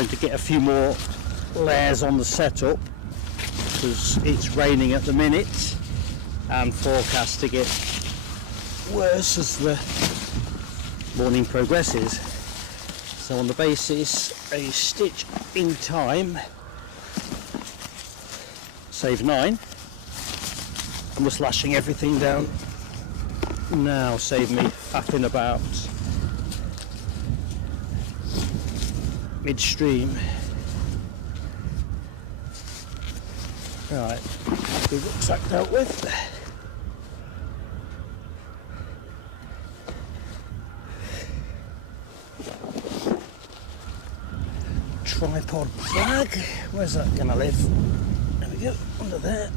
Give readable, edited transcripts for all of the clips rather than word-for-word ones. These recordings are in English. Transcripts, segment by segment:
having to get a few more layers on the setup because it's raining at the minute and forecast to get worse as the morning progresses. So on the basis a stitch in time save 9, I'm just lashing everything down now, save me faffing about midstream. Right, the rucksack dealt with. Tripod bag, where's that gonna live? There we go, under there.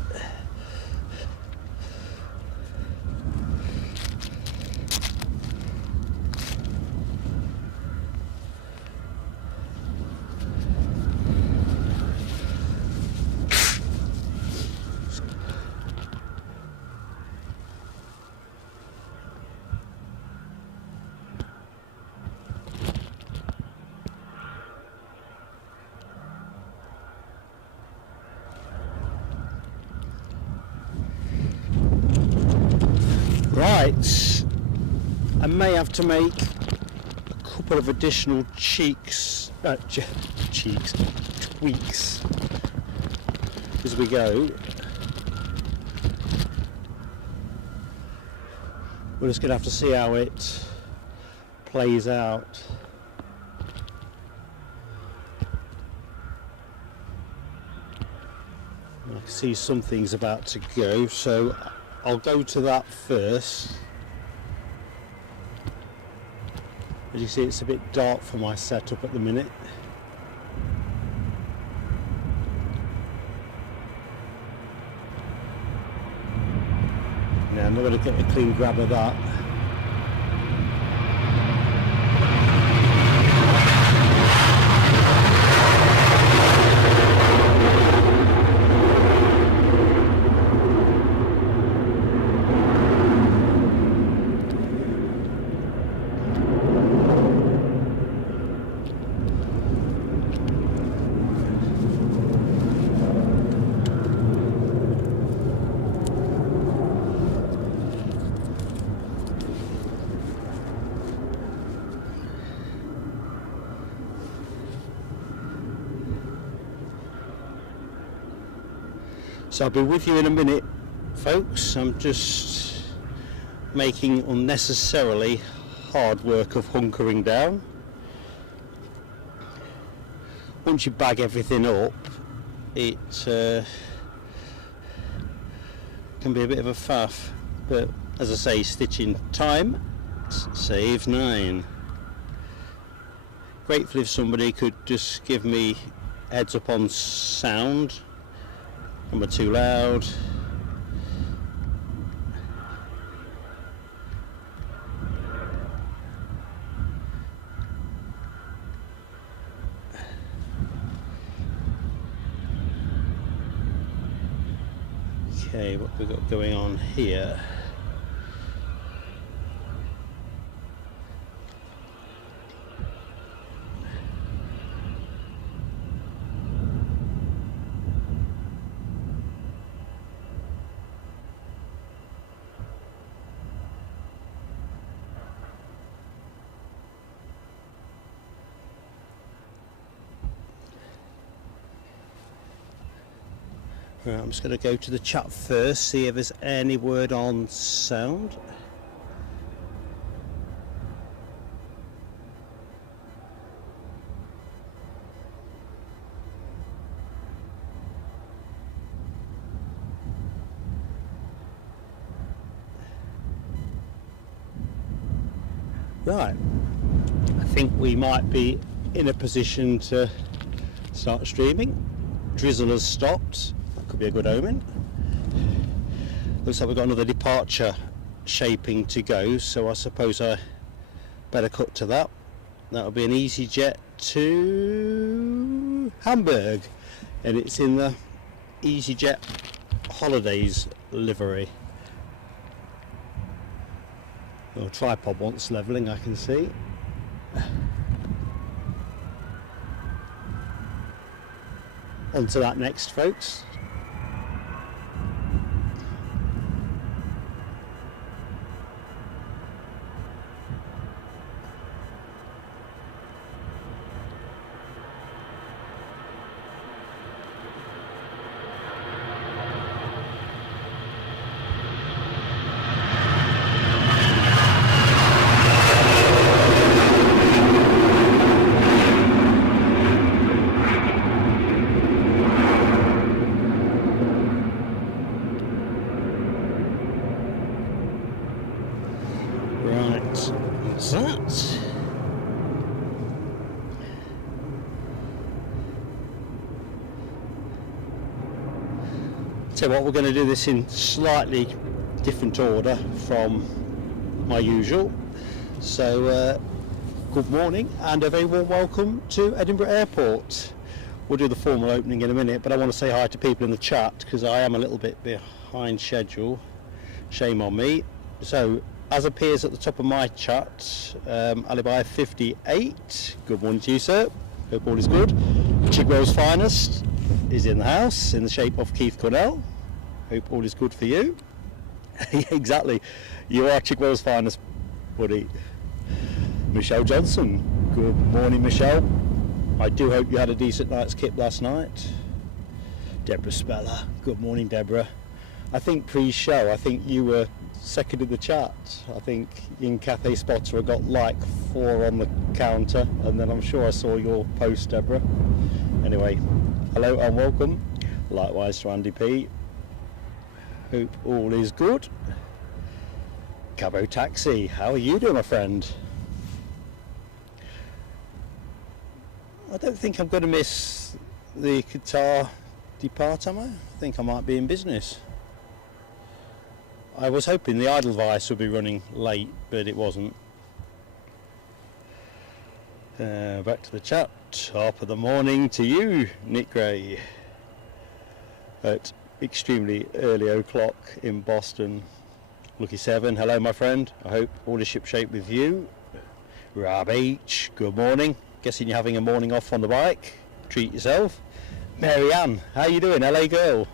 Right, I may have to make a couple of additional tweaks as we go. We're just going to have to see how it plays out. I can see something's about to go, so I'll go to that first. As you see, it's a bit dark for my setup at the minute. Now I'm not going to get a clean grab of that. So I'll be with you in a minute, folks. I'm just making unnecessarily hard work of hunkering down. Once you bag everything up, it can be a bit of a faff, but as I say, stitching time, save 9. Grateful if somebody could just give me heads up on sound. Am I too loud? Okay, what we've got going on here. Right, I'm just going to go to the chat first, see if there's any word on sound. Right, I think we might be in a position to start streaming. Drizzle has stopped. Could be a good omen. Looks like we've got another departure shaping to go, so I suppose I better cut to that. That'll be an EasyJet to Hamburg, and it's in the EasyJet Holidays livery. Oh, tripod wants levelling, I can see. On to that next, folks. So what, we're going to do this in slightly different order from my usual. So good morning and a very warm welcome to Edinburgh Airport. We'll do the formal opening in a minute, but I want to say hi to people in the chat because I am a little bit behind schedule. Shame on me. So as appears at the top of my chat, Alibi 58, good morning to you, sir. Hope all is good. Chigwell's finest is in the house in the shape of Keith Cornell. Hope all is good for you. Exactly, you are Chigwell's finest, buddy. Michelle Johnson, good morning, Michelle. I do hope you had a decent night's kip last night. Deborah Speller, good morning, Deborah. I think pre-show, I think you were second in the chat. I think in Cathay Spotter I got like 4 on the counter, and then I'm sure I saw your post, Deborah. Anyway, hello and welcome. Likewise to Andy P. Hope all is good. Cabo Taxi, how are you doing, my friend? I don't think I'm going to miss the Qatar depart, am I? I think I might be in business. I was hoping the Edelweiss would be running late, but it wasn't. Back to the chat. Top of the morning to you, Nick Gray. At extremely early o'clock in Boston. Lucky 7, hello my friend. I hope all is shipshape with you. Rob H, good morning. Guessing you're having a morning off on the bike. Treat yourself. Mary Ann, how you doing, LA girl?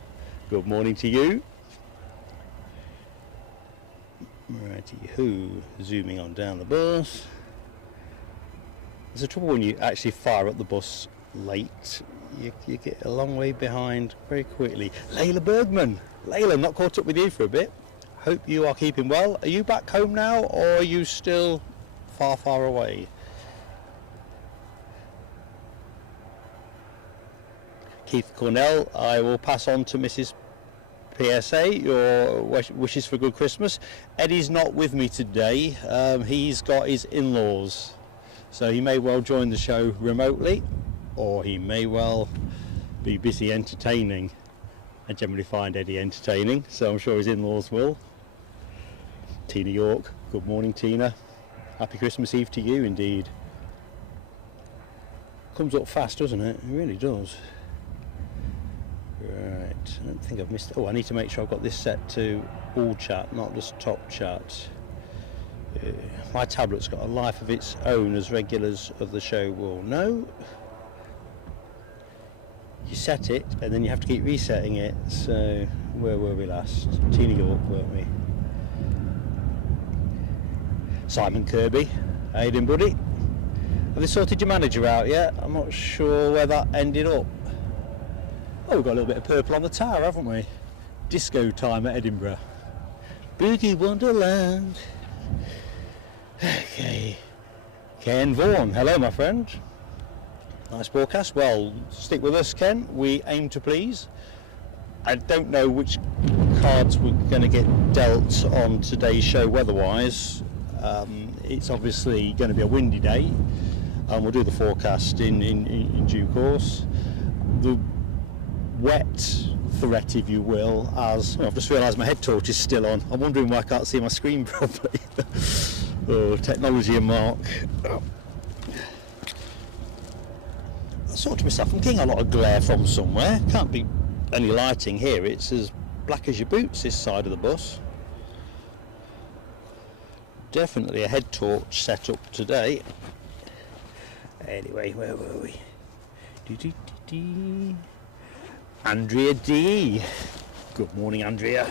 Good morning to you. Righty hoo, zooming on down the bus. There's a trouble when you actually fire up the bus late. You get a long way behind very quickly. Layla Bergman. Layla, not caught up with you for a bit. Hope you are keeping well. Are you back home now, or are you still far, far away? Keith Cornell, I will pass on to Mrs. PSA your wishes for a good Christmas. Eddie's not with me today. He's got his in-laws, so he may well join the show remotely, or he may well be busy entertaining. I generally find Eddie entertaining, so I'm sure his in-laws will. Tina York, good morning Tina. Happy Christmas Eve to you indeed. Comes up fast, doesn't it? It really does. Right, I don't think I've missed. Oh, I need to make sure I've got this set to all chat, not just top chat. My tablet's got a life of its own, as regulars of the show will know. You set it and then you have to keep resetting it. So where were we last? Tina York, weren't we? Simon Kirby, how you doing, buddy? Have they sorted your manager out yet? I'm not sure where that ended up. Oh, we've got a little bit of purple on the tower, haven't we? Disco time at Edinburgh. Boogie Wonderland. Okay. Ken Vaughan, hello my friend. Nice broadcast. Well, stick with us, Ken. We aim to please. I don't know which cards we're going to get dealt on today's show weather-wise. It's obviously going to be a windy day, and we'll do the forecast in due course. The wet threat, if you will, as I've just realised my head torch is still on. I'm wondering why I can't see my screen properly. Oh, technology and Mark. Oh. I thought to myself, I'm getting a lot of glare from somewhere. Can't be any lighting here. It's as black as your boots this side of the bus. Definitely a head torch set up today. Anyway, where were we? Andrea D. Good morning, Andrea.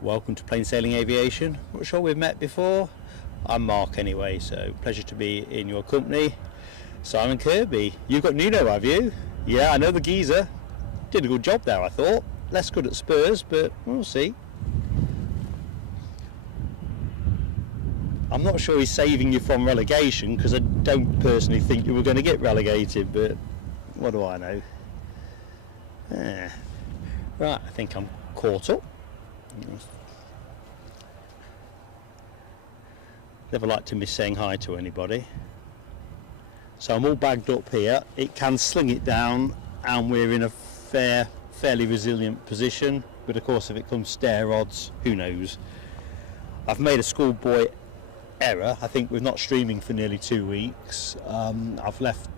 Welcome to Plain Sailing Aviation. Not sure we've met before. I'm Mark anyway, so pleasure to be in your company. Simon Kirby, you've got Nuno, have you? Yeah, I know the geezer. Did a good job there, I thought. Less good at Spurs, but we'll see. I'm not sure he's saving you from relegation, because I don't personally think you were going to get relegated, but what do I know? Right, I think I'm caught up. Never like to miss saying hi to anybody. So I'm all bagged up here. It can sling it down, and we're in a fairly resilient position, but of course if it comes stair odds, who knows. I've made a schoolboy error. I think we're not streaming for nearly 2 weeks. I've left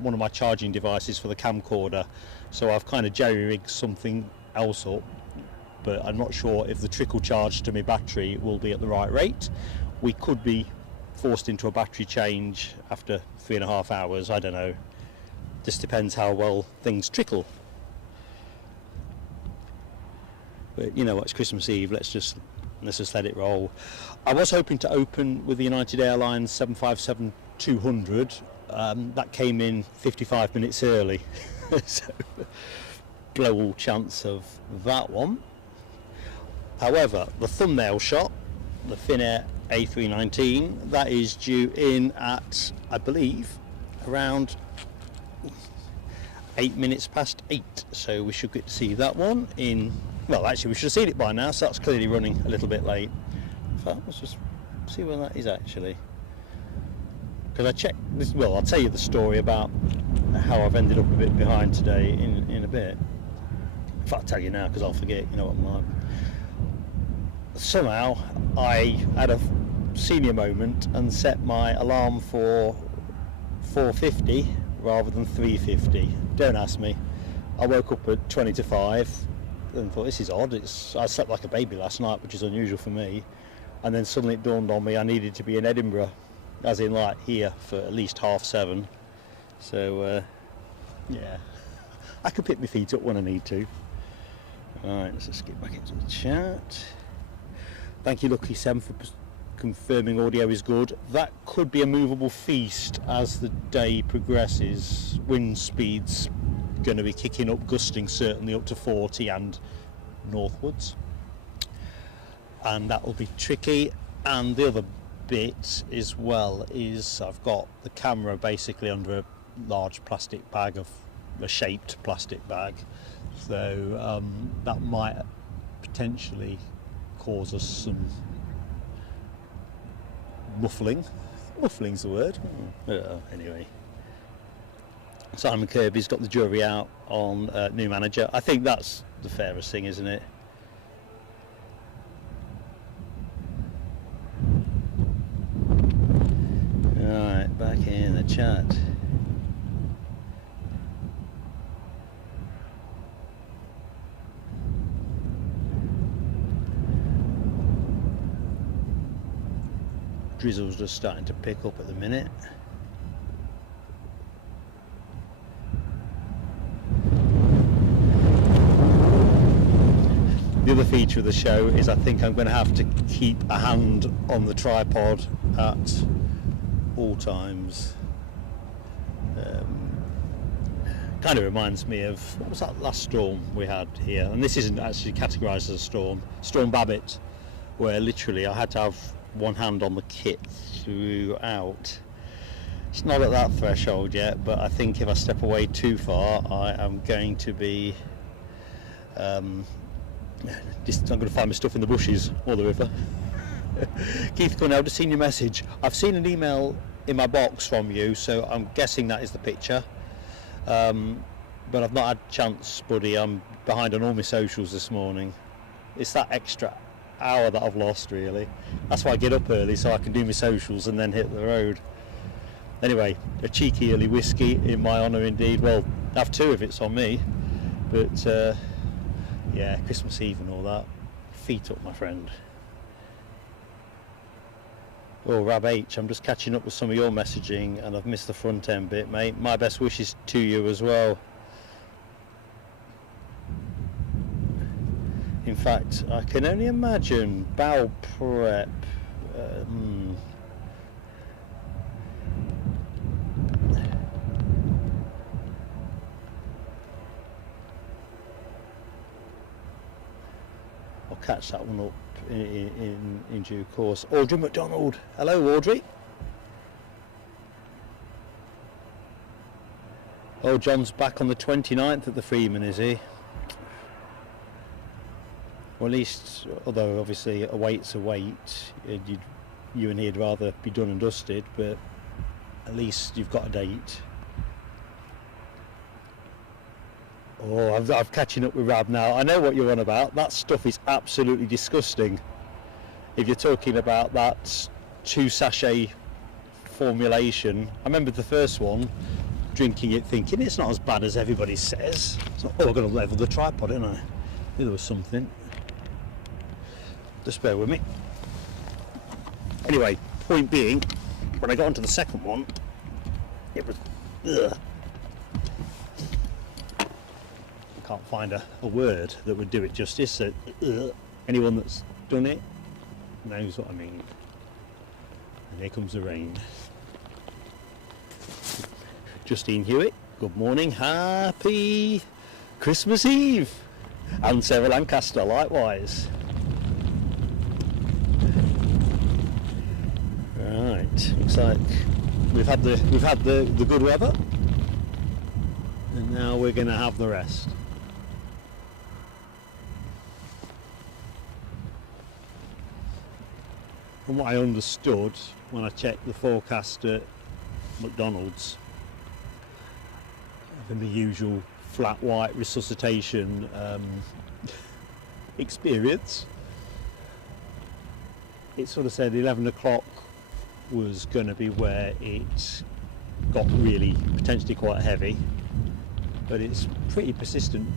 one of my charging devices for the camcorder, so I've kind of jerry-rigged something else up, but I'm not sure if the trickle charge to my battery will be at the right rate. We could be forced into a battery change after 3.5 hours, I don't know. Just depends how well things trickle. But you know what, it's Christmas Eve, let's just let it roll. I was hoping to open with the United Airlines 757-200. That came in 55 minutes early, so blow all chance of that one. However, the thumbnail shot, the Finnair A319, that is due in at, I believe, around 8 minutes past 8, so we should get to see that one in, well actually we should have seen it by now, so that's clearly running a little bit late. In fact, let's just see when that is actually, because I checked this, well I'll tell you the story about how I've ended up a bit behind today in a bit. In fact, I'll tell you now because I'll forget, you know what I'm like. Somehow I had a senior moment and set my alarm for 4:50 rather than 3:50. Don't ask me. I woke up at 20 to 5 and thought, this is odd. I slept like a baby last night, which is unusual for me, and then suddenly it dawned on me I needed to be in Edinburgh, as in like here, for at least 7:30. So yeah, I can pick my feet up when I need to. Alright, let's just get back into the chat. Thank you, Lucky Sam, for confirming audio is good. That could be a movable feast as the day progresses. Wind speeds going to be kicking up, gusting certainly up to 40 and northwards, and that will be tricky. And the other bit as well is I've got the camera basically under a large plastic bag, of a shaped plastic bag, so that might potentially cause us some muffling. Muffling's the word. Anyway, Simon Kirby's got the jury out on new manager. I think that's the fairest thing, isn't it? Alright, back in the chat. Drizzle's just starting to pick up at the minute. The other feature of the show is I think I'm going to have to keep a hand on the tripod at all times. Kind of reminds me of, what was that last storm we had here? And this isn't actually categorised as a storm. Storm Babbitt, where literally I had to have one hand on the kit throughout. It's not at that threshold yet, but I think if I step away too far I am going to be I'm going to find my stuff in the bushes or the river. Keith Cornell, just seen your message. I've seen an email in my box from you, so I'm guessing that is the picture, but I've not had a chance, buddy. I'm behind on all my socials this morning. It's that extra hour that I've lost, really. That's why I get up early, so I can do my socials and then hit the road. Anyway, a cheeky early whiskey in my honour indeed. Well, have two if it's on me, but yeah, Christmas Eve and all that. Feet up, my friend. Oh, Rab H, I'm just catching up with some of your messaging and I've missed the front end bit, mate. My best wishes to you as well. fact, I can only imagine bow prep. I'll catch that one up in due course. Audrey McDonald. Hello, Audrey. Oh, John's back on the 29th at the Freeman, is he? Well, at least, although obviously a wait's a wait, you and he'd rather be done and dusted, but at least you've got a date. Oh, I'm catching up with Rab now. I know what you're on about. That stuff is absolutely disgusting. If you're talking about that 2 sachet formulation, I remember the first one, drinking it thinking it's not as bad as everybody says. So, oh, I've got to level the tripod, didn't I? I knew there was something. Just bear with me. Anyway, point being, when I got onto the second one, it was... Ugh. I can't find a word that would do it justice, so anyone that's done it knows what I mean. And here comes the rain. Justine Hewitt, good morning, happy Christmas Eve, and Sarah Lancaster likewise. Right, looks like we've had the good weather, and now we're going to have the rest. From what I understood when I checked the forecast at McDonald's, having the usual flat white resuscitation experience, it sort of said 11 o'clock was going to be where it got really potentially quite heavy, but it's pretty persistent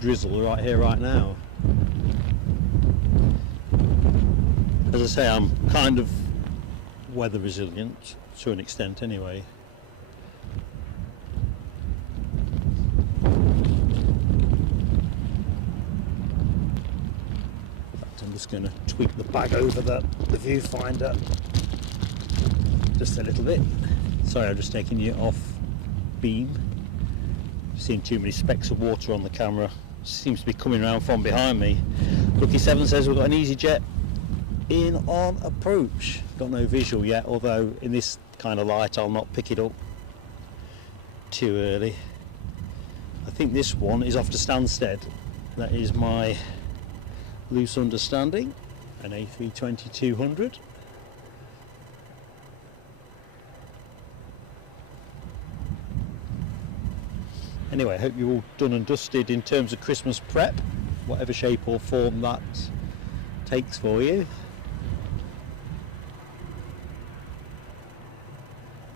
drizzle right here right now. As I say, I'm kind of weather resilient to an extent anyway. In fact, I'm just going to tweak the bag over the viewfinder just a little bit. Sorry, I'm just taking you off beam. Seeing too many specks of water on the camera. Seems to be coming around from behind me. Lucky7 says we've got an EasyJet in on approach. Got no visual yet, although in this kind of light I'll not pick it up too early. I think this one is off to Stansted. That is my loose understanding. An A320-200. Anyway, I hope you're all done and dusted in terms of Christmas prep, whatever shape or form that takes for you.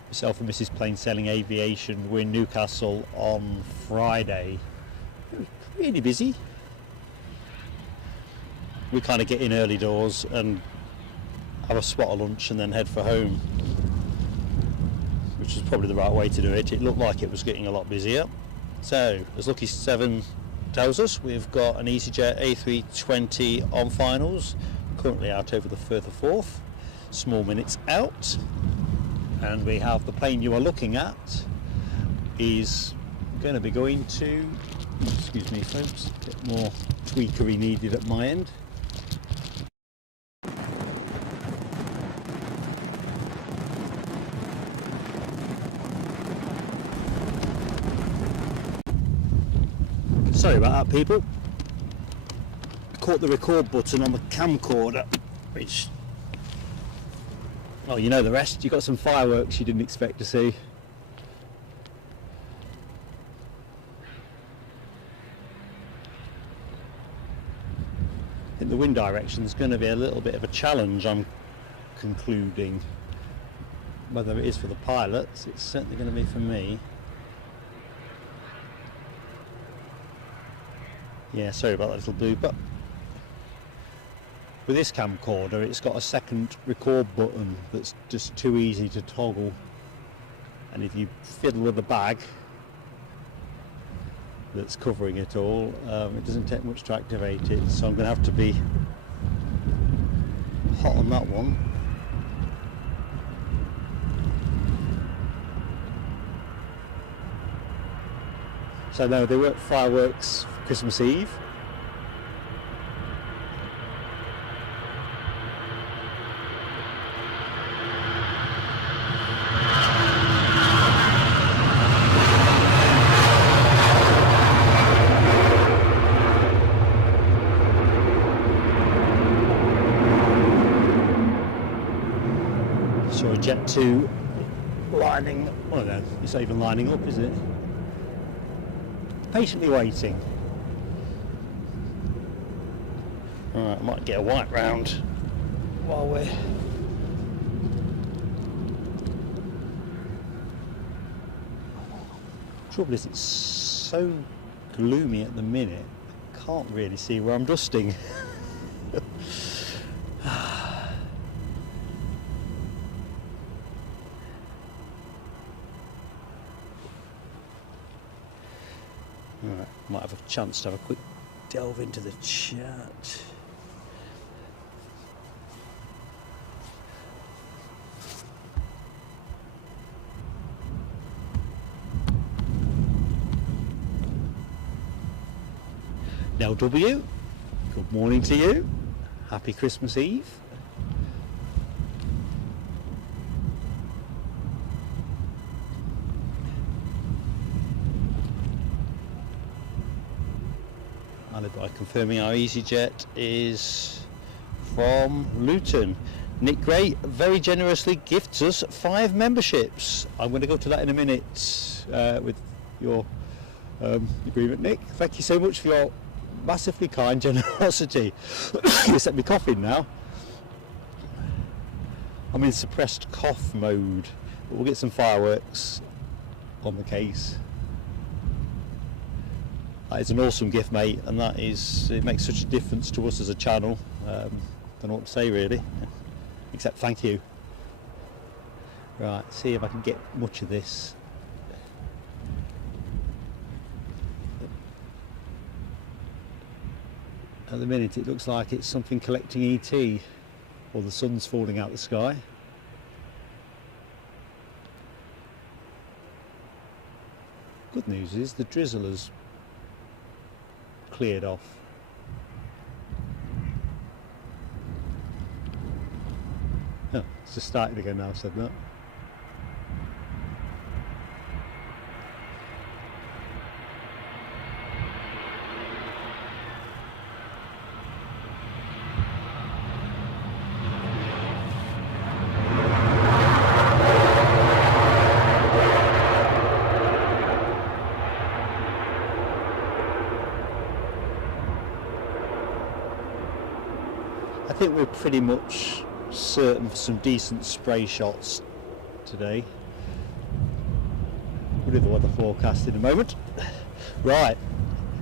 Myself and Mrs. Plain Sailing Aviation were in Newcastle on Friday. It was really busy. We kind of get in early doors and have a spot of lunch and then head for home, which was probably the right way to do it. It looked like it was getting a lot busier. So, as Lucky7 tells us, we've got an EasyJet A320 on finals, currently out over the further 4th, small minutes out. And we have the plane you are looking at is going to be going to, excuse me folks, a bit more tweakery needed at my end. Sorry about that, people. Caught the record button on the camcorder, which, oh, you know the rest. You got some fireworks you didn't expect to see. I think the wind direction is going to be a little bit of a challenge, I'm concluding. Whether it is for the pilots, it's certainly going to be for me. Yeah, sorry about that little blooper. With this camcorder, it's got a second record button that's just too easy to toggle. And if you fiddle with the bag, that's covering it all. It doesn't take much to activate it, so I'm going to have to be hot on that one. So no, they weren't fireworks for Christmas Eve. Saw a Jet 2 lining, well no, it's not even lining up, is it? Patiently waiting. Alright, I might get a white round while we're... Trouble is, it's so gloomy at the minute, I can't really see where I'm dusting. Alright, might have a chance to have a quick delve into the chat. Now W, good morning to you. Happy Christmas Eve. By confirming our EasyJet is from Luton. Nick Gray very generously gifts us 5 memberships. I'm going to go to that in a minute with your agreement, Nick. Thank you so much for your massively kind generosity. You set me coughing now. I'm in suppressed cough mode, but we'll get some fireworks on the case. That is an awesome gift, mate, and that is, it makes such a difference to us as a channel. Don't know what to say really, except thank you. Right, see if I can get much of this. At the minute it looks like it's something collecting ET, or the sun's falling out the sky. Good news is the drizzle has cleared off. Oh, it's just started again now, I've said that. I think we're pretty much certain for some decent spray shots today. We'll do the weather forecast in a moment. Right,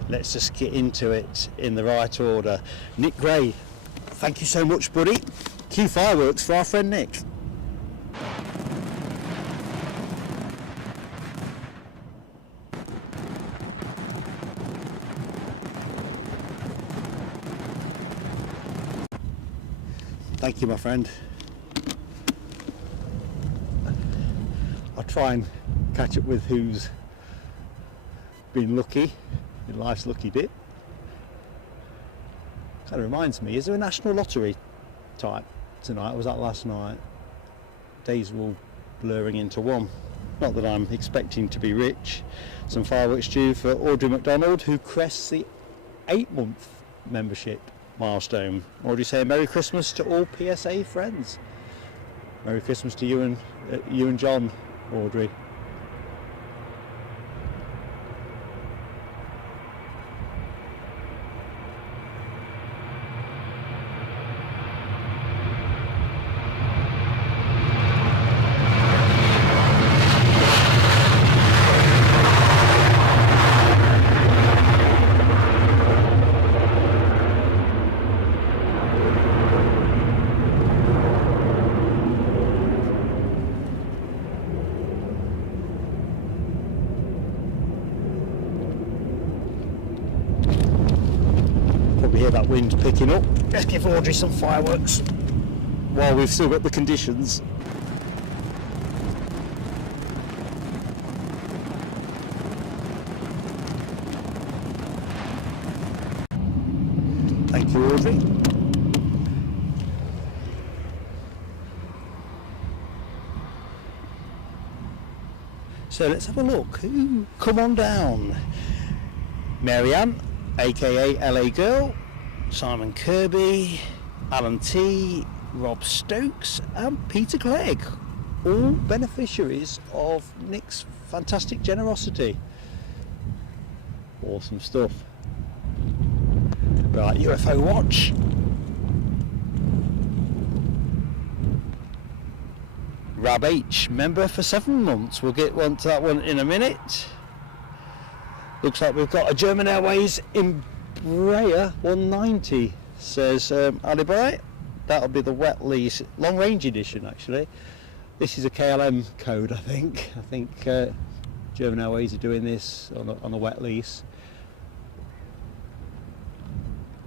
let's just get into it in the right order. Nick Gray, thank you so much, buddy. Cue fireworks for our friend Nick. Thank you, my friend. I'll try and catch up with who's been lucky in life's lucky dip. Kind of reminds me, is there a national lottery type tonight? Or was that last night? Days are all blurring into one. Not that I'm expecting to be rich. Some fireworks due for Audrey McDonald, who crests the 8-month membership milestone. Already say Merry Christmas to all PSA friends. Merry Christmas to you and John, Audrey. feel that wind picking up. Let's give Audrey some fireworks while we've still got the conditions. Thank you, Audrey. So let's have a look. Ooh, come on down. Marianne, aka LA Girl, Simon Kirby, Alan T, Rob Stokes and Peter Clegg, all beneficiaries of Nick's fantastic generosity. Awesome stuff. Right, UFO watch. Rab H, member for 7 months. We'll get on to that one in a minute. Looks like we've got a German Airways Embraer 190, says Alibi. That'll be the wet lease, long range edition actually. This is a KLM code, I think. German Airways are doing this on a wet lease.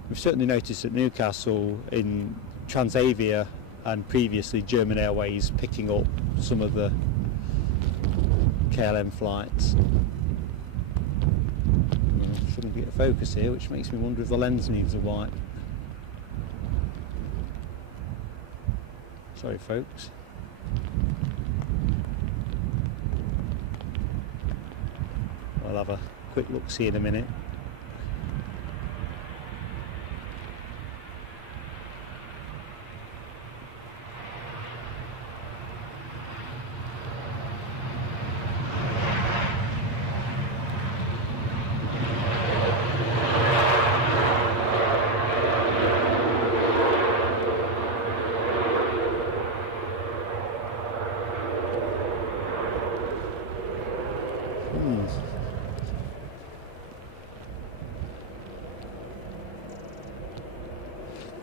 We've certainly noticed at Newcastle in Transavia and previously German Airways picking up some of the KLM flights. Shouldn't get a focus here, which makes me wonder if the lens needs a wipe. Sorry folks. I'll have a quick look see in a minute.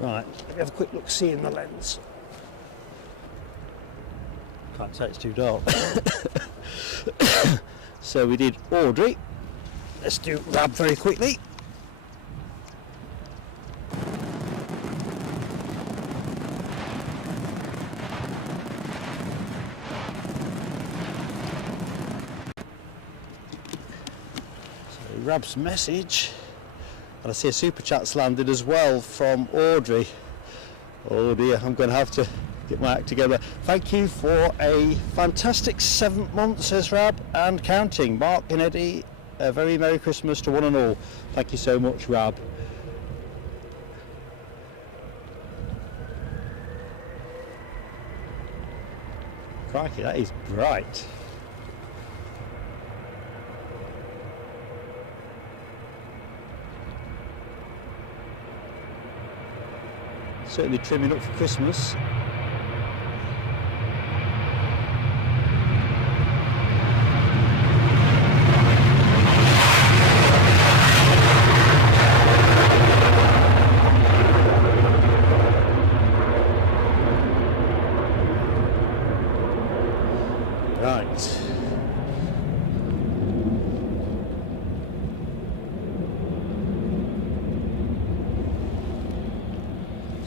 Right, let me have a quick look see in the lens. Can't say it's too dark. So we did Audrey. Let's do Rab very quickly. So Rab's message. And I see a super chat's landed as well from Audrey. Oh dear, I'm going to have to get my act together. Thank you for a fantastic 7th month, says Rab, and counting. Mark and Eddie, a very Merry Christmas to one and all. Thank you so much, Rab. Crikey, that is bright. Certainly trimming up for Christmas. Right.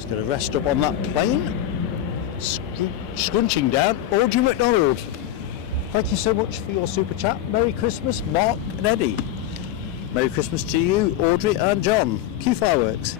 Going to rest up on that plane. Scrunching down, Audrey McDonald. Thank you so much for your super chat. Merry Christmas, Mark and Eddie. Merry Christmas to you, Audrey and John. Cue fireworks.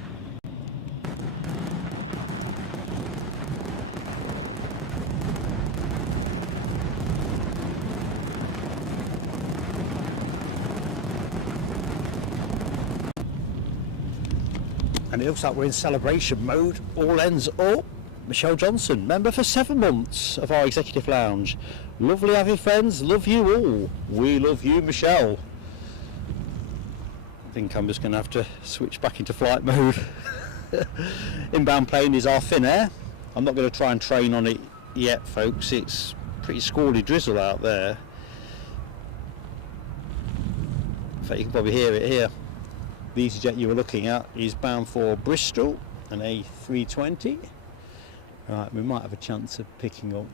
And it looks like we're in celebration mode. All ends up. Michelle Johnson, member for 7 months of our executive lounge. Lovely avid friends, love you all. We love you, Michelle. I think I'm just going to have to switch back into flight mode. Inbound plane is our Finnair. I'm not going to try and train on it yet, folks. It's pretty squally drizzle out there. In fact, you can probably hear it here. The EasyJet you were looking at is bound for Bristol, an A320. Right, we might have a chance of picking up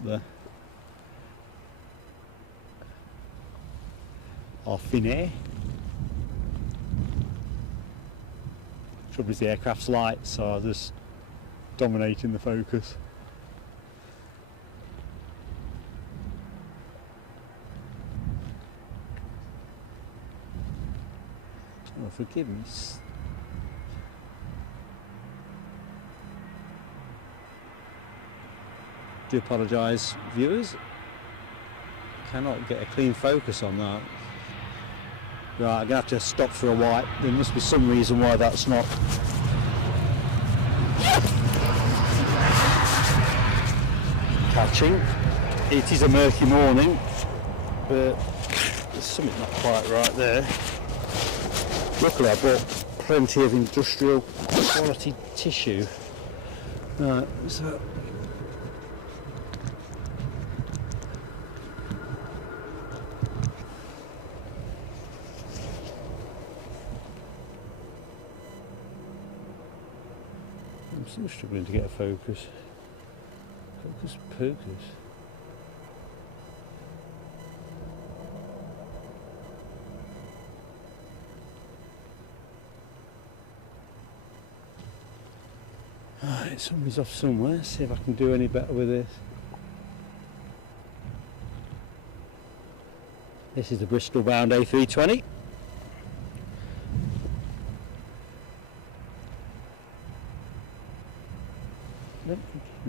our Finnair. trouble is the aircraft's lights are just dominating the focus. Oh, forgive me. Do apologise, viewers. Cannot get a clean focus on that. Right, I'm going to have to stop for a while. There must be some reason why that's not. Catching. It is a murky morning, but there's something not quite right there. Luckily I bought plenty of industrial quality tissue. Right, so I'm still struggling to get a focus. Focus pocus. Right, somebody's off somewhere. See if I can do any better with this. This is the Bristol bound A320.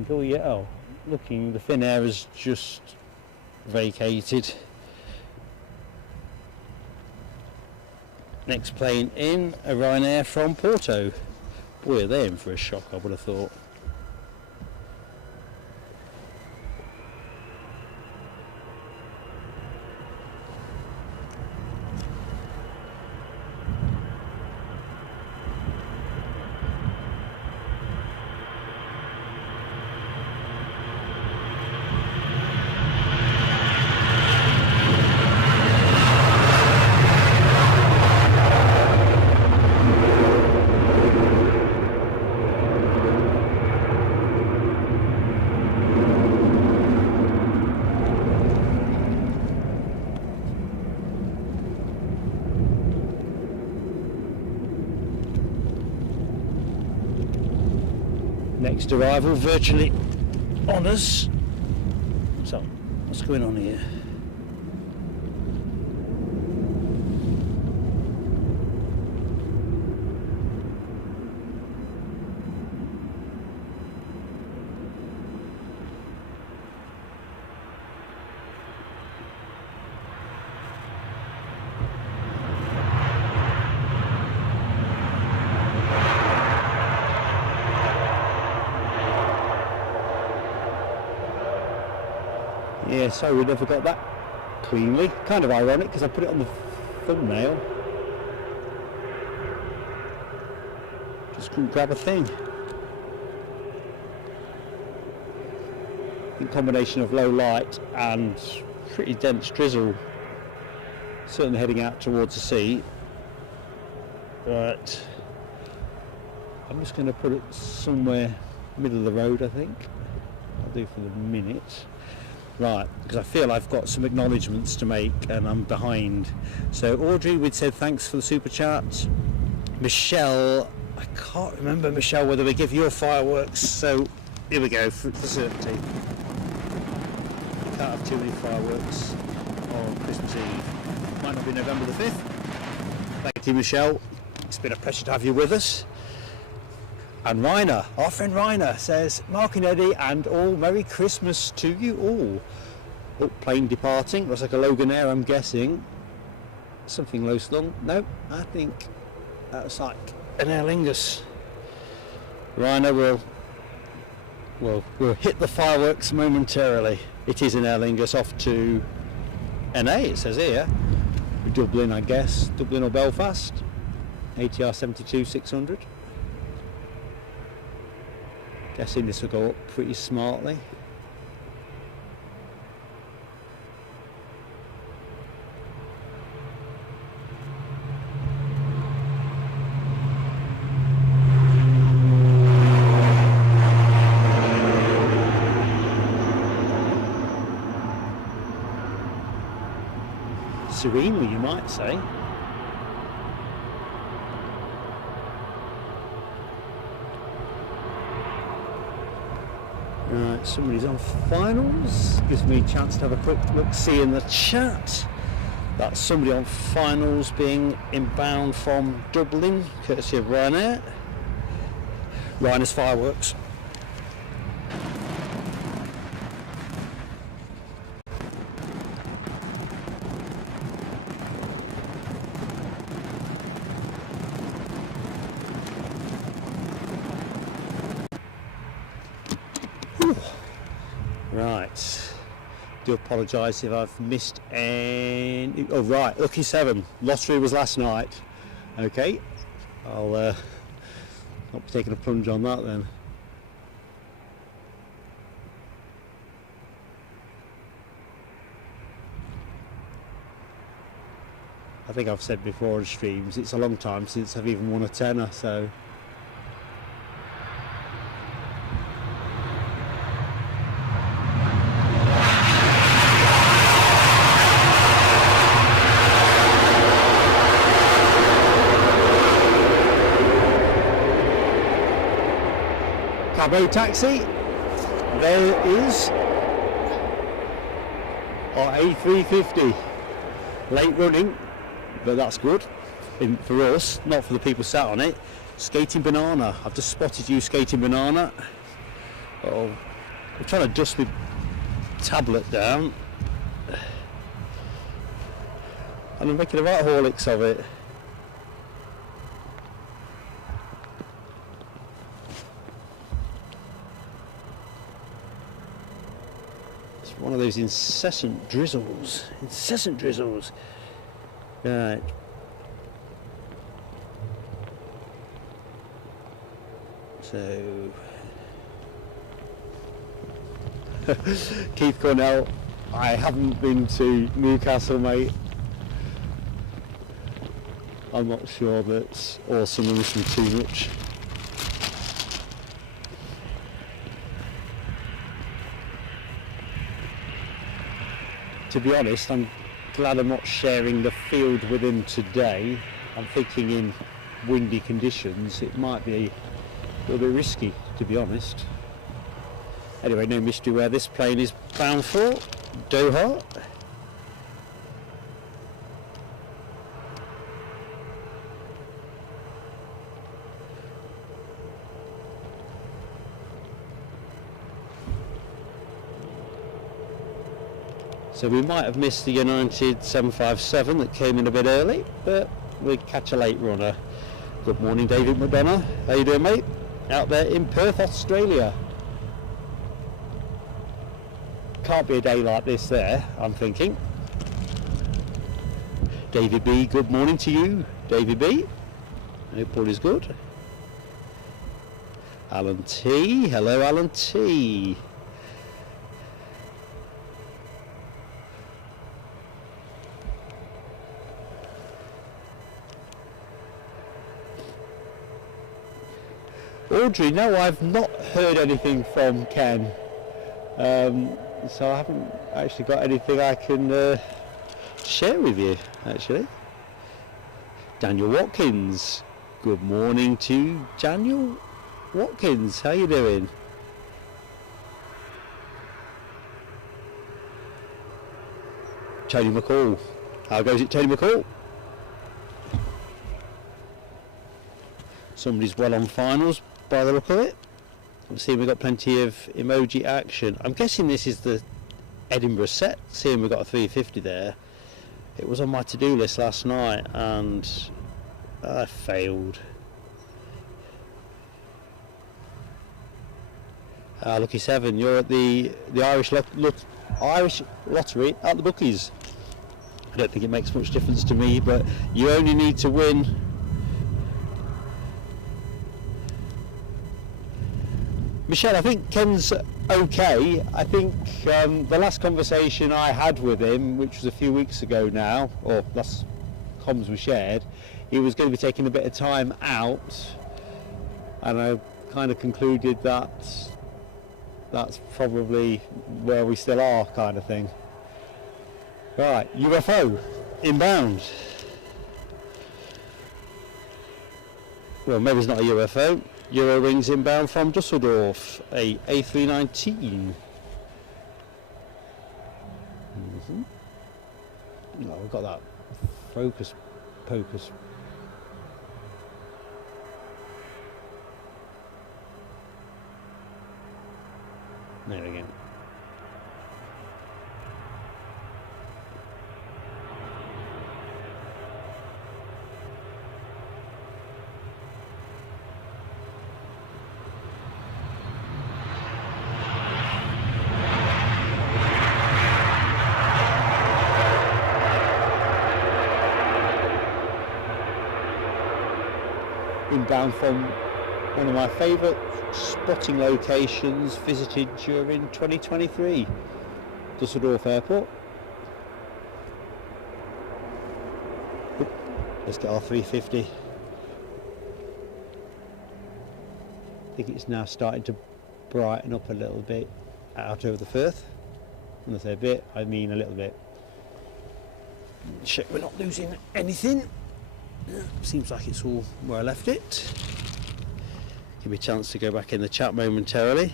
Go yet. Oh, looking, the thin air has just vacated. Next plane in, a Ryanair from Porto. Boy, are they in for a shock, I would have thought. Next arrival virtually on us. So, what's going on here? Yeah, sorry we never got that cleanly. Kind of ironic because I put it on the thumbnail. Just couldn't grab a thing. In combination of low light and pretty dense drizzle, certainly heading out towards the sea. But I'm just going to put it somewhere middle of the road, I think. I'll do for the minute. Right, because I feel I've got some acknowledgements to make and I'm behind. So Audrey, we'd said thanks for the super chat. Michelle, I can't remember, Michelle, whether we give your fireworks. So here we go, for certainty. You can't have too many fireworks on Christmas Eve. Might not be November the 5th. Thank you, Michelle. It's been a pleasure to have you with us. And Rainer, our friend Rainer, says, Mark and Eddie and all Merry Christmas to you all. Oh, plane departing. Looks like a Loganair, I'm guessing. Something low slung. No, I think that's like an Aer Lingus. Rainer will hit the fireworks momentarily. It is an Aer Lingus off to NA, it says here. Dublin, I guess. Dublin or Belfast. ATR 72-600. Guessing this will go up pretty smartly. Serenely, you might say. Right, somebody's on finals. Gives me a chance to have a quick look-see in the chat. That's somebody on finals being inbound from Dublin, courtesy of Ryanair. Ryanair's fireworks. Right, do apologise if I've missed any. Oh right, lucky 7 lottery was last night. Okay, I'll not be taking a plunge on that then. I think I've said before on streams, it's a long time since I've even won a tenner, so Cabo taxi, there is our A350, late running, but that's good for us, not for the people sat on it. Skating banana, I've just spotted you skating banana. Oh, I'm trying to dust my tablet down and I'm making a right horlicks of it. One of those incessant drizzles. Right. So, Keith Cornell, I haven't been to Newcastle, mate. I'm not sure that's awesome and listening too much. To be honest, I'm glad I'm not sharing the field with him today. I'm thinking in windy conditions it might be a little bit risky, to be honest. Anyway, no mystery where this plane is bound for. Doha. So we might have missed the United 757 that came in a bit early, but we'll catch a late runner. Good morning, David McDonough. How you doing, mate? Out there in Perth, Australia. Can't be a day like this there, I'm thinking. David B, good morning to you, David B. I hope all is good. Alan T, hello Alan T. Audrey, no, I've not heard anything from Ken, so I haven't actually got anything I can share with you, actually. Daniel Watkins, good morning to Daniel Watkins, how you doing? Tony McCall, how goes it, Tony McCall? Somebody's well on finals by the look of it. I'm seeing we've got plenty of emoji action. I'm guessing this is the Edinburgh set, seeing we've got a 350 there. It was on my to-do list last night and I failed. Lucky 7, you're at the Irish lottery at the bookies. I don't think it makes much difference to me, but you only need to win. Michelle, I think Ken's okay. I think the last conversation I had with him, which was a few weeks ago now, or last comms we shared, he was going to be taking a bit of time out, and I kind of concluded that that's probably where we still are, kind of thing. Right, UFO inbound. Well, maybe it's not a UFO. Eurowings inbound from Dusseldorf, a A319. Oh, we've got that focus. There we go. Inbound from one of my favourite spotting locations visited during 2023, Dusseldorf Airport. Oop, let's get our 350. I think it's now starting to brighten up a little bit out over the Firth. When I say a bit, I mean a little bit. Check we're not losing anything. Seems like it's all where I left it. Give me a chance to go back in the chat momentarily.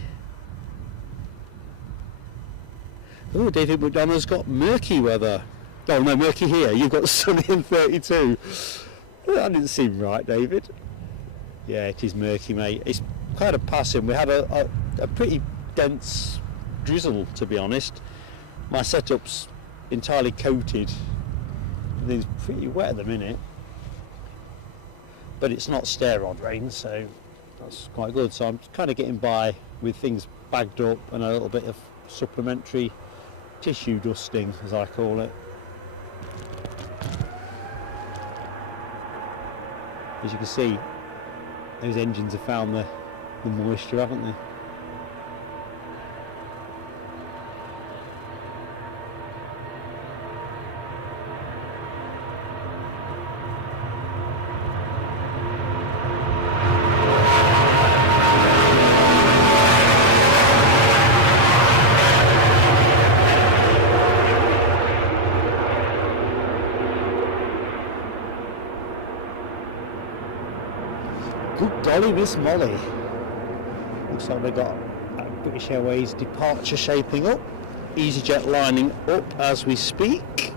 Oh, David McDonough's got murky weather. Oh no, murky here. You've got sunny and 32. That didn't seem right, David. Yeah, it is murky, mate. It's kind of passing. We had a pretty dense drizzle, to be honest. My setup's entirely coated. It's pretty wet at the minute. But it's not stair rod rain, so that's quite good. So I'm kind of getting by with things bagged up and a little bit of supplementary tissue dusting, as I call it. As you can see, those engines have found the moisture, haven't they? Good golly, Miss Molly. Looks like they've got British Airways departure shaping up. EasyJet lining up as we speak.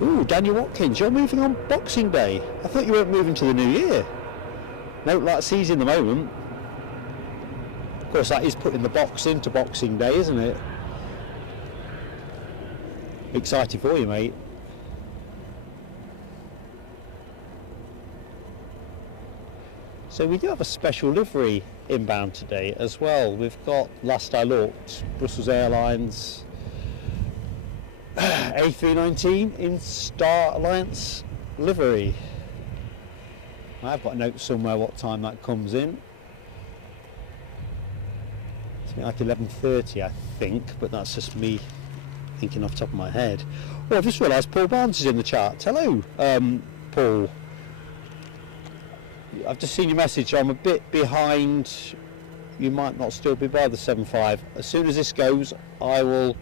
Ooh, Daniel Watkins, you're moving on Boxing Day. I thought you weren't moving to the new year. No, that's easy in the moment. Of course, that is putting the box into Boxing Day, isn't it? Excited for you, mate. So we do have a special livery inbound today as well. We've got, last I looked, Brussels Airlines A319 in Star Alliance livery. I've got a note somewhere what time that comes in. It's like 11:30, I think, but that's just me thinking off the top of my head. Oh, I've just realised Paul Barnes is in the chat. Hello, Paul. I've just seen your message. I'm a bit behind. You might not still be by the 7.5. As soon as this goes, I will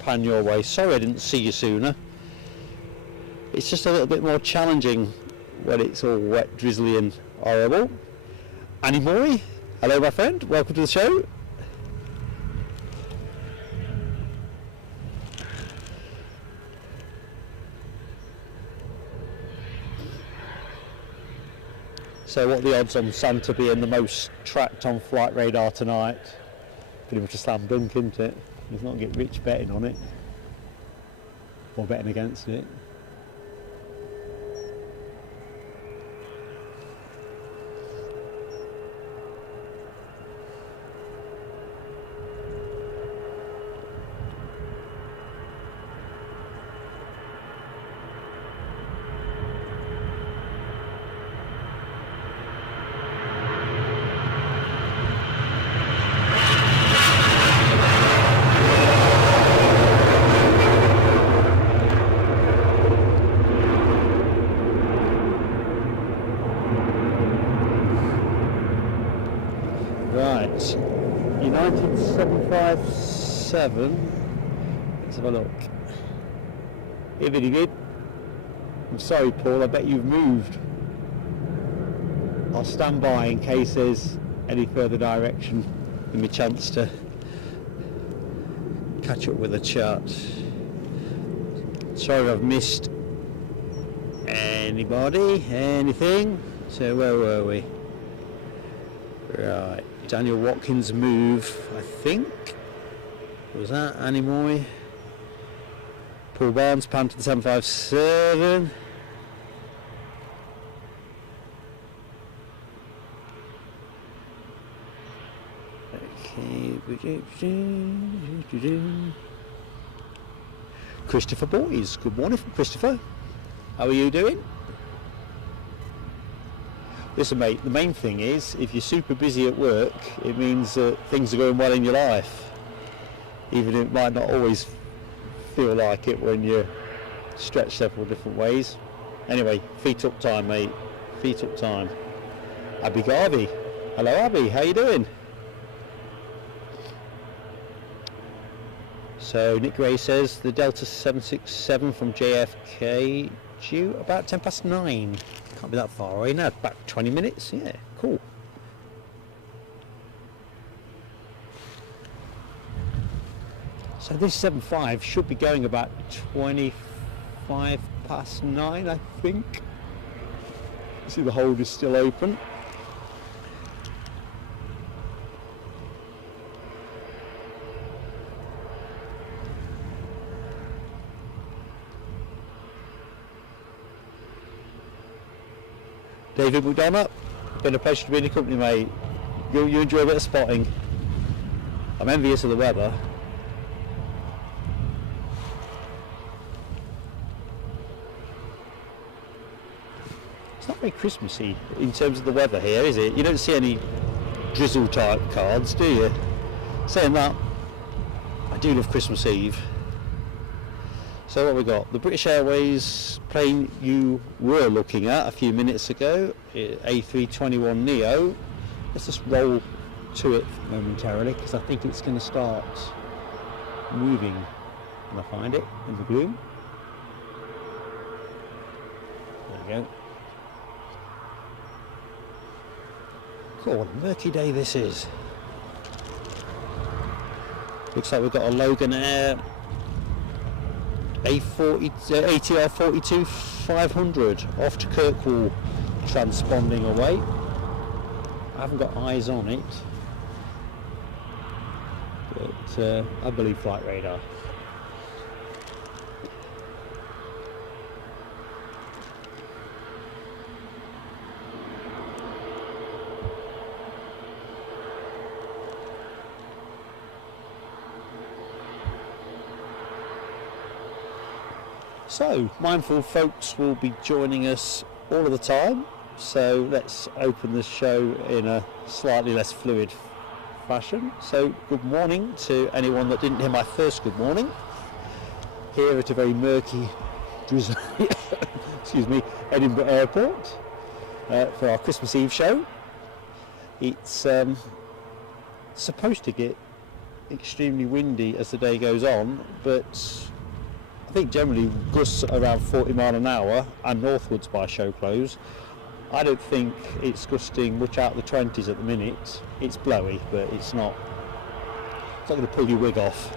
pan your way. Sorry I didn't see you sooner. It's just a little bit more challenging when it's all wet, drizzly and horrible. Annie Maury, hello my friend, welcome to the show. So what are the odds on Santa being the most tracked on flight radar tonight? Pretty much a slam dunk, isn't it? Let's not get rich betting on it. Or betting against it. United 757. Let's have a look. Hey, very good. I'm sorry, Paul. I bet you've moved. I'll stand by in case there's any further direction, give me a chance to catch up with the chart. Sorry if I've missed anybody, anything. So where were we? Right, Daniel Watkins' move, I think. Was that Annie Moy? Paul Barnes, Panther 757. Okay. Christopher Boys. Good morning from Christopher. How are you doing? Listen mate, the main thing is if you're super busy at work, it means that things are going well in your life. Even if it might not always feel like it when you're stretched several different ways. Anyway, feet up time mate, feet up time. Abby Garvey. Hello Abby, how you doing? So Nick Gray says the Delta 767 from JFK due about 9:10. Can't be that far away now, about 20 minutes, yeah, cool. So this 75 should be going about 9:25, I think. See the hold is still open. David McDonough, been a pleasure to be in your company mate. You enjoy a bit of spotting. I'm envious of the weather. It's not very Christmassy in terms of the weather here, is it? You don't see any drizzle type cards, do you? Saying that, I do love Christmas Eve. So what we got? The British Airways plane you were looking at a few minutes ago, A321neo. Let's just roll to it momentarily because I think it's going to start moving when I find it in the gloom. There we go. Cool, what a murky day this is. Looks like we've got a Loganair ATR 42 500 off to Kirkwall, transponding away. I haven't got eyes on it, but I believe flight radar. So, mindful folks will be joining us all of the time, so let's open the show in a slightly less fluid fashion. So, good morning to anyone that didn't hear my first good morning, here at a very murky, drizzly, excuse me, Edinburgh Airport for our Christmas Eve show. It's supposed to get extremely windy as the day goes on, but I think generally gusts around 40 mile an hour and northwards by show close. I don't think it's gusting much out of the 20s at the minute. It's blowy, but it's not going to pull your wig off.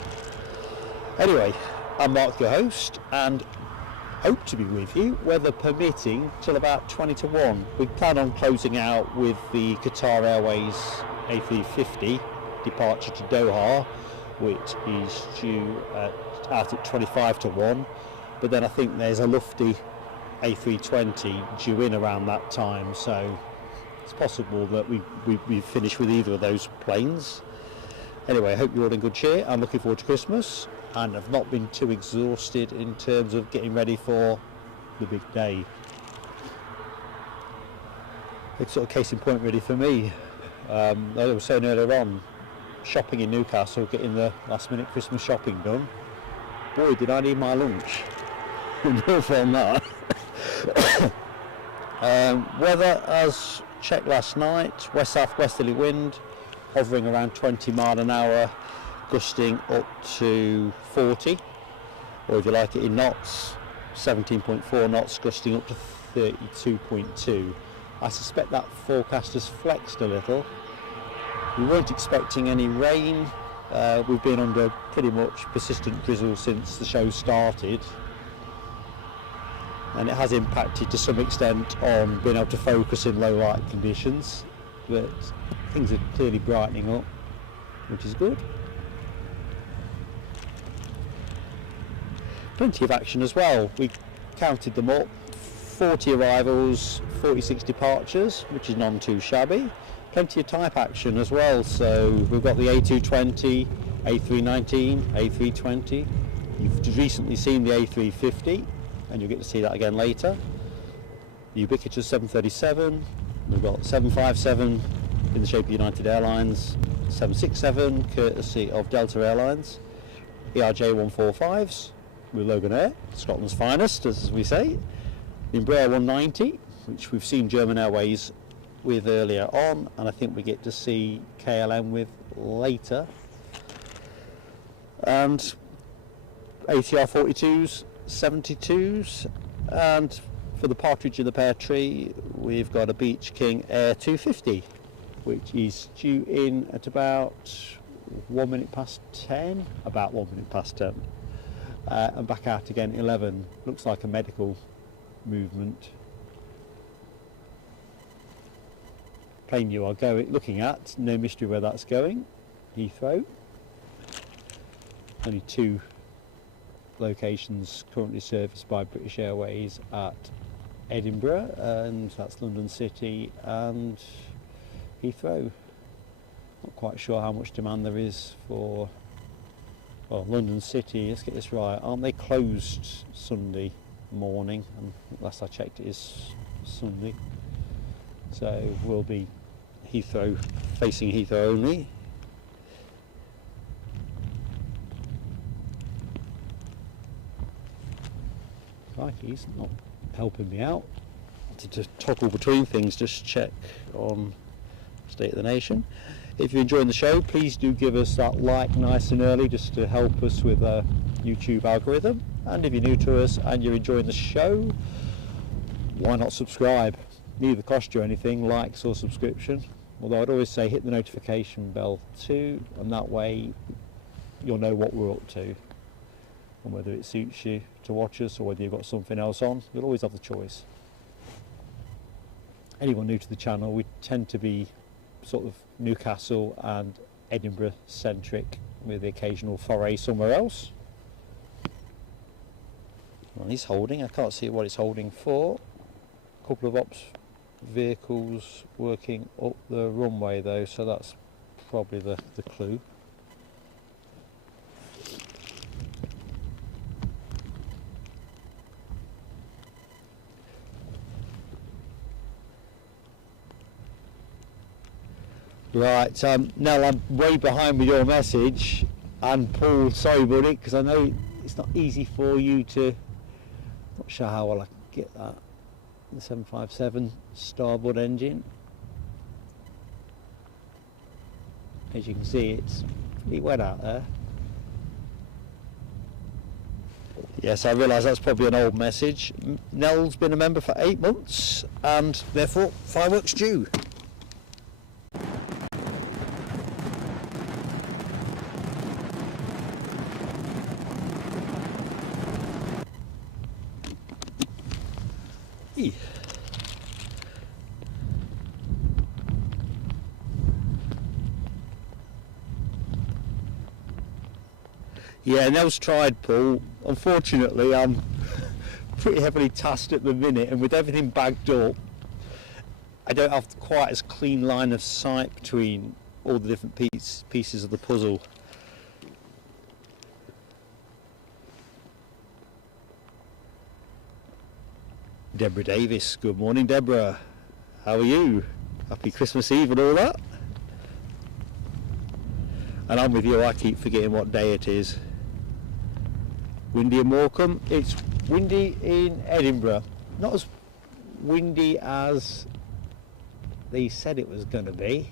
Anyway, I'm Mark, your host, and hope to be with you, weather permitting, till about 20 to 1. We plan on closing out with the Qatar Airways A350 departure to Doha, which is due out at 25 to 1, but then I think there's a lofty A320 due in around that time, so it's possible that we finish with either of those planes. Anyway, I hope you're all in good cheer. I'm looking forward to Christmas and have not been too exhausted in terms of getting ready for the big day. It's sort of case in point really for me. I was saying earlier on, shopping in Newcastle, getting the last minute Christmas shopping done. Boy, did I need my lunch. Enough on that. Weather as checked last night, west-south-westerly wind, hovering around 20 mile an hour, gusting up to 40, or if you like it in knots, 17.4 knots, gusting up to 32.2. I suspect that forecast has flexed a little. We weren't expecting any rain. We've been under pretty much persistent drizzle since the show started, and it has impacted to some extent on being able to focus in low light conditions, but things are clearly brightening up, which is good. Plenty of action as well. We counted them up: 40 arrivals, 46 departures, which is none too shabby. Plenty of type action as well, so we've got the A220, A319, A320. You've recently seen the A350, and you'll get to see that again later. The ubiquitous 737, we've got 757 in the shape of United Airlines, 767 courtesy of Delta Airlines, ERJ 145s with Loganair, Scotland's finest, as we say, the Embraer 190, which we've seen German Airways with earlier on, and I think we get to see KLM with later, and ATR 42s, 72s, and for the partridge in the pear tree we've got a Beach King Air 250, which is due in at about 1 minute past 10, and back out again 11. Looks like a medical movement. Plane you are looking at, no mystery where that's going, Heathrow. Only 2 locations currently serviced by British Airways at Edinburgh, and that's London City and Heathrow. Not quite sure how much demand there is for, well, London City, let's get this right, aren't they closed Sunday morning? And last I checked it is Sunday. So we'll be Heathrow, facing Heathrow only. Crikey, he's not helping me out. To toggle between things, just check on State of the Nation. If you're enjoying the show, please do give us that like nice and early, just to help us with a YouTube algorithm. And if you're new to us and you're enjoying the show, why not subscribe? Neither cost you anything, likes or subscription, although I'd always say hit the notification bell too, and that way you'll know what we're up to, and whether it suits you to watch us or whether you've got something else on, you'll always have the choice. Anyone new to the channel, we tend to be sort of Newcastle and Edinburgh centric, with the occasional foray somewhere else. Well, he's holding, I can't see what it's holding for. A couple of ops vehicles working up the runway though, so that's probably the clue. Right, Nell, I'm way behind with your message, and Paul, sorry buddy, because I know it's not easy for you to, not sure how well I can get that. The 757 starboard engine. As you can see, it's pretty wet out there. Yes, I realise that's probably an old message. Nell's been a member for 8 months, and therefore fireworks due. Yeah, Nell's tried, Paul. Unfortunately, I'm pretty heavily tasked at the minute, and with everything bagged up, I don't have quite as clean line of sight between all the different pieces of the puzzle. Deborah Davis, good morning Deborah, how are you? Happy Christmas Eve and all that? And I'm with you, I keep forgetting what day it is. Windy in Morecambe, it's windy in Edinburgh. Not as windy as they said it was going to be.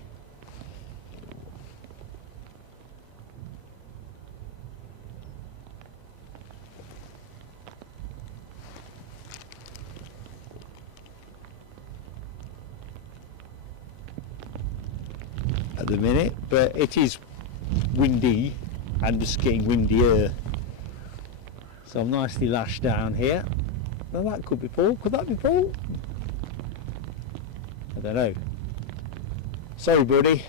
at the minute, but it is windy and just getting windier. So I'm nicely lashed down here. Now that could be Paul. Could that be Paul? I don't know. Sorry, buddy.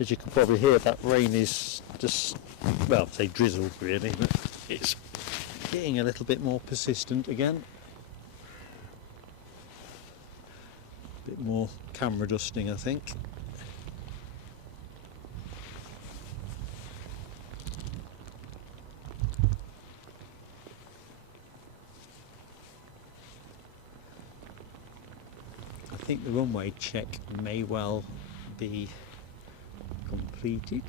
As you can probably hear, that rain is just, well, say drizzle really, but it's getting a little bit more persistent again. A bit more camera dusting, I think. I think the runway check may well be completed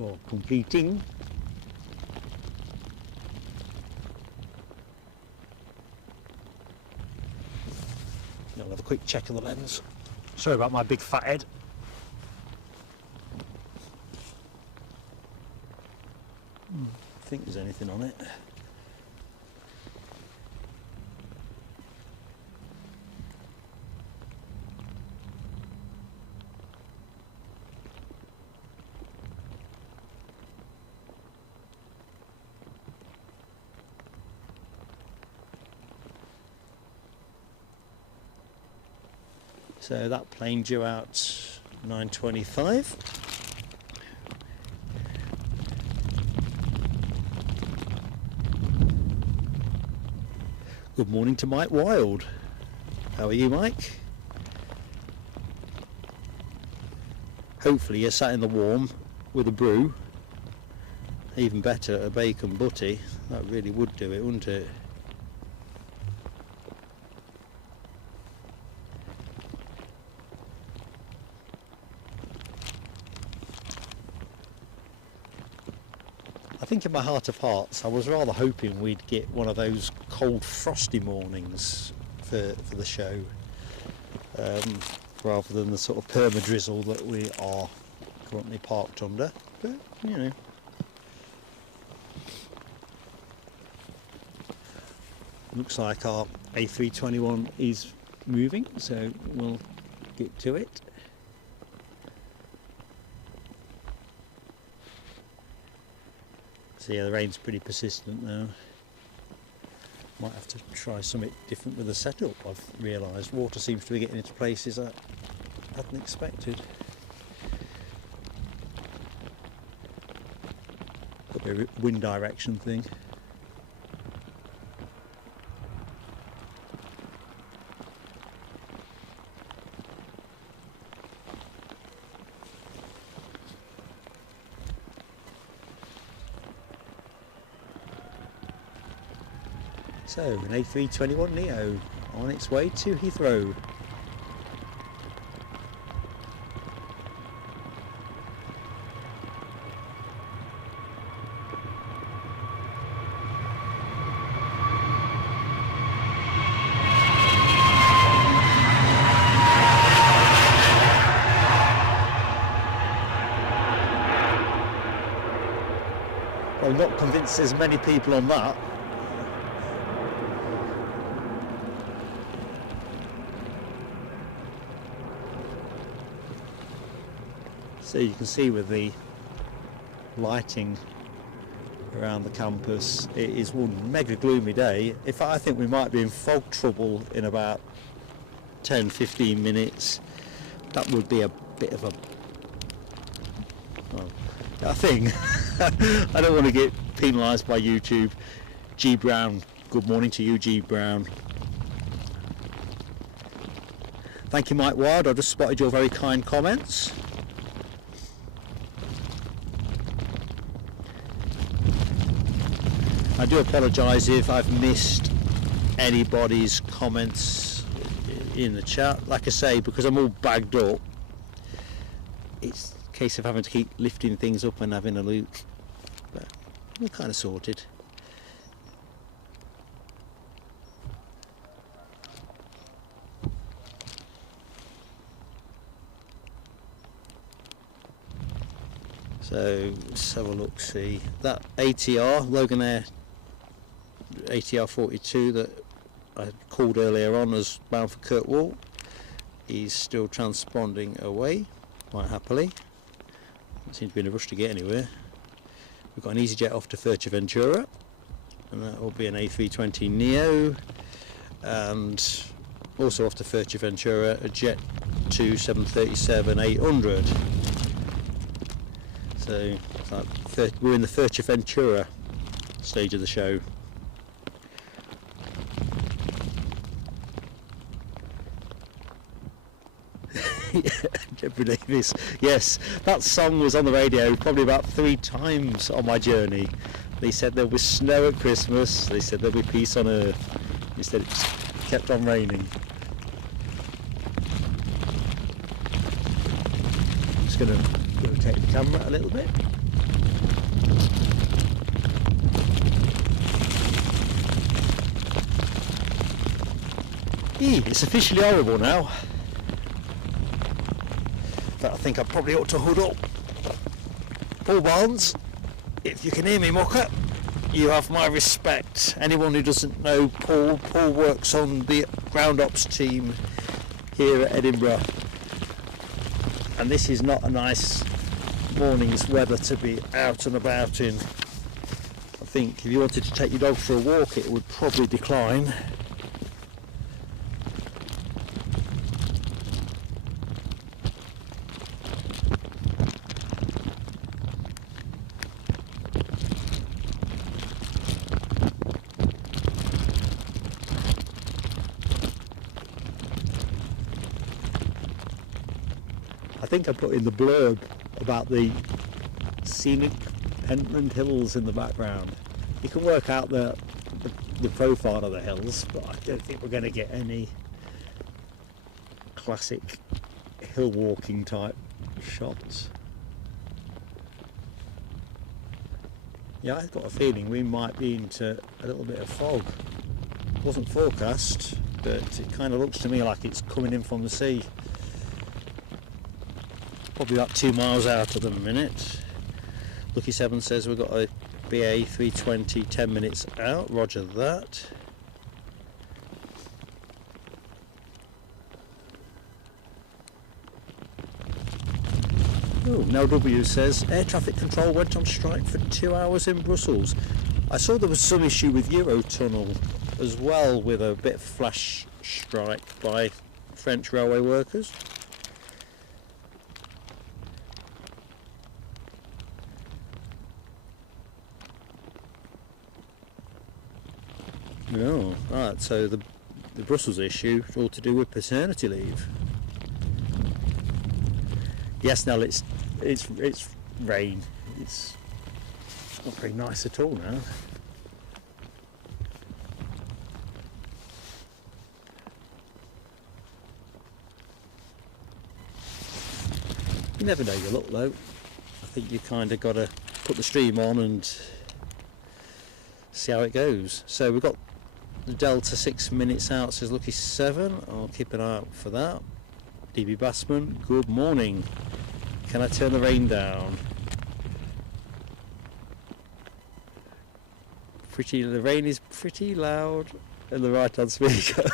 or completing. I'll have a quick check of the lens. Sorry about my big fat head. I think there's anything on it. So that plane due out 9:25. Good morning to Mike Wild. How are you, Mike? Hopefully you're sat in the warm with a brew. Even better, a bacon butty. That really would do it, wouldn't it? I think in my heart of hearts I was rather hoping we'd get one of those cold frosty mornings for the show, rather than the sort of perma-drizzle that we are currently parked under, but you know. Looks like our A321 is moving, so we'll get to it. So yeah, the rain's pretty persistent now. Might have to try something different with the setup. I've realised water seems to be getting into places I hadn't expected. Could be a wind direction thing. So, an A321neo on its way to Heathrow. Well, I'm not convinced there's many people on that. So you can see with the lighting around the campus, it is one mega gloomy day. In fact, I think we might be in fog trouble in about 10-15 minutes. That would be a bit of a, well, a thing. I don't want to get penalised by YouTube. G Brown, good morning to you, G Brown. Thank you, Mike Wild. I just spotted your very kind comments. I do apologise if I've missed anybody's comments in the chat. Like I say, because I'm all bagged up, it's a case of having to keep lifting things up and having a look. But we're kind of sorted. So let's have a look, see. That ATR, Loganair ATR 42 that I called earlier on as bound for Kirkwall. He's still transponding away quite happily. Doesn't seem to be in a rush to get anywhere. We've got an EasyJet off to Fuerteventura, and that will be an A320 Neo, and also off to Fuerteventura a Jet 2 737-800. So we're in the Fuerteventura stage of the show. Deborah Davis, yes, that song was on the radio probably about 3 times on my journey. They said there'll be snow at Christmas, they said there'll be peace on earth. Instead it just kept on raining. I'm just going to rotate the camera a little bit. It's officially horrible now. I think I probably ought to hood up. Paul Barnes, if you can hear me, mucker, you have my respect. Anyone who doesn't know Paul works on the ground ops team here at Edinburgh, and this is not a nice morning's weather to be out and about in. I think if you wanted to take your dog for a walk, it would probably decline. I think I put in the blurb about the scenic Pentland Hills in the background. You can work out the profile of the hills, but I don't think we're going to get any classic hill walking type shots. Yeah, I've got a feeling we might be into a little bit of fog. It wasn't forecast, but it kind of looks to me like it's coming in from the sea. Probably about 2 miles out at the minute. Lucky 7 says we've got a BA 320 10 minutes out, roger that. Oh, Nell W says air traffic control went on strike for 2 hours in Brussels. I saw there was some issue with Eurotunnel as well, with a bit of flash strike by French railway workers. Oh, right, so the Brussels issue is all to do with paternity leave. Yes, Nell, it's rain. It's not very nice at all now. You never know your luck though. I think you kind of got to put the stream on and see how it goes. So we've got the Delta 6 minutes out, says Lucky 7. I'll keep an eye out for that. DB Bassman, good morning. Can I turn the rain down? The rain is pretty loud in the right hand speaker.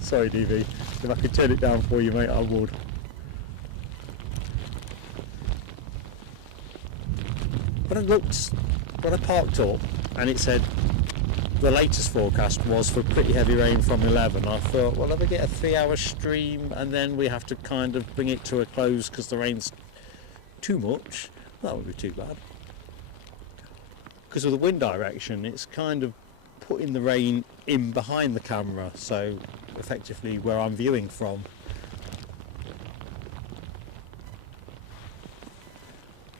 Sorry DB, if I could turn it down for you mate, I would. When I parked up and it said the latest forecast was for pretty heavy rain from 11, I thought, well, if I get a 3-hour stream and then we have to kind of bring it to a close because the rain's too much, that would be too bad. Because of the wind direction, it's kind of putting the rain in behind the camera, so effectively where I'm viewing from.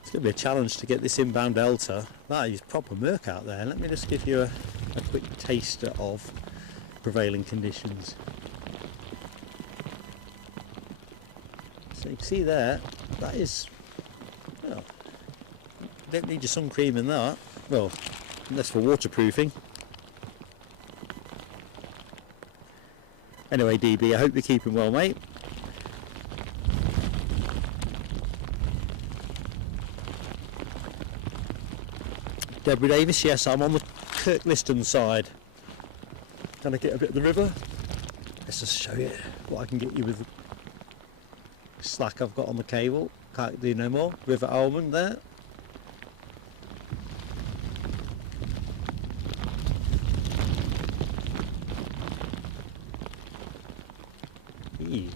It's going to be a challenge to get this inbound Delta. That is proper murk out there. Let me just give you a quick taster of prevailing conditions. So you can see there, that is, well, you don't need your sun cream in that. Well, unless for waterproofing. Anyway, DB, I hope you're keeping well, mate. Deborah Davis, yes, I'm on the Kirkliston side. Can I get a bit of the river? Let's just show you what I can get you with the slack I've got on the cable. Can't do no more. River Almond there. Eee.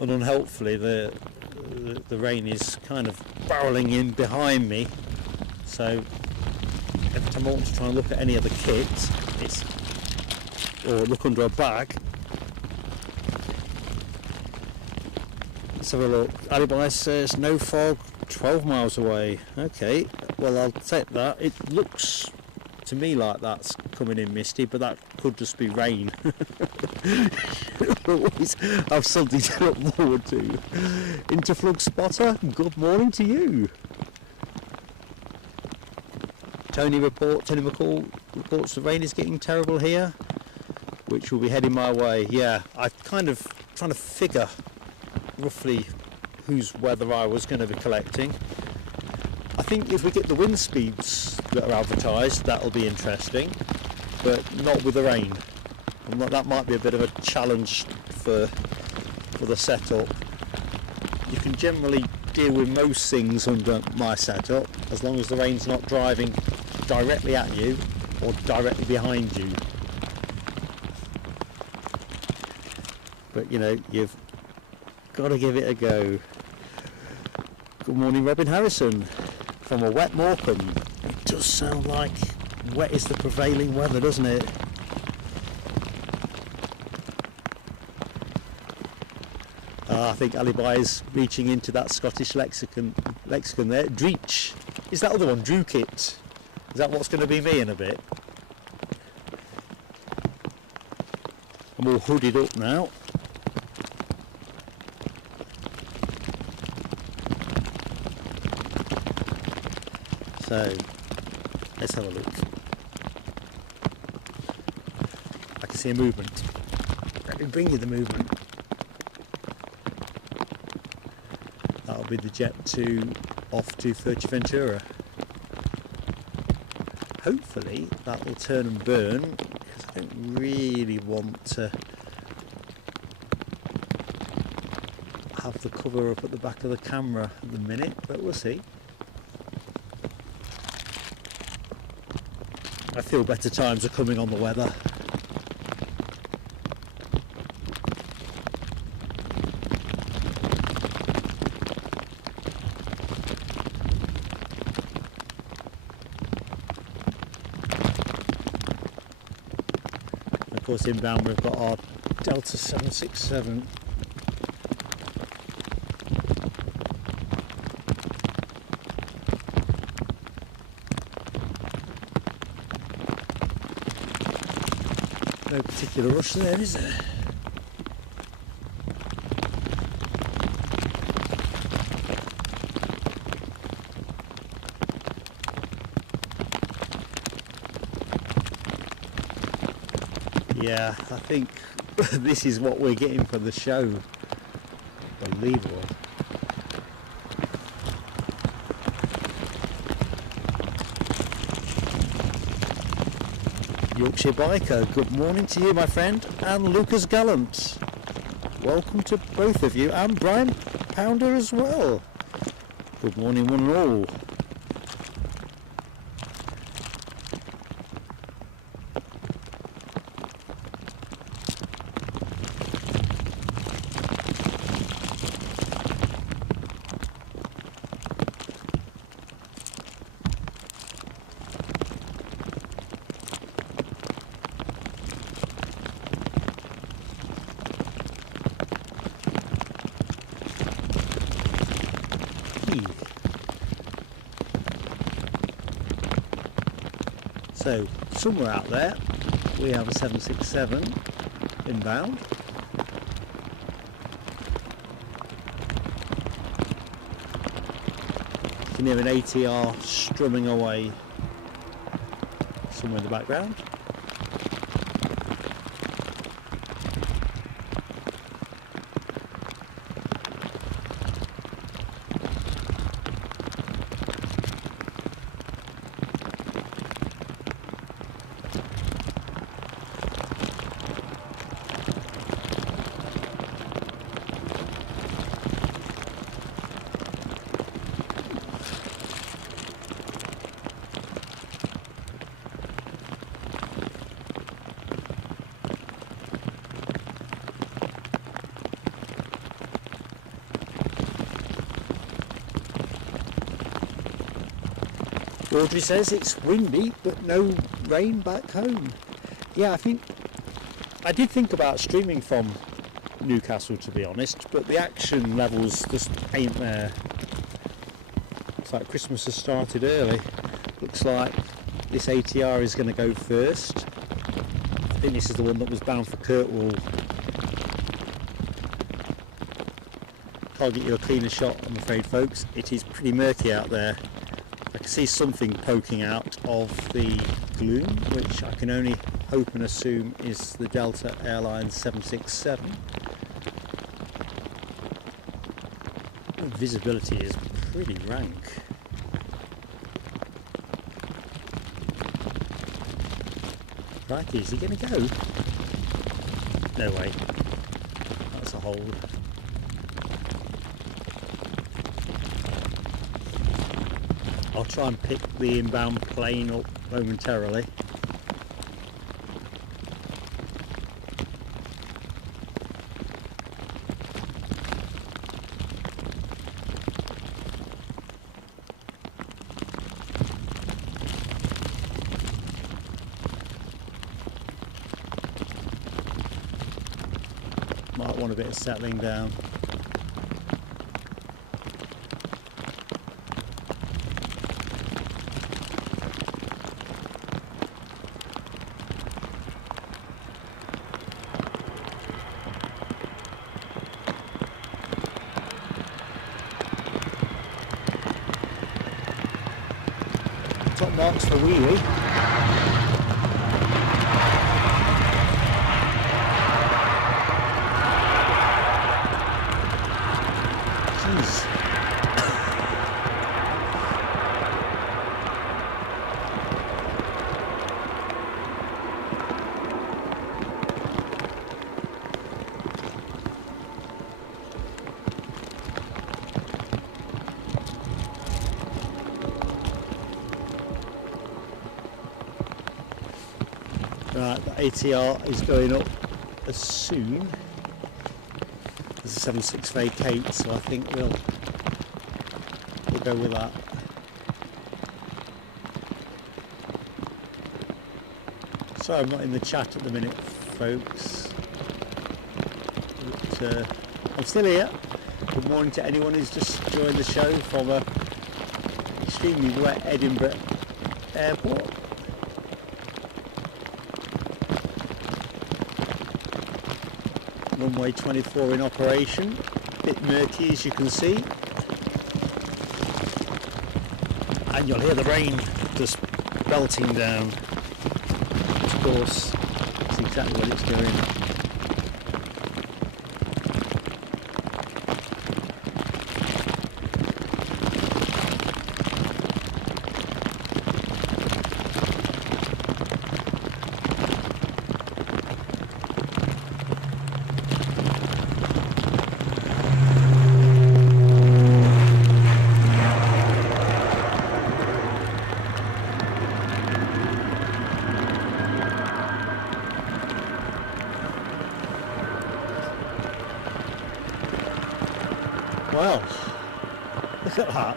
And unhelpfully the rain is kind of barreling in behind me, so every time I want to try and look at any of the kit or look under a bag. Let's have a look. Alibi says no fog, 12 miles away. Okay, well I'll take that. It looks to me like that's coming in misty, but that could just be rain. Always have something to look forward to. Interflug spotter, good morning to you. Tony McCall reports the rain is getting terrible here, which will be heading my way. Yeah, I kind of trying to figure roughly whose weather I was going to be collecting. I think if we get the wind speeds that are advertised, that'll be interesting, but not with the rain. And that might be a bit of a challenge for the setup. You can generally deal with most things under my setup as long as the rain's not driving directly at you or directly behind you. But you know, you've got to give it a go. Good morning, Robin Harrison from a wet Morecambe. It does sound like wet is the prevailing weather, doesn't it? I think Alibi is reaching into that Scottish lexicon there. Dreech. Is that other one Drukit? Is that what's going to be me in a bit? I'm all hooded up now. So, let's have a look. I can see a movement. Let me bring you the movement. That'll be the jet off to Fuerteventura. Hopefully that will turn and burn, because I don't really want to have the cover up at the back of the camera at the minute, but we'll see. I feel better times are coming on the weather. And of course inbound we've got our Delta 767. No particular rush there, is there? Yeah, I think this is what we're getting for the show. Unbelievable. Yorkshire Biker, good morning to you, my friend, and Lucas Gallant. Welcome to both of you, and Brian Pounder as well. Good morning, one and all. So, somewhere out there, we have a 767 inbound. You can hear an ATR strumming away somewhere in the background. Audrey says it's windy but no rain back home. Yeah, I did think about streaming from Newcastle, to be honest, but the action levels just ain't there. Looks like Christmas has started early. Looks like this ATR is going to go first. I think this is the one that was bound for Kirkwall. Can't get you a cleaner shot, I'm afraid, folks. It is pretty murky out there. I can see something poking out of the gloom, which I can only hope and assume is the Delta Airlines 767. The visibility is pretty rank. Right, is he going to go? No way. That's a hold. I'll try and pick the inbound plane up momentarily. Might want a bit of settling down. Top marks for wheelie. Jeez. Right, the ATR is going up as soon as the 76 vacates, so I think we'll go with that. Sorry, I'm not in the chat at the minute, folks. But, I'm still here. Good morning to anyone who's just joined the show from a extremely wet Edinburgh airport. Runway 24 in operation, bit murky as you can see, and you'll hear the rain just belting down. Of course, that's exactly what it's doing. Well, look at that.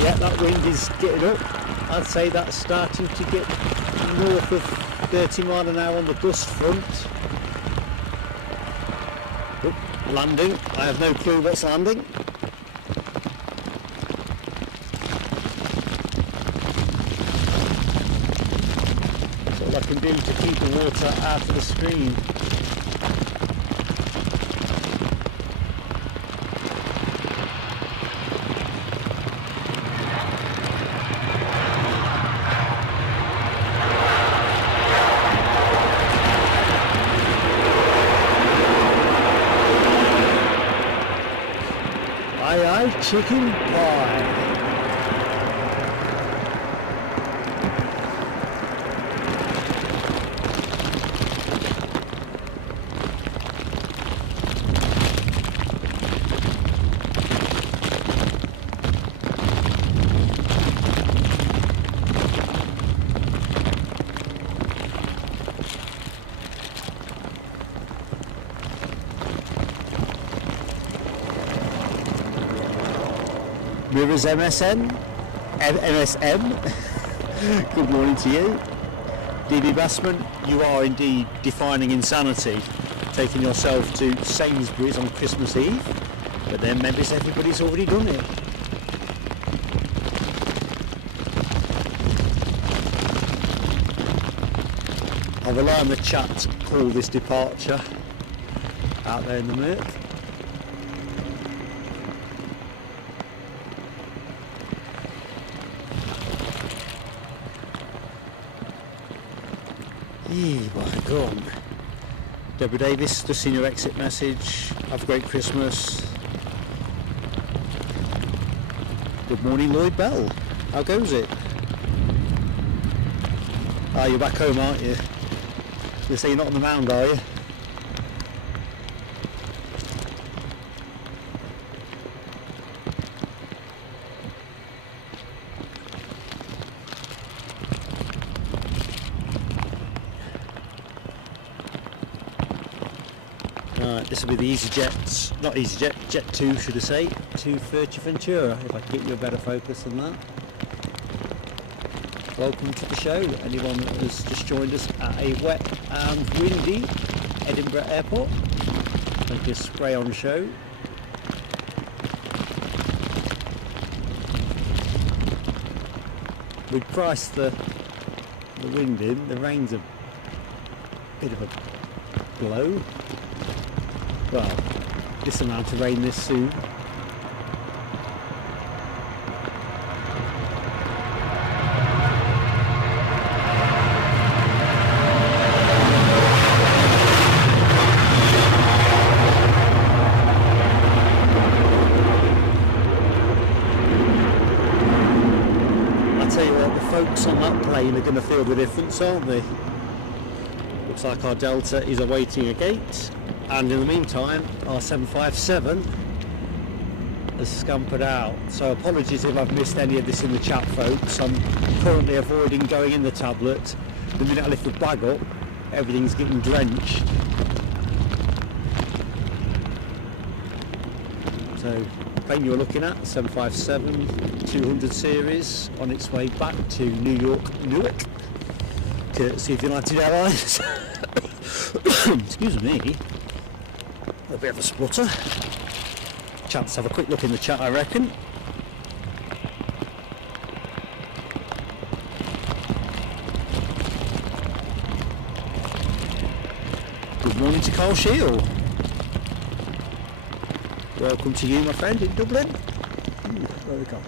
Yeah, that wind is getting up. I'd say that's starting to get north of 30 mile an hour on the gust front. Oh, landing. I have no clue what's landing. That's all I can do to keep the water out of the screen. Aye, aye, chicken pie. Mirrors MSM, good morning to you. DB Bassman, you are indeed defying insanity, taking yourself to Sainsbury's on Christmas Eve, but then maybe everybody's already done it. I'll rely on the chat to call this departure out there in the murk. By God. Deborah Davis, just seen your exit message. Have a great Christmas. Good morning, Lloyd Bell. How goes it? Ah, you're back home, aren't you? They say you're not on the mound, are you? This will be the EasyJet, not EasyJet, Jet 2 should I say, to Fuerteventura, if I can get you a better focus than that. Welcome to the show, anyone that has just joined us at a wet and windy Edinburgh airport. Thank you, spray on show. We priced the wind in, the rain's a bit of a blow. Well, this amount of rain this soon. I tell you what, the folks on that plane are going to feel the difference, aren't they? Looks like our Delta is awaiting a gate. And in the meantime, our 757 has scampered out. So apologies if I've missed any of this in the chat, folks. I'm currently avoiding going in the tablet. The minute I lift the bag up, everything's getting drenched. So the plane you're looking at, 757 200 series, on its way back to New York, Newark, courtesy of United Airlines. Excuse me. A bit of a splutter. Chance to have a quick look in the chat, I reckon. Good morning to Carl Shield. Welcome to you, my friend, in Dublin. Where we go?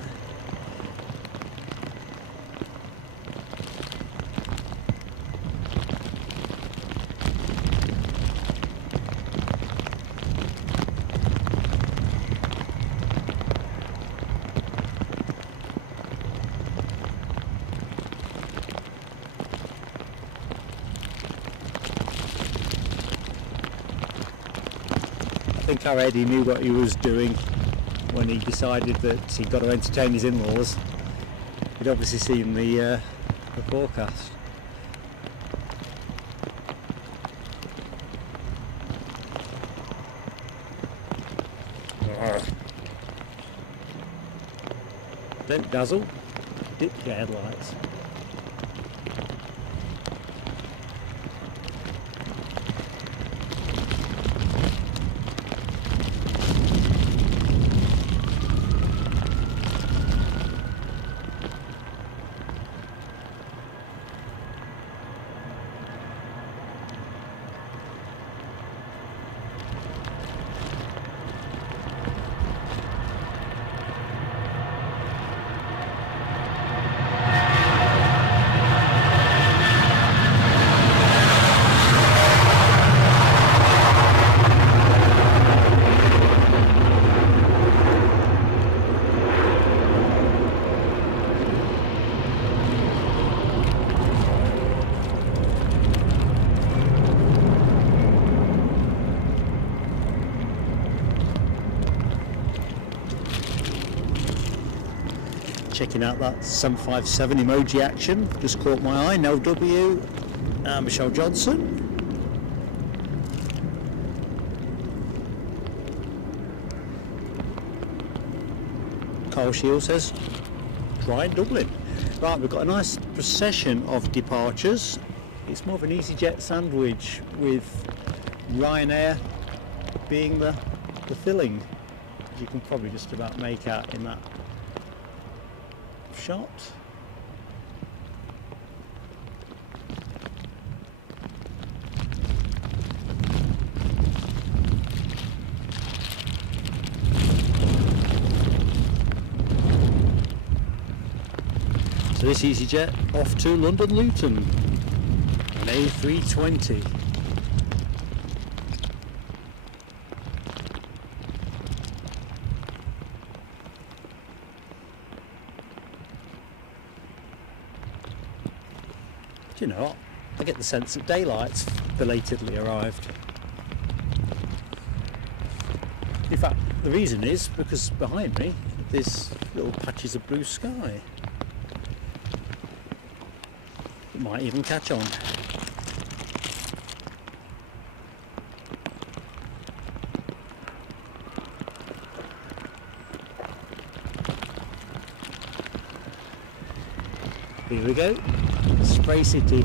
I think our Eddie knew what he was doing when he decided that he'd got to entertain his in-laws. He'd obviously seen the forecast. Don't dazzle, dip your headlights. Checking out that 757 emoji action, just caught my eye. Nell W, Michelle Johnson. Carl Shield says try Dublin. Right, we've got a nice procession of departures. It's more of an EasyJet sandwich with Ryanair being the filling, as you can probably just about make out in that shot. So this EasyJet off to London Luton, an A320. Do you know what? I get the sense that daylight's belatedly arrived. In fact, the reason is because behind me there's little patches of blue sky. It might even catch on. Here we go, Spray City.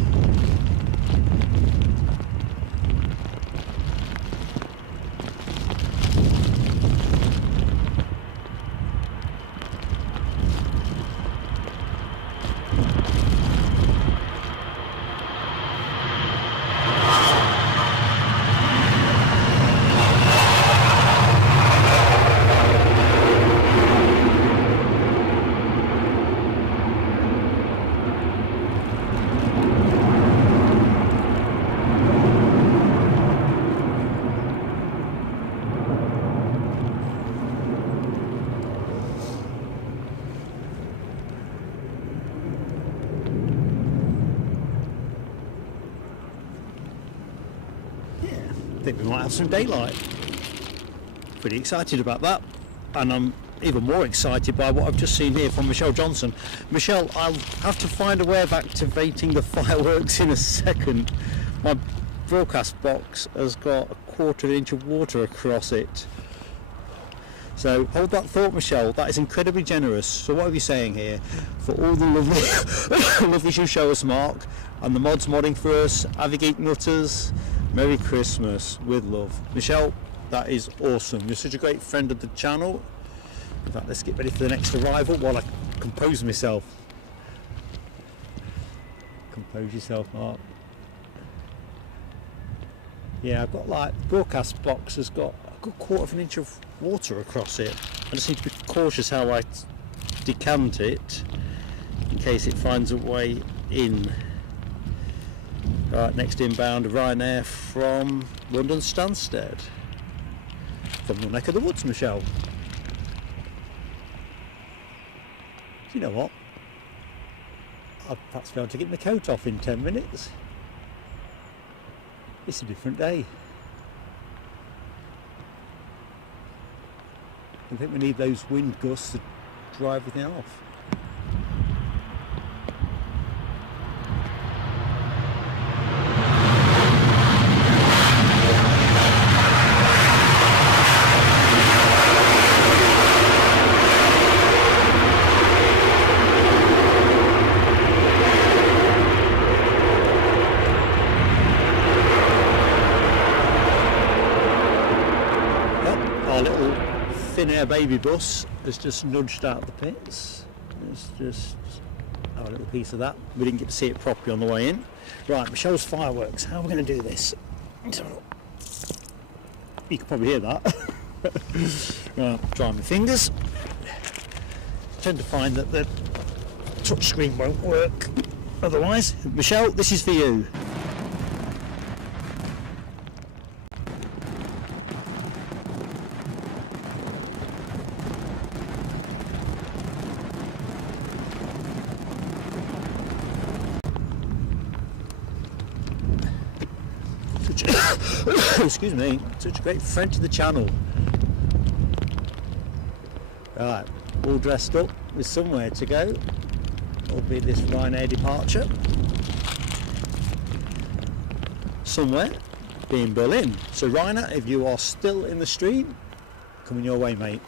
I think we might have some daylight. Pretty excited about that, and I'm even more excited by what I've just seen here from Michelle Johnson. Michelle, I'll have to find a way of activating the fireworks in a second. My broadcast box has got a quarter of an inch of water across it. So hold that thought, Michelle. That is incredibly generous. So what are you saying here? For all the lovely lovely you show us, Mark, and the mods modding for us, Avigeek Nutters, Merry Christmas with love. Michelle, that is awesome. You're such a great friend of the channel. In fact, let's get ready for the next arrival while I compose myself. Compose yourself, Mark. Yeah, I've got like, broadcast box has got a good quarter of an inch of water across it. I just need to be cautious how I decant it in case it finds a way in. Right, next inbound Ryanair from London Stansted. From your neck of the woods, Michelle. Do you know what? I'll perhaps be able to get my coat off in 10 minutes. It's a different day. I think we need those wind gusts to dry everything off. Air baby bus has just nudged out the pits. It's just a little piece of that. We didn't get to see it properly on the way in. Right, Michelle's fireworks. How are we going to do this? You can probably hear that. Right, dry my fingers. I tend to find that the touch screen won't work otherwise. Michelle, this is for you. Excuse me, such a great friend to the channel. Right, all dressed up with somewhere to go, albeit this Ryanair departure. Somewhere being Berlin. So Ryanair, if you are still in the stream, coming your way, mate.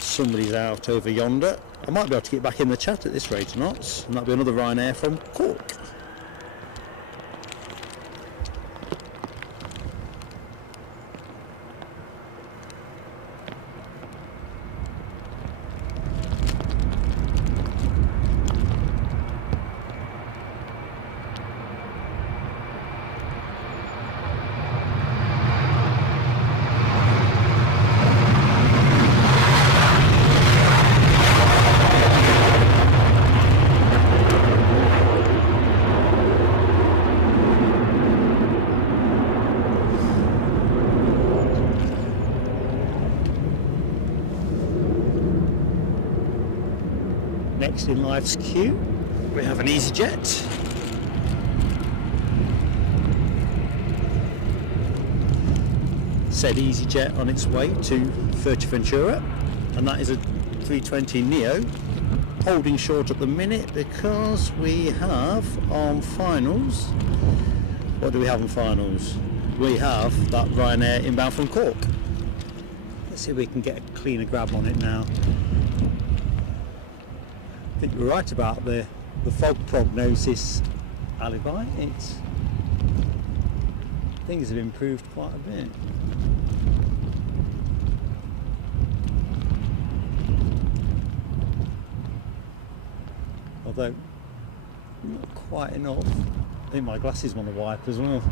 Somebody's out over yonder. I might be able to get back in the chat at this rate of knots, and that'll be another Ryanair from Cork. Next in life's queue, we have an EasyJet. Said EasyJet on its way to Fuerteventura, and that is a 320neo, holding short at the minute because we have on finals. What do we have on finals? We have that Ryanair inbound from Cork. Let's see if we can get a cleaner grab on it now. I think you're right about the fog prognosis alibi. Things have improved quite a bit. Although not quite enough. I think my glasses want to wipe as well.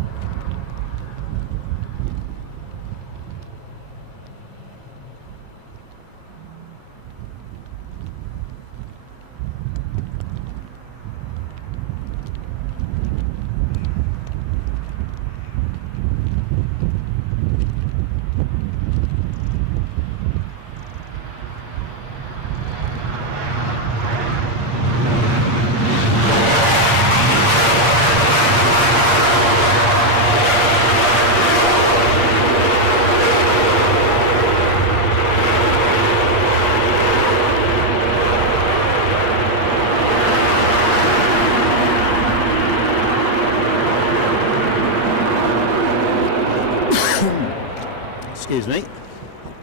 Excuse me,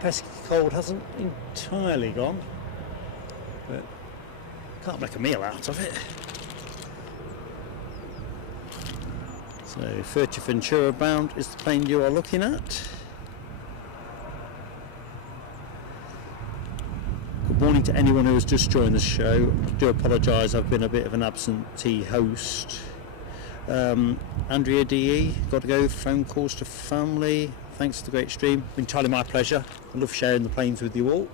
pesky cold hasn't entirely gone, but can't make a meal out of it. So Fuerteventura bound is the plane you are looking at. Good morning to anyone who has just joined the show. I do apologise, I've been a bit of an absentee host. Andrea DE, got to go, phone calls to family. Thanks for the great stream, entirely my pleasure. I love sharing the planes with you all.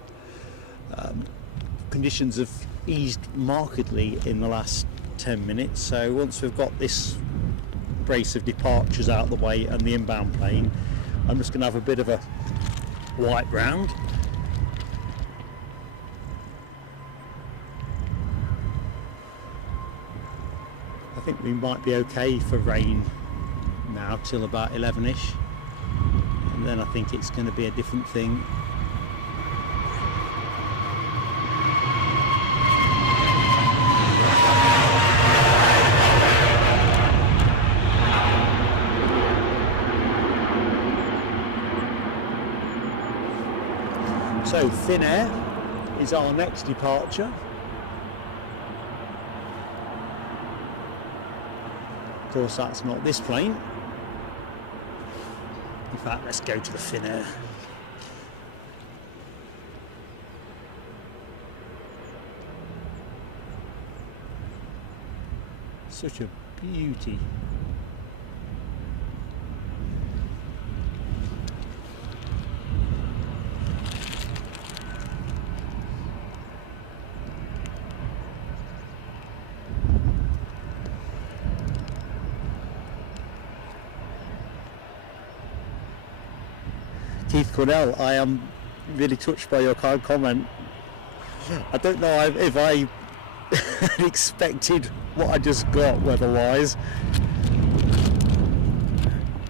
Conditions have eased markedly in the last 10 minutes, so once we've got this brace of departures out of the way and the inbound plane, I'm just going to have a bit of a wipe round. I think we might be okay for rain now till about 11ish. And then I think it's going to be a different thing. So Thin Air is our next departure. Of course that's not this plane. In fact, let's go to the Thin Air. Such a beauty. Keith Cornell, I am really touched by your kind comment. I don't know if I expected what I just got weather-wise,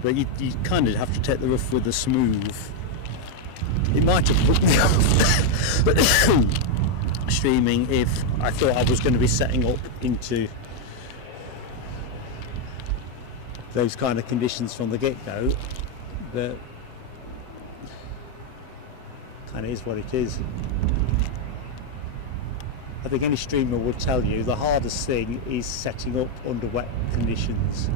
but you kind of have to take the rough with the smooth. It might have put me off streaming if I thought I was going to be setting up into those kind of conditions from the get-go, but kind of is what it is. I think any streamer will tell you the hardest thing is setting up under wet conditions.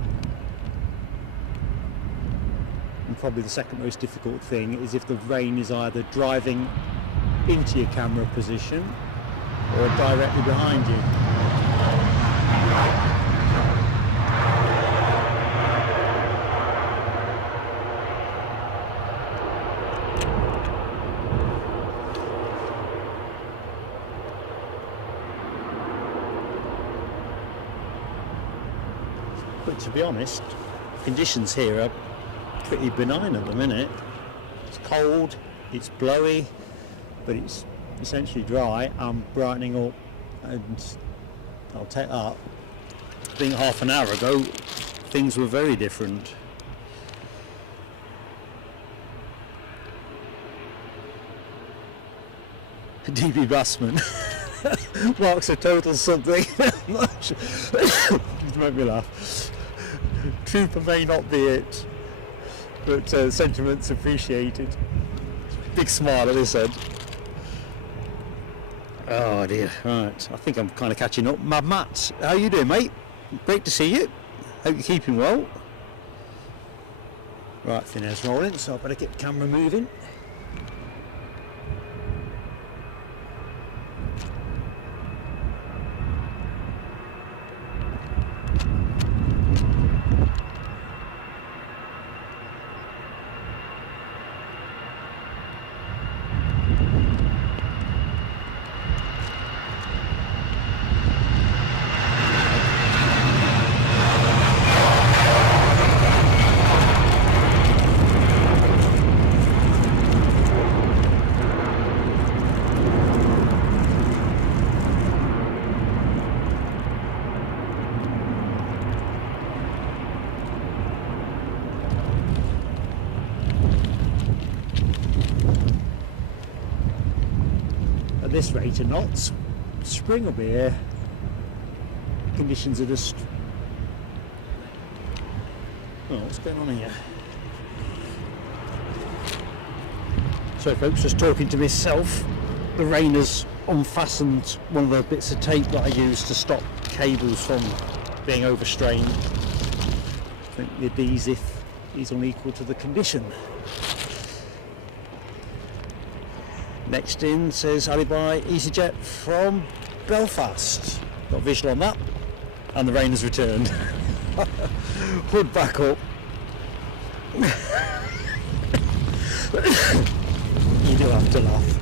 And probably the second most difficult thing is if the rain is either driving into your camera position or directly behind you. But to be honest, conditions here are pretty benign at the minute. It's cold, it's blowy, but it's essentially dry and brightening up, and I'll take that. I think half an hour ago things were very different. DB Bassman marks a total something. It made me laugh. Trooper may not be it, but sentiments appreciated. Big smile at this end. Oh dear, right, I think I'm kind of catching up. Mad Matt, how you doing, mate? Great to see you. Hope you're keeping well. Right, thin air's rolling, so I better get the camera moving. At this rate of knots, spring will be here. Conditions are just... Oh, what's going on here? So folks, just talking to myself, the rain has unfastened one of the bits of tape that I use to stop cables from being overstrained. I think the adhesive is unequal to the condition. Next in says Alibi EasyJet from Belfast. Got a visual on that, and the rain has returned. Hood back up. You do have to laugh.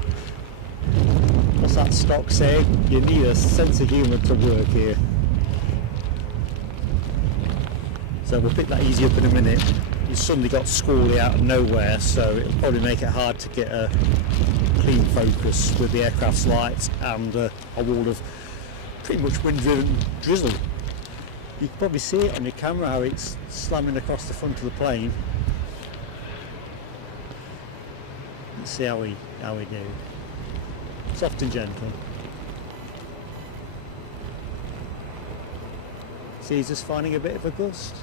What's that stock saying? You need a sense of humour to work here. So we'll pick that easy up in a minute. You suddenly got squally out of nowhere, so it'll probably make it hard to get a clean focus with the aircraft's lights and a wall of pretty much wind-driven drizzle. You can probably see it on your camera how it's slamming across the front of the plane. Let's see how we do. Soft and gentle. See, he's just finding a bit of a gust.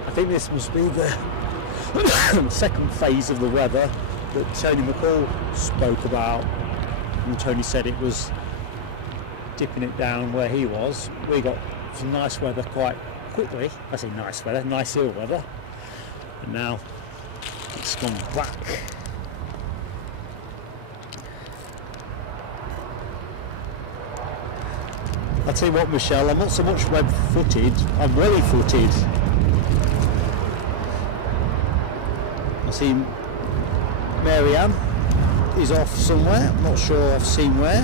I think this must be the second phase of the weather that Tony McCall spoke about, and Tony said it was dipping it down where he was. We got some nice weather quite quickly. I say nice weather, nice ill weather, and now it's gone back. I'll tell you what, Michelle, I'm not so much web-footed, I'm welly-footed. I see Marianne is off somewhere, I'm not sure I've seen where.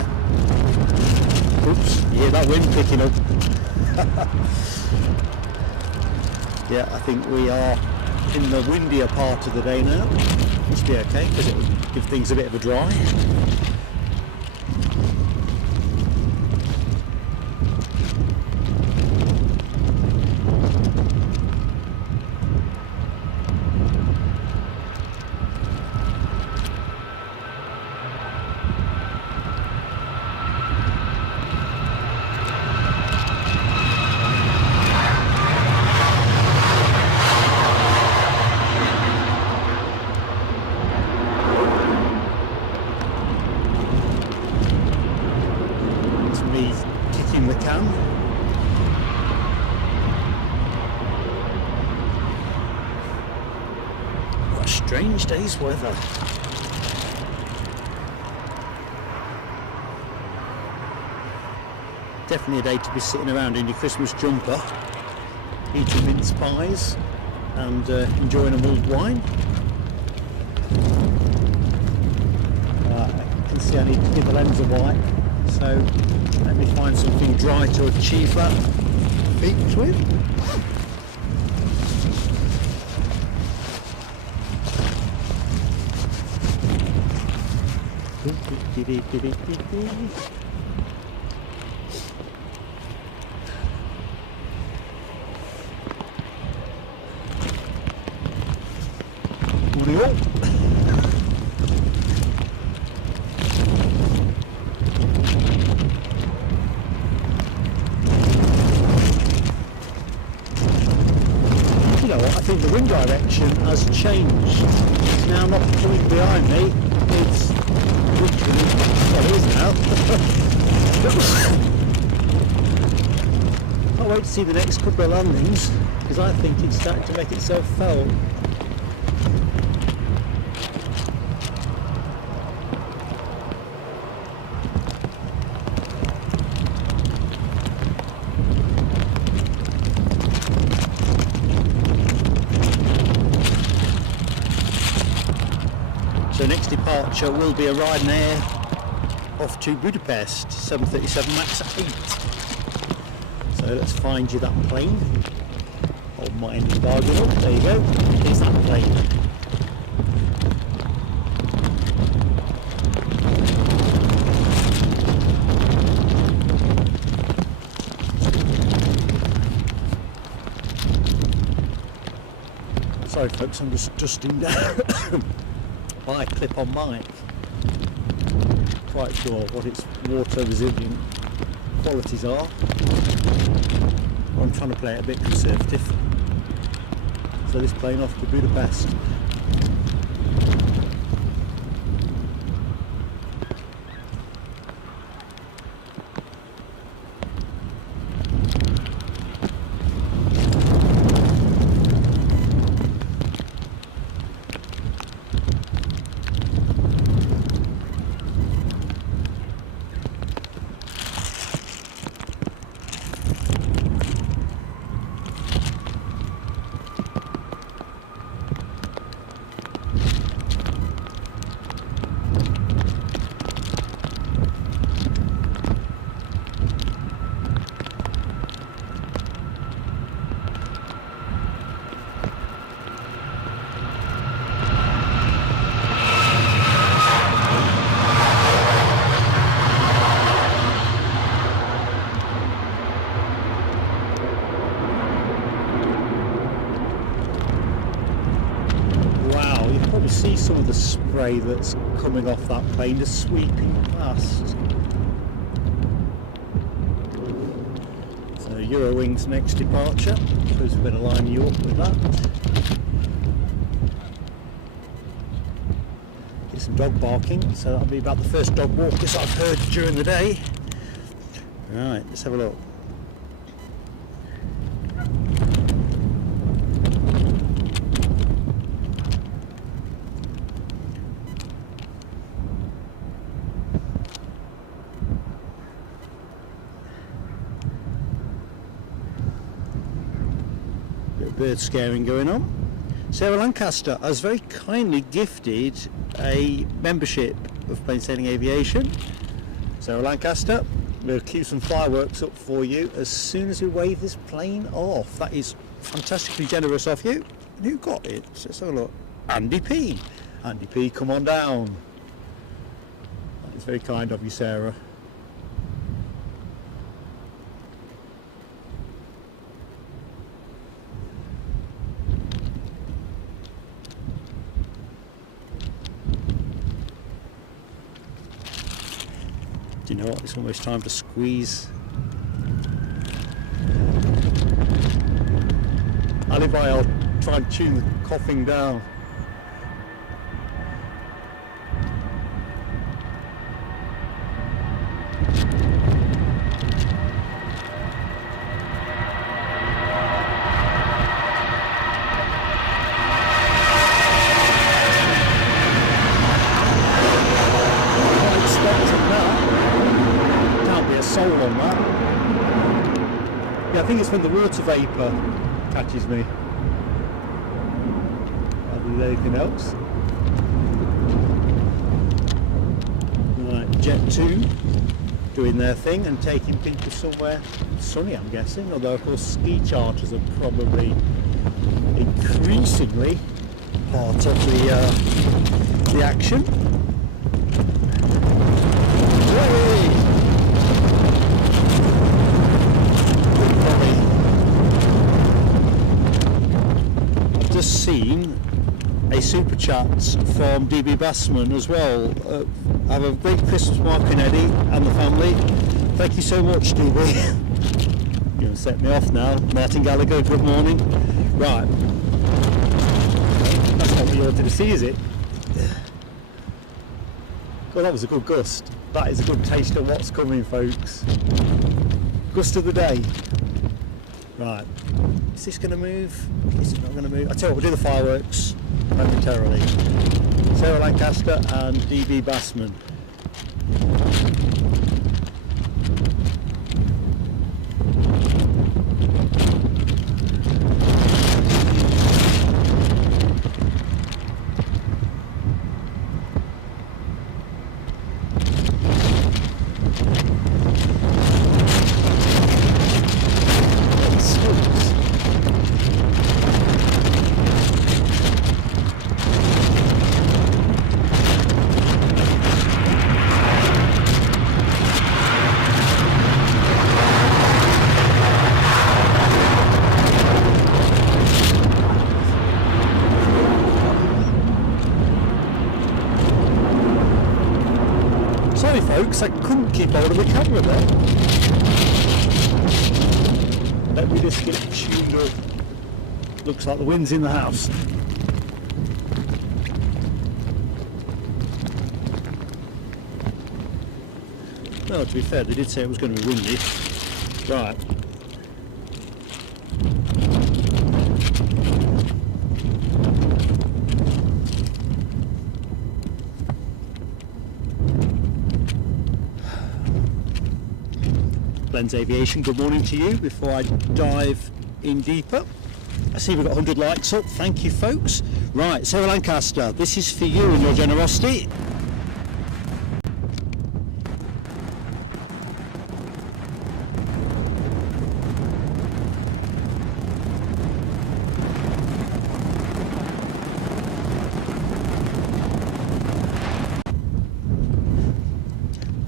Oops, you hear that wind picking up. Yeah, I think we are in the windier part of the day now. Must be okay, because it will give things a bit of a dry. strange day's weather. Definitely a day to be sitting around in your Christmas jumper, eating mince pies and enjoying a mulled wine. I can see I need to give the lens a wipe, so let me find something dry to achieve that feat with. You know what, I think the wind direction has changed. It's now not coming behind me, it's literally, well, it is now. Can't wait to see the next couple of landings, because I think it's starting to make itself felt. So next departure will be a Ryanair off to Budapest, 737 MAX 8. So let's find you that plane. Hold my end of the bargain up, there you go, there's that plane. Sorry folks, I'm just dusting down my clip-on mic. Quite sure what its water resilient qualities are. I'm trying to play it a bit conservative. So this plane off to Budapest. See some of the spray that's coming off that plane, just sweeping past. So Eurowings next departure, suppose we better line you up with that. Get some dog barking, so that'll be about the first dog walkers I've heard during the day. Right, let's have a look. Bird scaring going on. Sarah Lancaster has very kindly gifted a membership of Plain Sailing Aviation. Sarah Lancaster, we'll cue some fireworks up for you as soon as we wave this plane off. That is fantastically generous of you. And who got it? Let's have a look. Andy P. Andy P, come on down. That is very kind of you, Sarah. Do you know what? It's almost time to squeeze. Alibi, I'll try and tune the coughing down. soul on that. Yeah, I think it's when the water vapour catches me rather than anything else. Right, Jet 2 doing their thing and taking people somewhere sunny, I'm guessing, although of course ski charters are probably increasingly part of the action. I've just seen a super chat from DB Bassman as well. Have a great Christmas, Mark and Eddie and the family. Thank you so much, DB. You're going to set me off now. Martin Gallagher, good morning. Right. That's not what you wanted to see, is it? God, that was a good gust. That is a good taste of what's coming, folks. Gust of the day. Right. Is this going to move? Is it not going to move? I tell you what, we'll do the fireworks momentarily. Sarah Lancaster and DB Bassman. Sorry folks, I couldn't keep hold of the camera there. Let me just get tuned up. Looks like the wind's in the house. Well, to be fair, they did say it was going to be windy. Right. Glenn's Aviation, good morning to you. Before I dive in deeper, I see we've got 100 likes up. Thank you, folks. Right, Sarah Lancaster, this is for you and your generosity.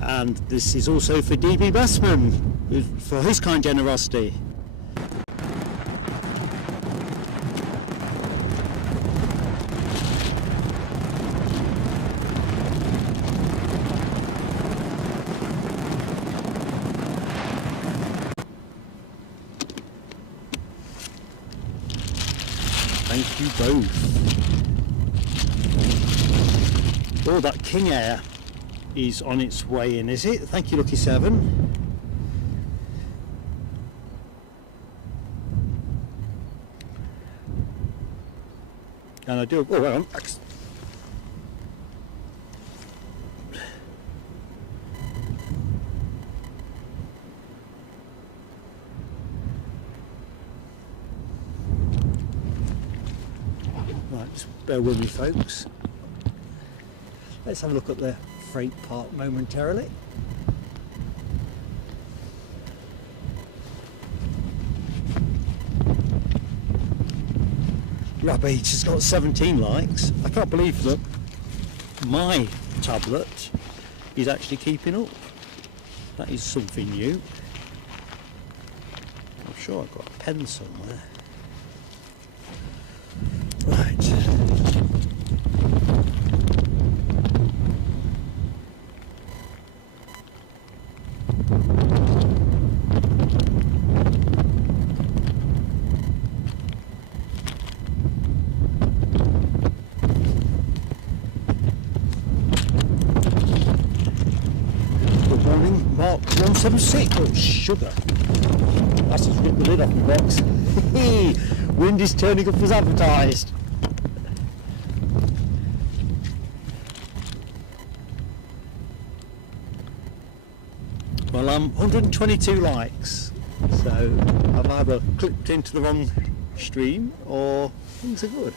And this is also for DB Bassman, for his kind generosity. Thank you both. Oh, that King Air is on its way in, is it? Thank you, Lucky 7. And I do. Oh, hang on. Right, just bear with me, folks. Let's have a look at the freight park momentarily. Rabbit has got 17 likes. I can't believe that my tablet is actually keeping up. That is something new. I'm sure I've got a pen somewhere. Right. Mark 176. Oh, sugar. That's just ripped the lid off my box. Wind is turning up as advertised. Well, 122 likes, so I've either clicked into the wrong stream or things are good.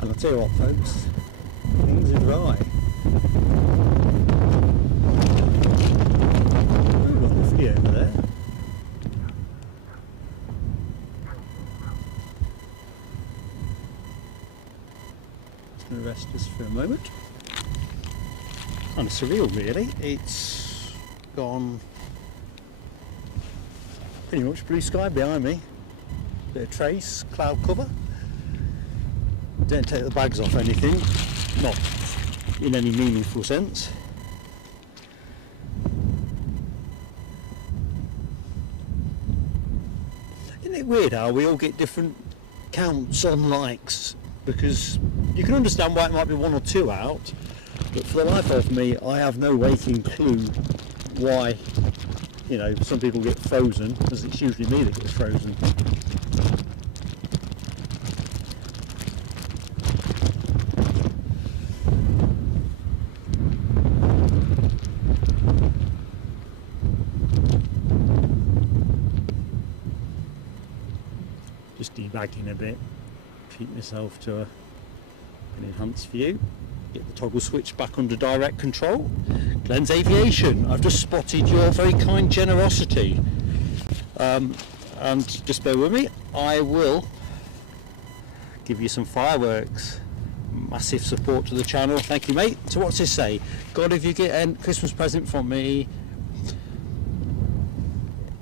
And I'll tell you what, folks, things are dry. We've got the video over there. Just going to rest us for a moment. Kind of surreal, really. It's gone pretty much blue sky behind me. Bit of trace, cloud cover. Don't take the bags off anything, not in any meaningful sense. Isn't it weird how we all get different counts on likes? Because you can understand why it might be 1 or 2 out, but for the life of me, I have no waking clue why, you know, some people get frozen, because it's usually me that gets frozen. Just debagging a bit, keep myself to an enhanced view. Get the toggle switch back under direct control. Glenn's Aviation, I've just spotted your very kind generosity. And just bear with me, I will give you some fireworks. Massive support to the channel, thank you mate. So what's this say? God, if you get a Christmas present from me,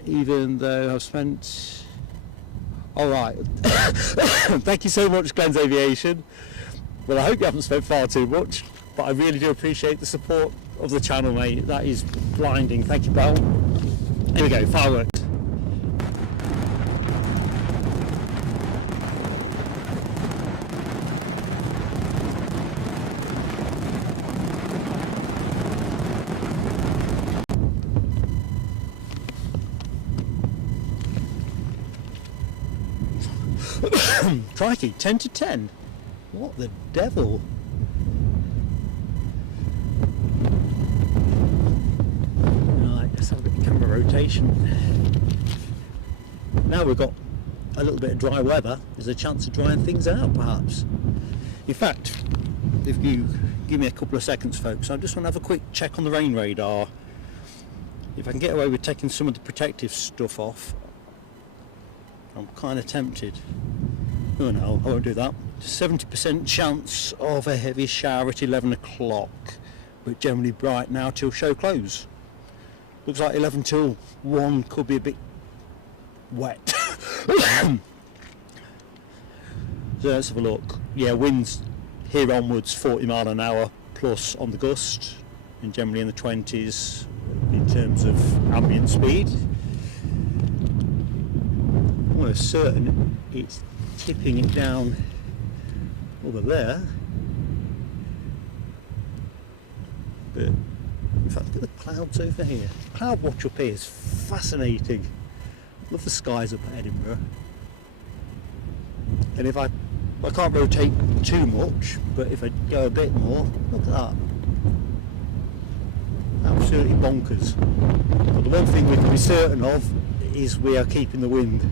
even though I've spent... Alright, thank you so much Glenn's Aviation. Well, I hope you haven't spent far too much, but I really do appreciate the support of the channel, mate. That is blinding. Thank you, pal. Here we go, fireworks. Crikey, 10 to 10. What the devil? Right, let's have a bit of camera rotation. Now we've got a little bit of dry weather, there's a chance of drying things out perhaps. In fact, if you give me a couple of seconds folks, I just want to have a quick check on the rain radar. If I can get away with taking some of the protective stuff off, I'm kind of tempted. Oh no, I won't do that. 70% chance of a heavy shower at 11 o'clock, but generally bright now till show close. Looks like 11 till 1 could be a bit wet. So let's have a look. Yeah, winds here onwards 40 mile an hour plus on the gust, and generally in the 20s in terms of ambient speed. I'm almost certain it's tipping it down over there, but in fact look at the clouds over here. Cloud watch up here is fascinating. Love the skies up at Edinburgh. And if I can't rotate too much, but if I go a bit more, look at that. Absolutely bonkers. But the one thing we can be certain of is we are keeping the wind.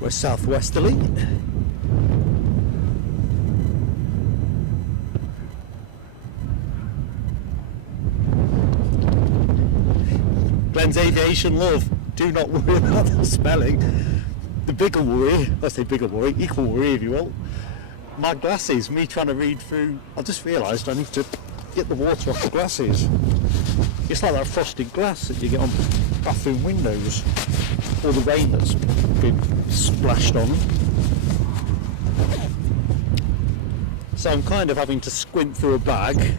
We're southwesterly. Glenn's Aviation love, do not worry about the spelling. The bigger worry, I say bigger worry, equal worry if you will, my glasses, me trying to read through, I just realised I need to get the water off the glasses. It's like that frosted glass that you get on bathroom windows, or the rain that's been splashed on. So I'm kind of having to squint through a bag,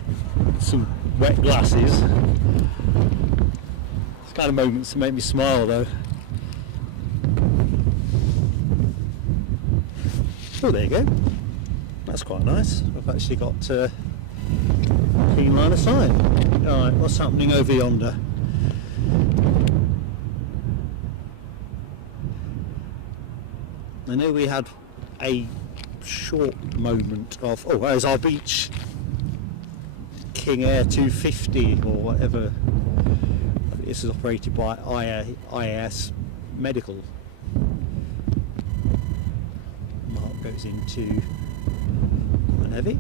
some wet glasses. It's kind of moments that make me smile though. Oh, there you go. That's quite nice. I've actually got a clean line of sight. Alright, what's happening over yonder? I know we had a short moment of, oh, there's our beach, King Air 250 or whatever. I think this is operated by IAS Medical. Mark goes into an heavy.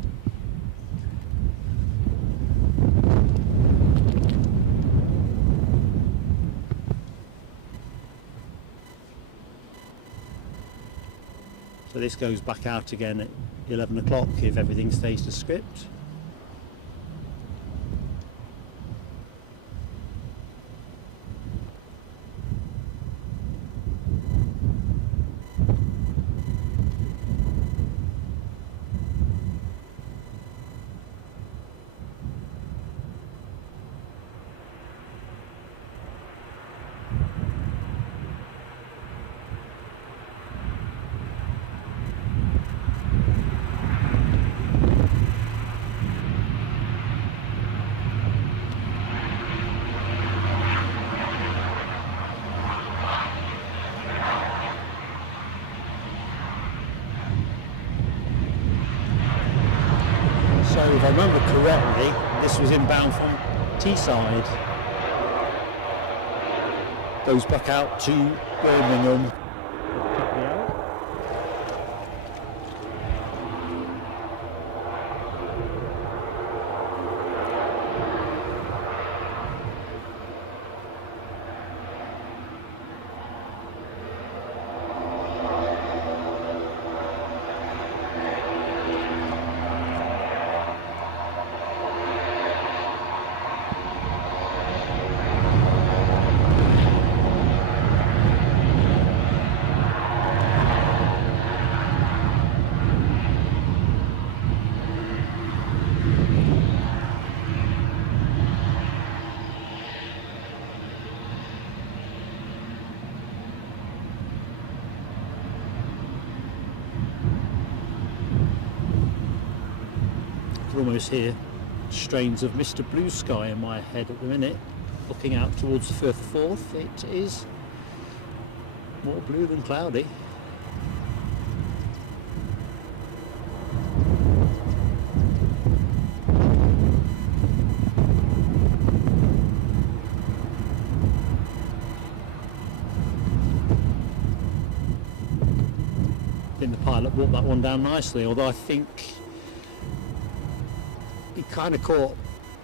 So this goes back out again at 11 o'clock if everything stays to script. So if I remember correctly, this was inbound from Teesside. Goes back out to Birmingham. Almost hear strains of Mr. Blue Sky in my head at the minute. Looking out towards the Firth of Forth, it is more blue than cloudy. I think the pilot brought that one down nicely, although I think he kind of caught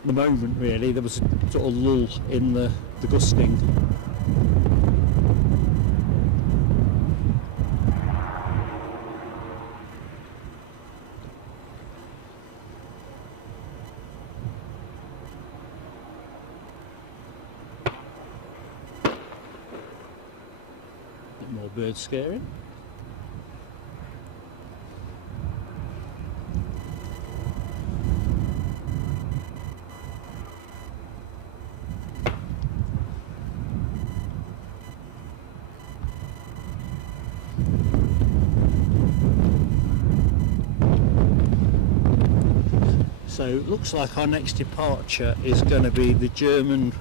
the moment really. There was a sort of lull in the gusting. Bit more bird scaring. So it looks like our next departure is going to be the German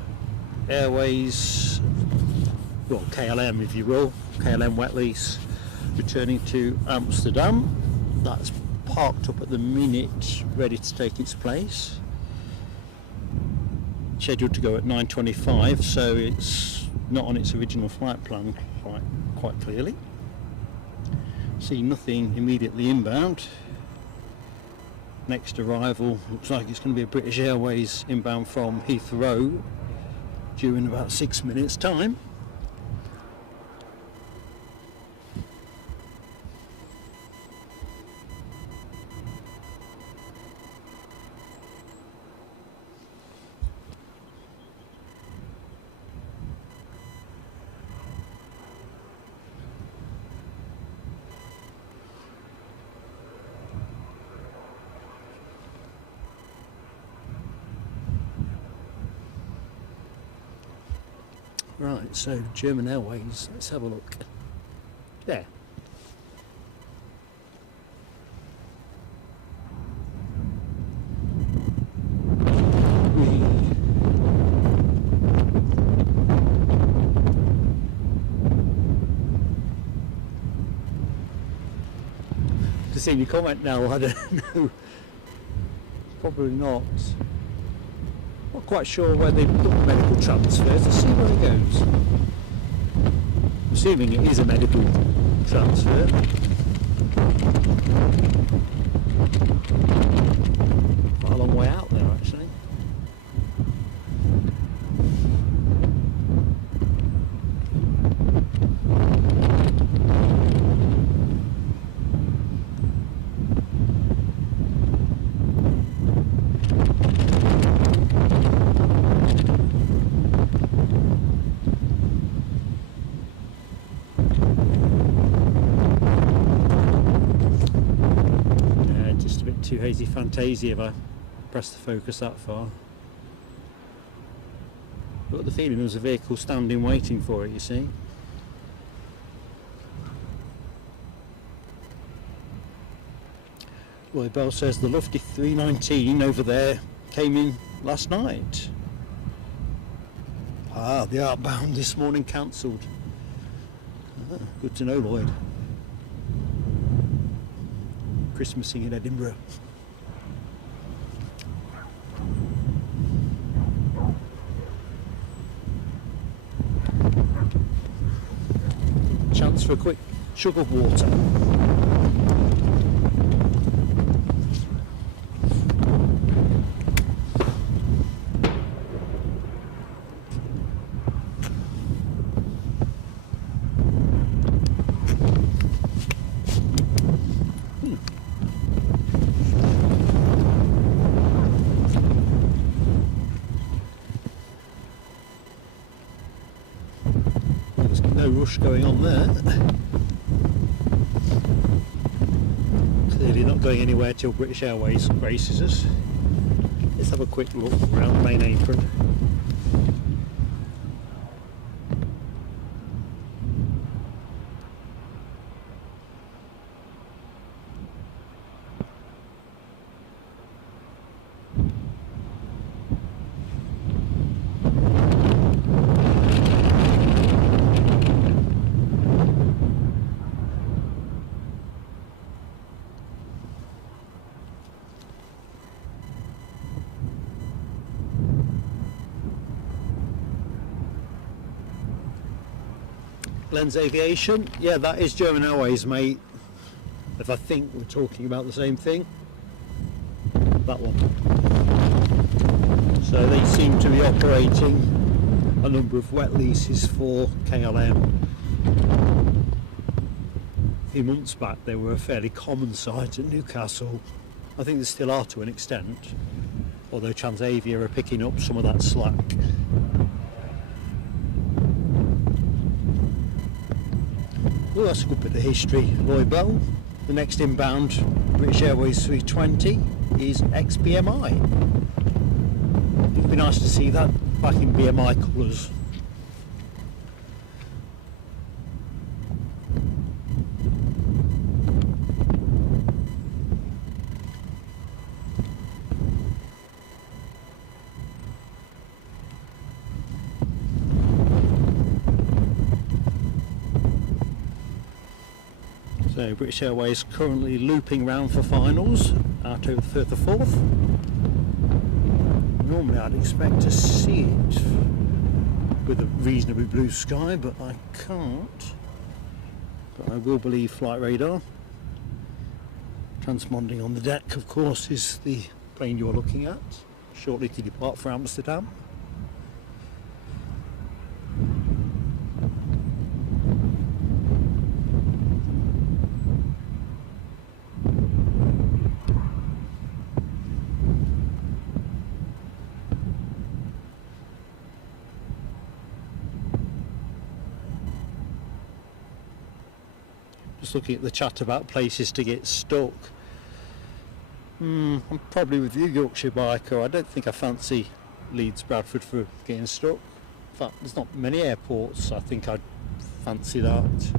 Airways, well KLM if you will, KLM wet lease, returning to Amsterdam. That's parked up at the minute, ready to take its place. Scheduled to go at 9:25, so it's not on its original flight plan quite clearly. See nothing immediately inbound. Next arrival looks like it's going to be a British Airways inbound from Heathrow due in about 6 minutes time. Right, so German Airways, let's have a look. There. seen your comment now, I don't know. Probably not. Not quite sure where they've done medical transfers. Let's see where it goes. I'm assuming it is a medical transfer. Quite a long way out there actually. Too hazy fantasy if I press the focus that far. Got the feeling there was a vehicle standing waiting for it, you see. Roy Bell says the Lufty 319 over there came in last night. Ah, the outbound this morning cancelled. Ah, good to know, Lloyd. Christmasing in Edinburgh. Chance for a quick chug of water. No rush going on there. Clearly not going anywhere till British Airways races us. Let's have a quick look around the main apron. Lens Aviation, yeah, that is German Airways, mate. If I think we're talking about the same thing, that one. So they seem to be operating a number of wet leases for KLM. A few months back they were a fairly common sight at Newcastle. I think they still are to an extent, although Transavia are picking up some of that slack. Well, that's a good bit of history, Lloyd Bell. The next inbound British Airways 320 is ex-BMI. It'd be nice to see that back in BMI colours. So British Airways currently looping round for finals out over the 3rd to 4th. Normally I'd expect to see it with a reasonably blue sky, but I can't. But I will believe flight radar. Transponding on the deck, of course, is the plane you're looking at, shortly to depart for Amsterdam. Just looking at the chat about places to get stuck. I'm probably with you, Yorkshire biker. I don't think I fancy Leeds Bradford for getting stuck. In fact, there's not many airports I think I'd fancy that.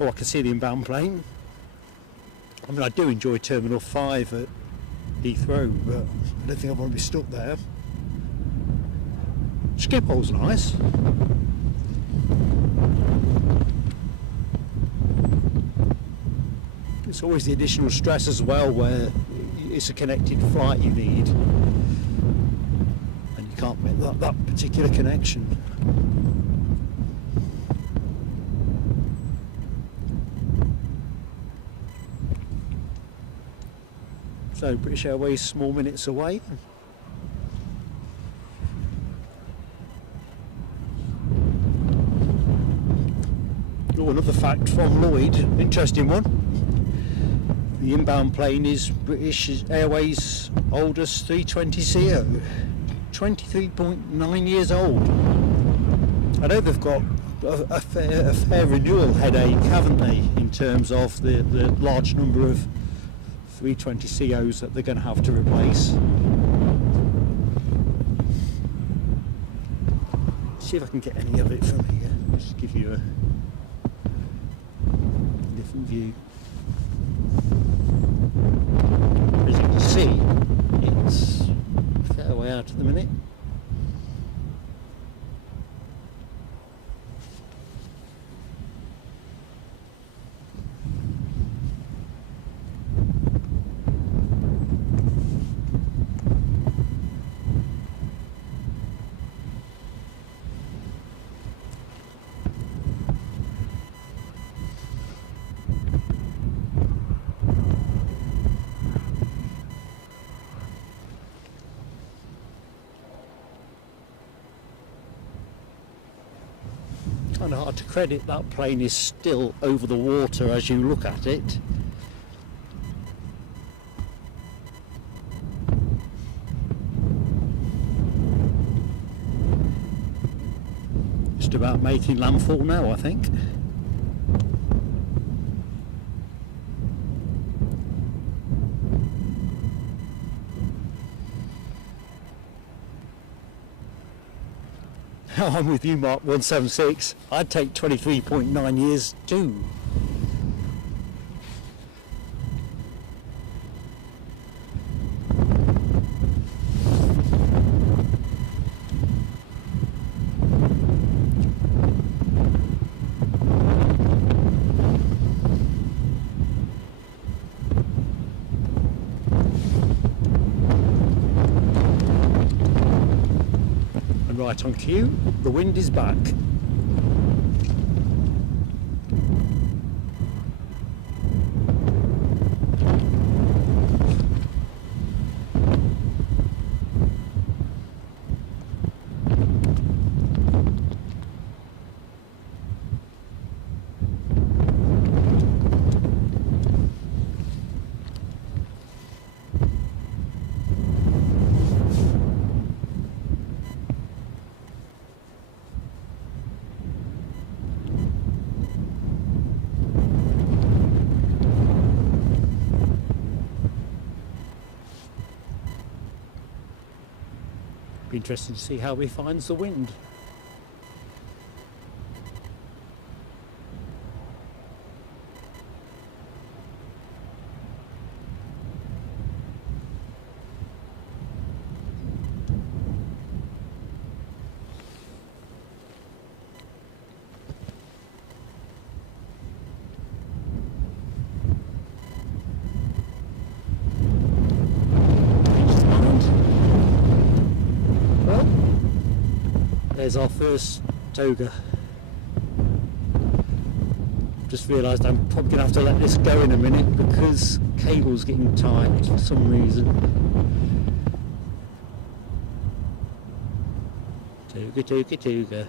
Oh, I can see the inbound plane. I mean, I do enjoy Terminal 5 at Heathrow, but I don't think I want to be stuck there. Schiphol's nice. It's always the additional stress as well, where it's a connected flight you need and you can't make that particular connection. So British Airways, small minutes away. Oh, another fact from Lloyd, interesting one. The inbound plane is British Airways' oldest 320ceo, 23.9 years old. I know they've got a fair renewal headache, haven't they, in terms of the large number of 320ceos that they're going to have to replace. See if I can get any of it from here. Just give you a different view. As you can see, it's a fair way out at the minute. Kind of hard to credit that plane is still over the water as you look at it. Just about making landfall now, I think. I'm with you, Mark 176. I'd take 23.9 years too. Right on cue, the wind is back. Be interesting to see how he finds the wind. There's our first toga. Just realised I'm probably going to have to let this go in a minute because cable's getting tight for some reason. Toga, toga, toga.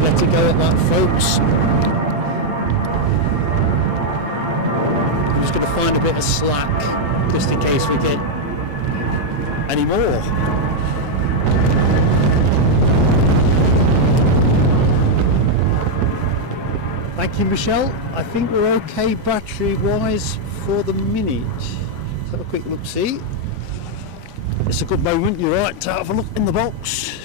Let it go at that, folks. I'm just going to find a bit of slack just in case we get any more. Thank you, Michelle. I think we're okay battery wise for the minute. Let's have a quick look, see. it's a good moment, you're right, to have a look in the box.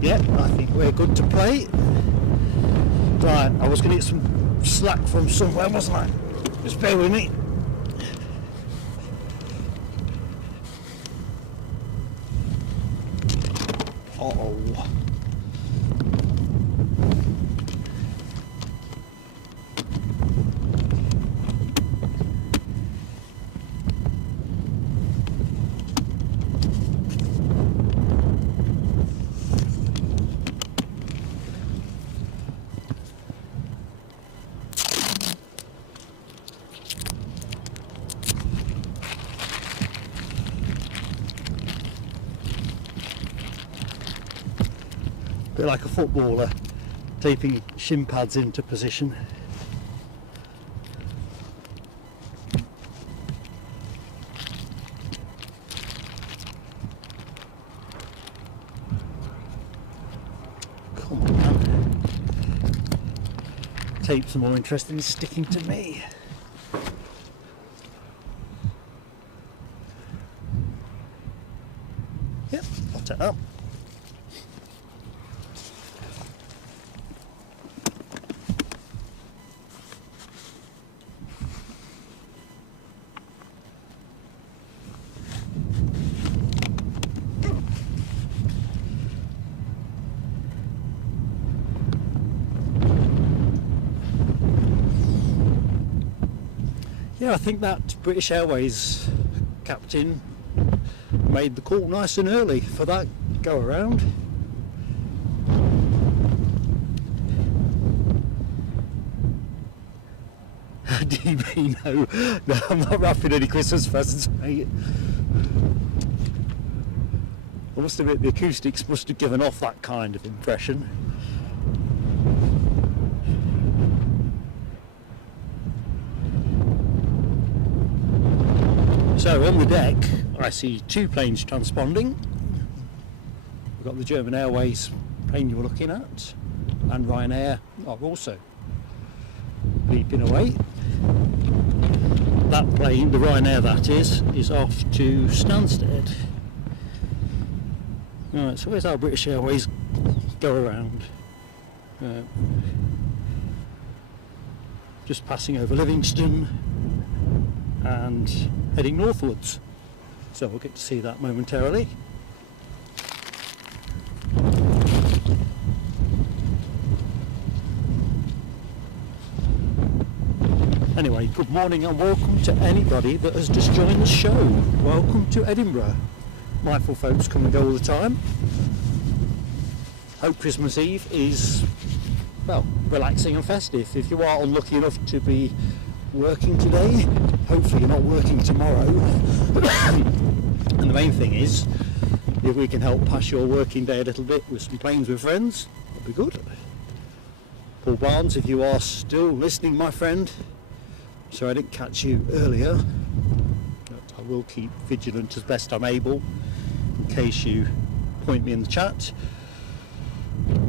Yeah, I think we're good to play. Right, I was going to get some slack from somewhere, wasn't I? Just bear with me. Uh-oh. Bit like a footballer taping shin pads into position. Come on, man. Tapes are more interesting than sticking to me. Yep, I'll take that. Yeah, I think that British Airways captain made the call nice and early for that go around. DB, no, I'm not wrapping any Christmas presents, mate. I must admit, the acoustics must have given off that kind of impression. So on the deck I see two planes transponding. We've got the German Airways plane you were looking at, and Ryanair are also leaping away. That plane, the Ryanair that is off to Stansted. Right, so where's our British Airways go around? Just passing over Livingston and heading northwards, so we'll get to see that momentarily. Anyway, good morning and welcome to anybody that has just joined the show. Welcome to Edinburgh. Mindful folks come and go all the time. Hope Christmas Eve is, well, relaxing and festive. If you are unlucky enough to be working today, hopefully you're not working tomorrow. And the main thing is, if we can help pass your working day a little bit with some planes with friends, that'd be good. Paul Barnes, if you are still listening, my friend, sorry I didn't catch you earlier, but I will keep vigilant as best I'm able in case you point me in the chat.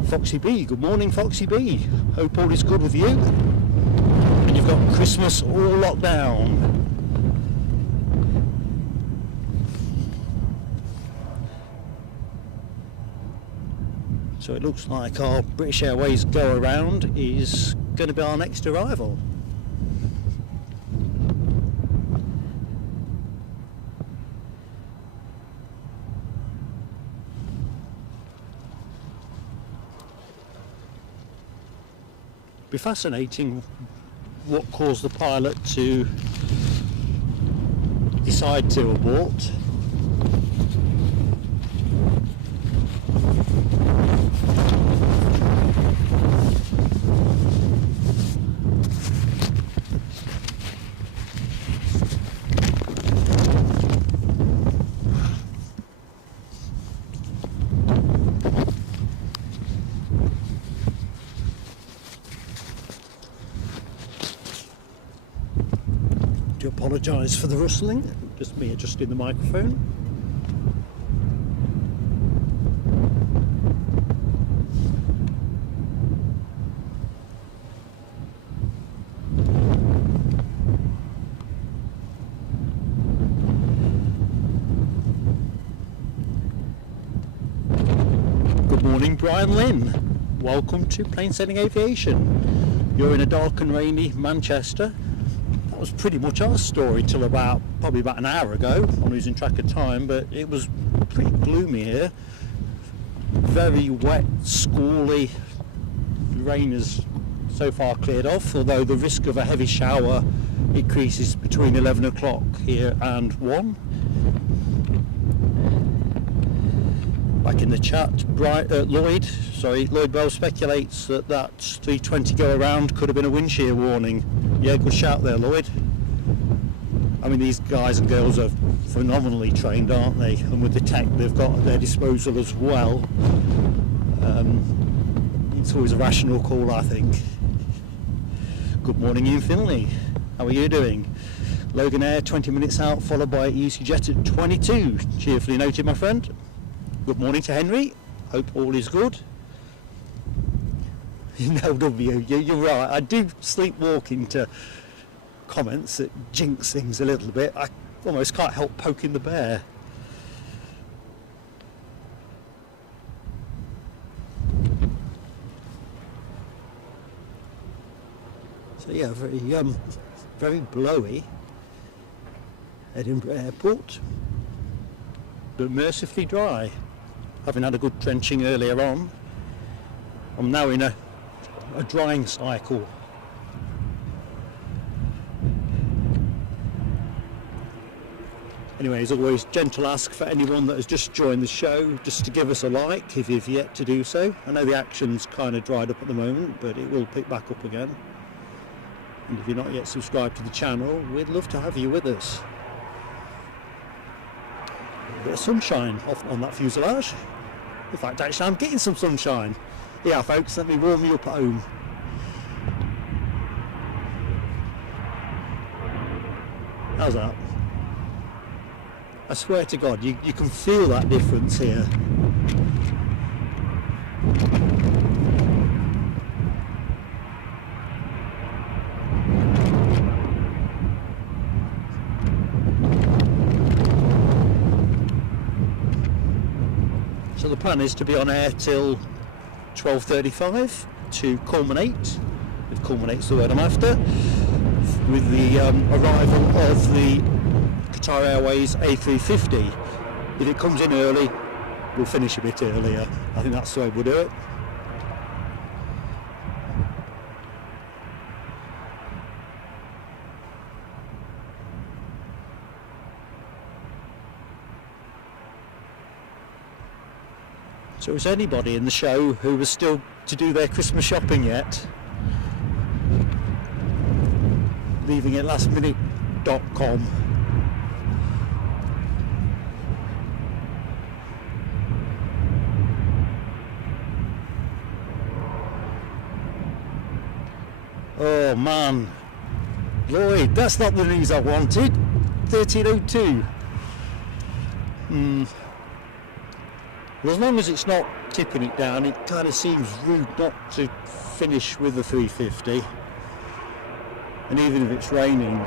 Foxy B, good morning Foxy B, hope all is good with you. And you've got Christmas all locked down. So it looks like our British Airways go around is going to be our next arrival. Be fascinating what caused the pilot to decide to abort. Apologise for the rustling, just me adjusting the microphone. Good morning, Brian Lynn. Welcome to Plain Sailing Aviation. You're in a dark and rainy Manchester. That was pretty much our story till probably about an hour ago. I'm losing track of time, but it was pretty gloomy here. Very wet, squally. The rain has so far cleared off, although the risk of a heavy shower increases between 11 o'clock here and 1. Back in the chat, Lloyd Bell speculates that 320 go around could have been a wind shear warning. Yeah, good shout there, Lloyd. I mean, these guys and girls are phenomenally trained, aren't they? And with the tech they've got at their disposal as well, it's always a rational call, I think. Good morning, Ian Finley. How are you doing? Loganair 20 minutes out, followed by EasyJet at 22. Cheerfully noted, my friend. Good morning to Henry. Hope all is good. No, W, you're right. I do sleepwalk into comments that jinx things a little bit. I almost can't help poking the bear. So yeah, very blowy Edinburgh Airport, but mercifully dry. Having had a good drenching earlier on, I'm now in a drying cycle. Anyway, as always, gentle ask for anyone that has just joined the show just to give us a like if you've yet to do so. I know the action's kind of dried up at the moment, but it will pick back up again. And if you're not yet subscribed to the channel, we'd love to have you with us. A bit of sunshine off on that fuselage. In fact, actually, I'm getting some sunshine. Yeah, folks, let me warm you up at home. How's that? I swear to God, you can feel that difference here. So the plan is to be on air till 12:35 to culminate, if culminate's the word I'm after, with the arrival of the Qatar Airways A350. If it comes in early, we'll finish a bit earlier. I think that's the way we'll do it. So is anybody in the show who was still to do their Christmas shopping yet? Leaving at lastminute.com. Oh man, Lloyd, that's not the news I wanted. 1302. Well, as long as it's not tipping it down, it kind of seems rude not to finish with the 350. And even if it's raining,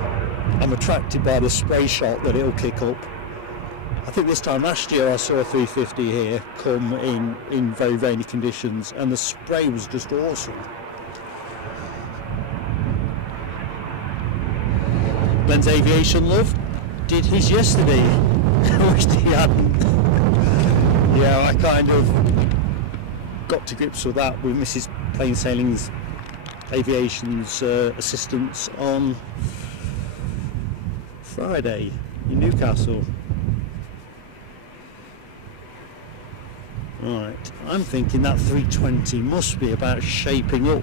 I'm attracted by the spray shot that it'll kick up. I think this time last year I saw a 350 here come in very rainy conditions, and the spray was just awesome. Glenn's Aviation Love did his yesterday. I wish he hadn't. Yeah, I kind of got to grips with that with Mrs. Plain Sailing's Aviation's assistance on Friday in Newcastle. Right, I'm thinking that 320 must be about shaping up.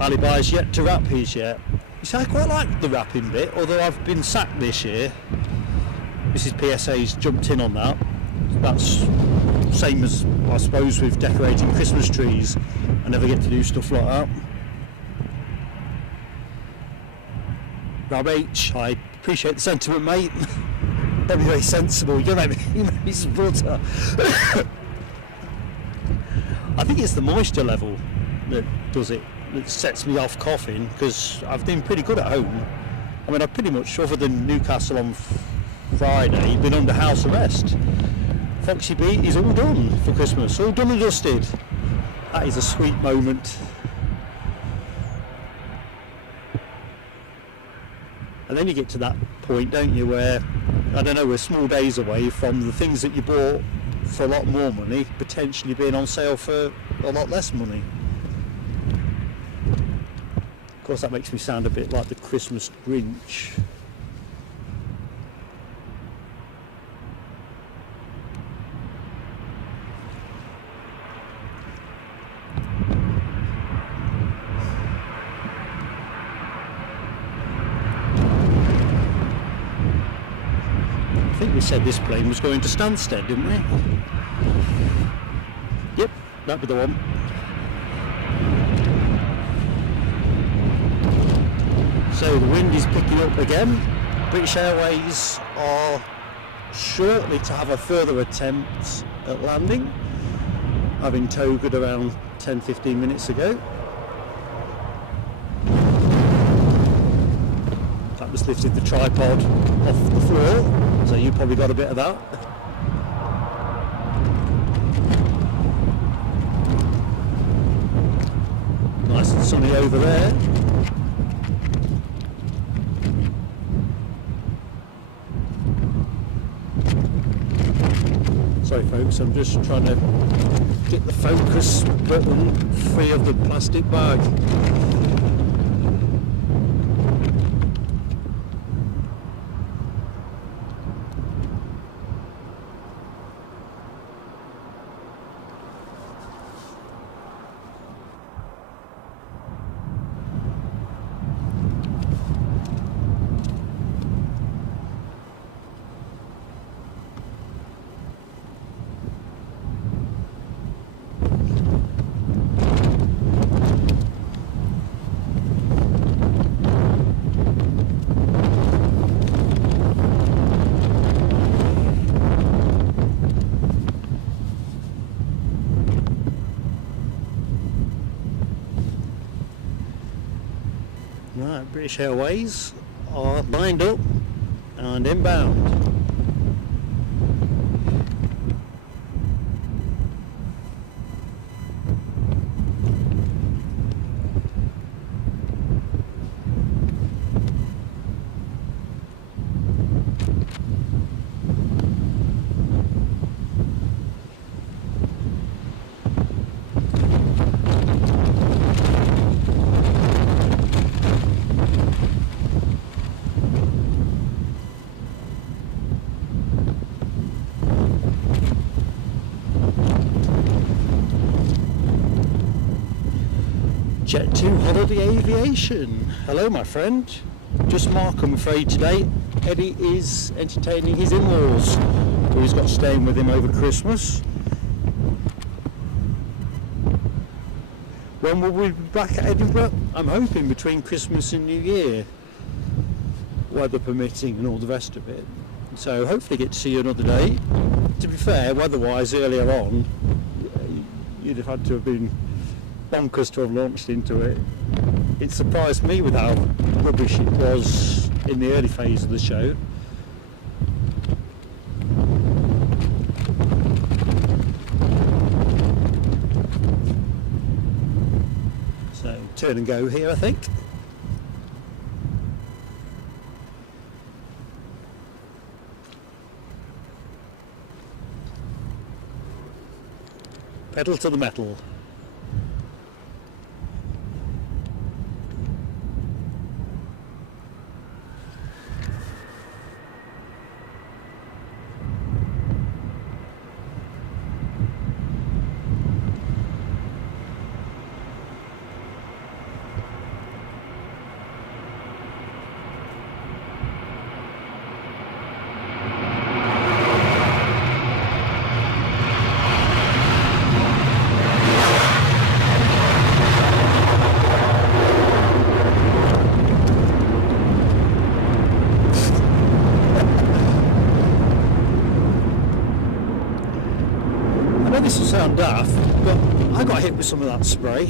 Alibi's yet to wrap his yet. You see, I quite like the wrapping bit, although I've been sacked this year. Mrs. PSA's jumped in on that. That's same as, I suppose, with decorating Christmas trees. I never get to do stuff like that. Rob H, I appreciate the sentiment, mate. Don't be very sensible. You're going to make me some butter. I think it's the moisture level that does it, that sets me off coughing, because I've been pretty good at home. I mean, I've pretty much, other than Newcastle on Friday, been under house arrest. Foxy Beat is all done for Christmas, all done and dusted. That is a sweet moment. And then you get to that point, don't you, where, I don't know, we're small days away from the things that you bought for a lot more money potentially being on sale for a lot less money. Of course, that makes me sound a bit like the Christmas Grinch. I think we said this plane was going to Stansted, didn't we? Yep, that'd be the one. So the wind is picking up again. British Airways are shortly to have a further attempt at landing, having towed around 10-15 minutes ago. That was lifted the tripod off the floor, so you probably got a bit of that. Nice and sunny over there. Sorry folks, I'm just trying to get the focus button free of the plastic bag. Right, British Airways are lined up and inbound. Jet 2 Holiday Aviation. Hello my friend. Just Mark, I'm afraid today. Eddie is entertaining his in-laws, who he's got staying with him over Christmas. When will we be back at Edinburgh? I'm hoping between Christmas and New Year, weather permitting and all the rest of it. So hopefully get to see you another day. To be fair, weather-wise earlier on, you'd have had to have been bonkers to have launched into it. It surprised me with how rubbish it was in the early phase of the show. So turn and go here, I think. Pedal to the metal. This will sound daft, but I got hit with some of that spray.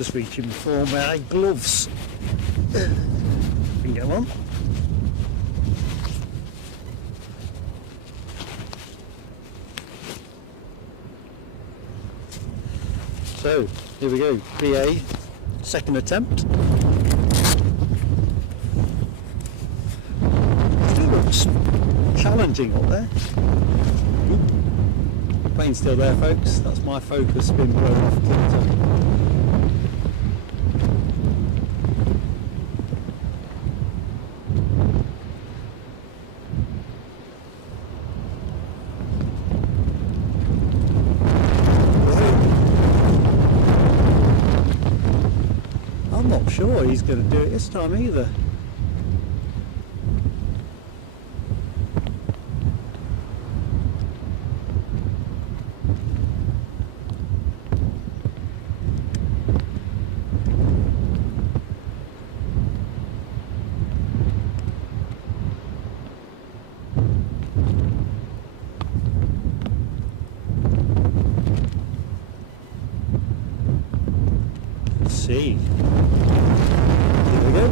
Just reaching for my gloves. Can get one. So here we go, BA, second attempt. Still looks challenging up there. Plane's still there, folks. That's my focus being blown off kilter. I'm not sure he's going to do it this time either. Let's see. Here we go.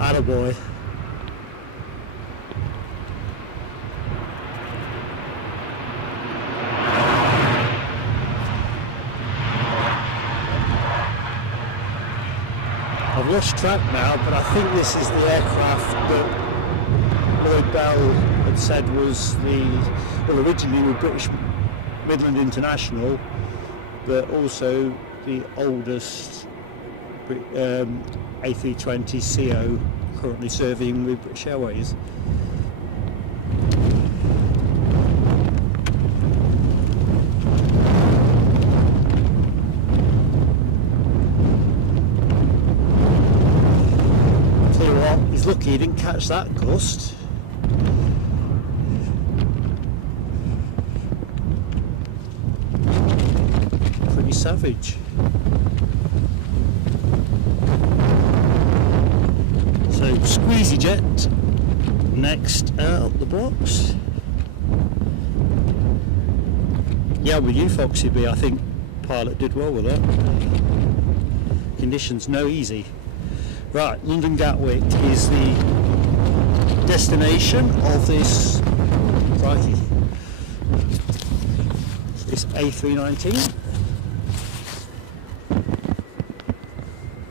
Attaboy. I've lost track now, but I think this is the aircraft that Lloyd Bell had said was well, originally with British Midland International, but also the oldest A320 CO currently serving with British Airways. Tell you what, he's lucky he didn't catch that gust. Pretty savage. So squeezy jet next out the blocks. Yeah, with you Foxy B, I think pilot did well with that. Conditions no easy. Right, London Gatwick is the destination of this crikey, this A319.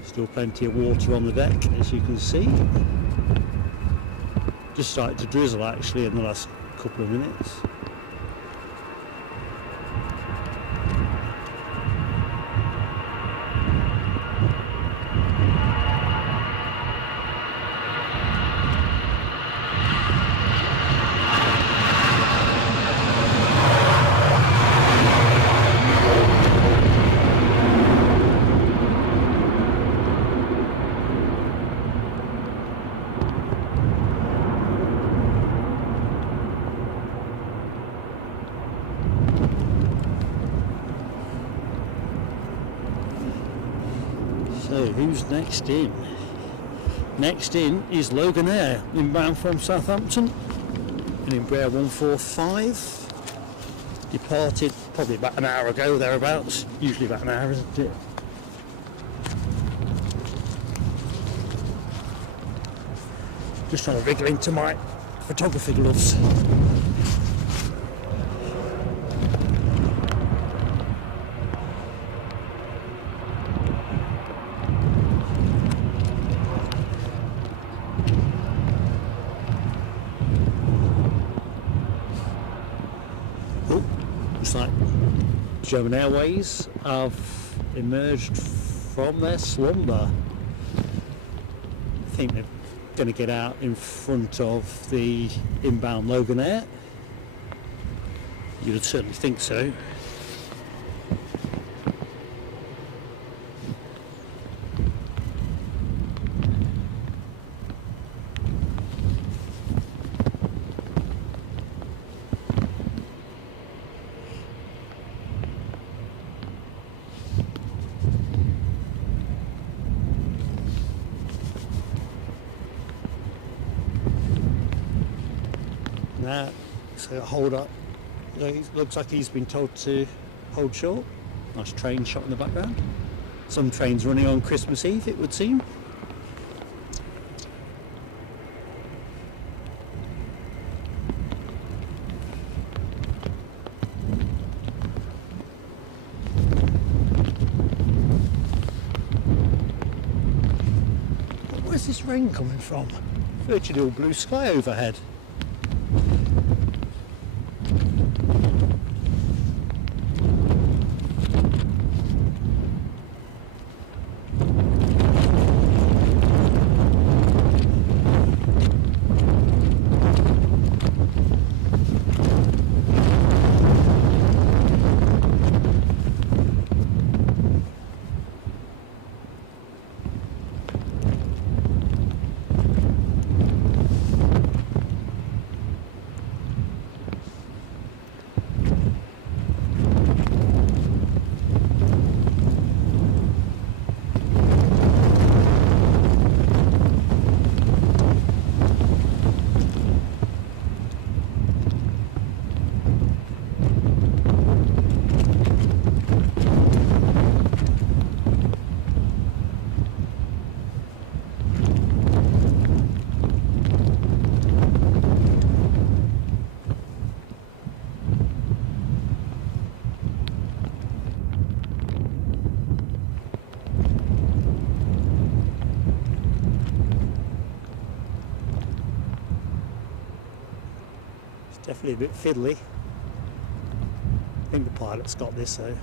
Still plenty of water on the deck, as you can see. Just started to drizzle actually in the last couple of minutes. So who's next in? Next in is Loganair, inbound from Southampton, an Embraer 145. Departed probably about an hour ago, thereabouts. Usually about an hour, isn't it? Just trying to wriggle into my photography gloves. Looks like German Airways have emerged from their slumber. I think they're going to get out in front of the inbound Loganair. You would certainly think so. out. So hold up. It looks like he's been told to hold short. Nice train shot in the background. Some trains running on Christmas Eve, it would seem. Where's this rain coming from? Virtually all blue sky overhead. Definitely a bit fiddly. I think the pilot's got this though.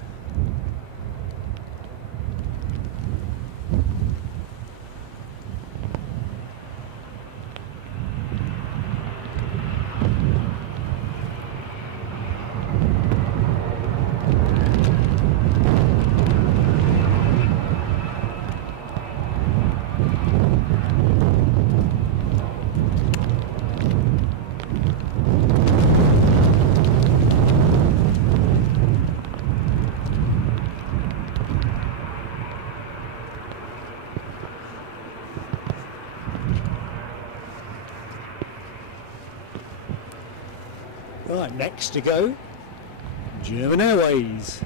Right, next to go, German Airways.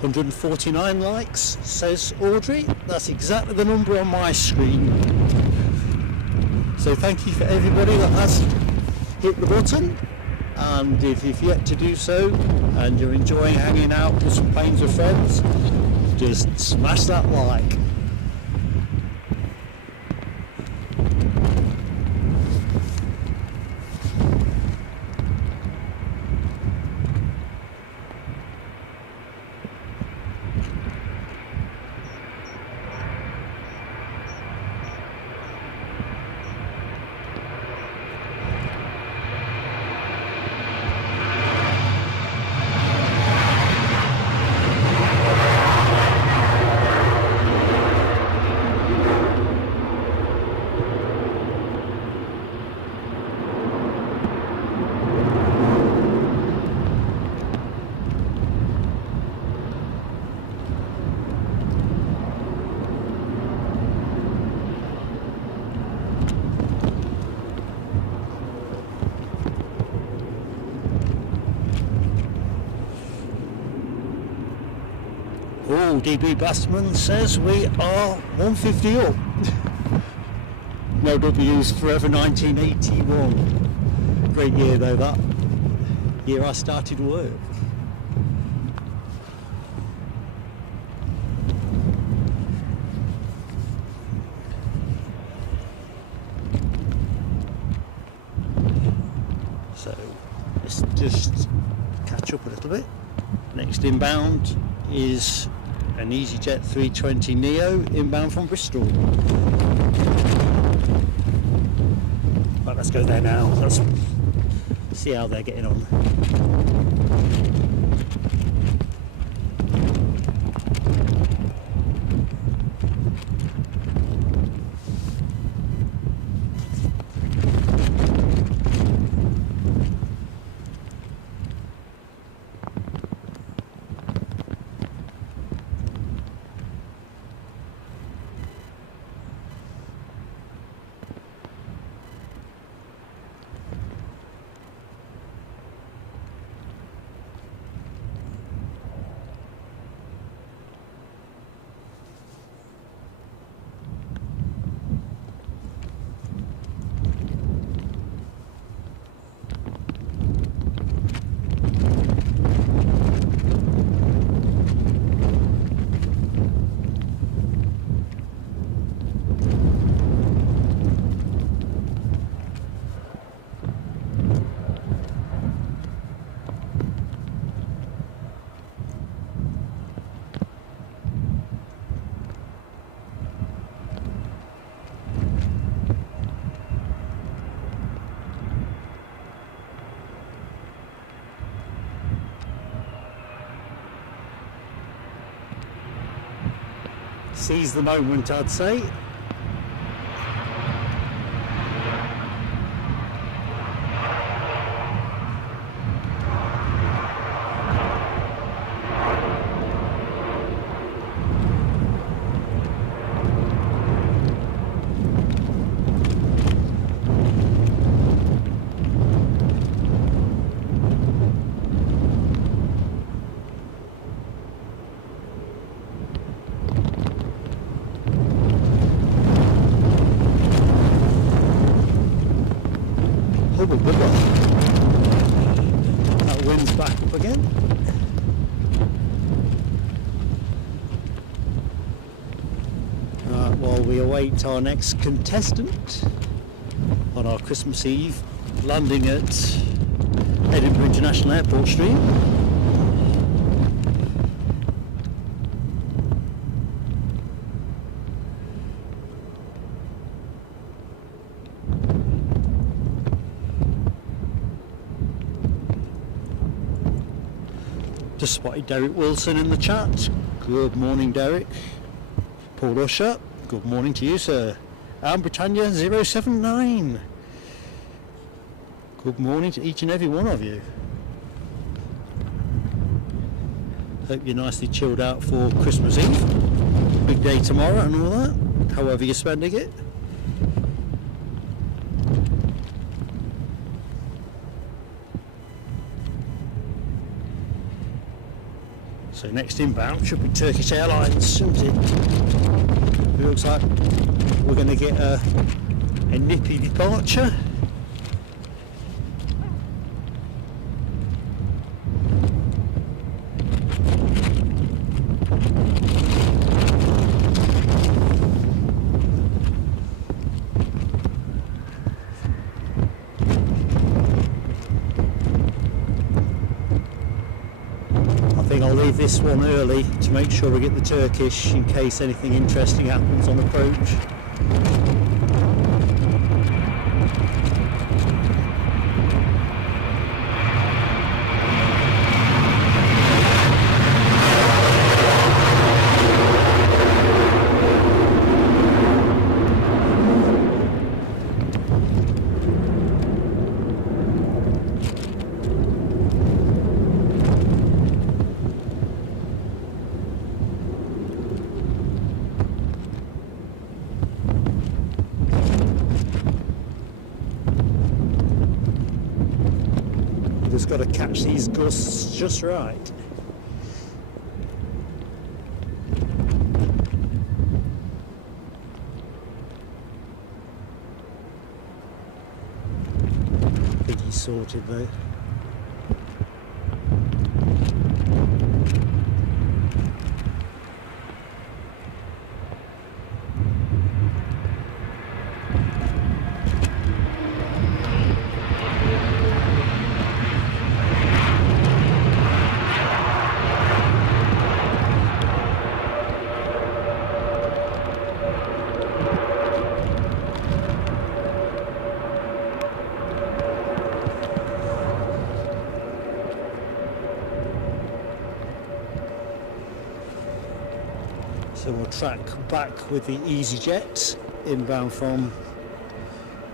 "149 likes," says Audrey. That's exactly the number on my screen. So thank you for everybody that has hit the button, and if you've yet to do so and you're enjoying hanging out with some planes with friends, just smash that like. Oh, DB Bassman says we are 150 up. No W's forever 1981. Great year though, that year I started work. So let's just catch up a little bit. Next inbound is an EasyJet 320 Neo inbound from Bristol. Right, let's go there now. Let's see how they're getting on. seize the moment, I'd say. That wind's back up again. Right, while we await our next contestant on our Christmas Eve landing at Edinburgh International Airport stream. Just spotted Derek Wilson in the chat. Good morning, Derek. Paul Usher, good morning to you, sir. And Britannia 079. Good morning to each and every one of you. Hope you're nicely chilled out for Christmas Eve. Big day tomorrow and all that, however you're spending it. So next inbound should be Turkish Airlines, shouldn't it? It looks like we're going to get a nippy departure. I'll leave this one early to make sure we get the Turkish in case anything interesting happens on approach. Just got to catch these gusts just right. I think he's sorted though. So we'll track back with the EasyJet inbound from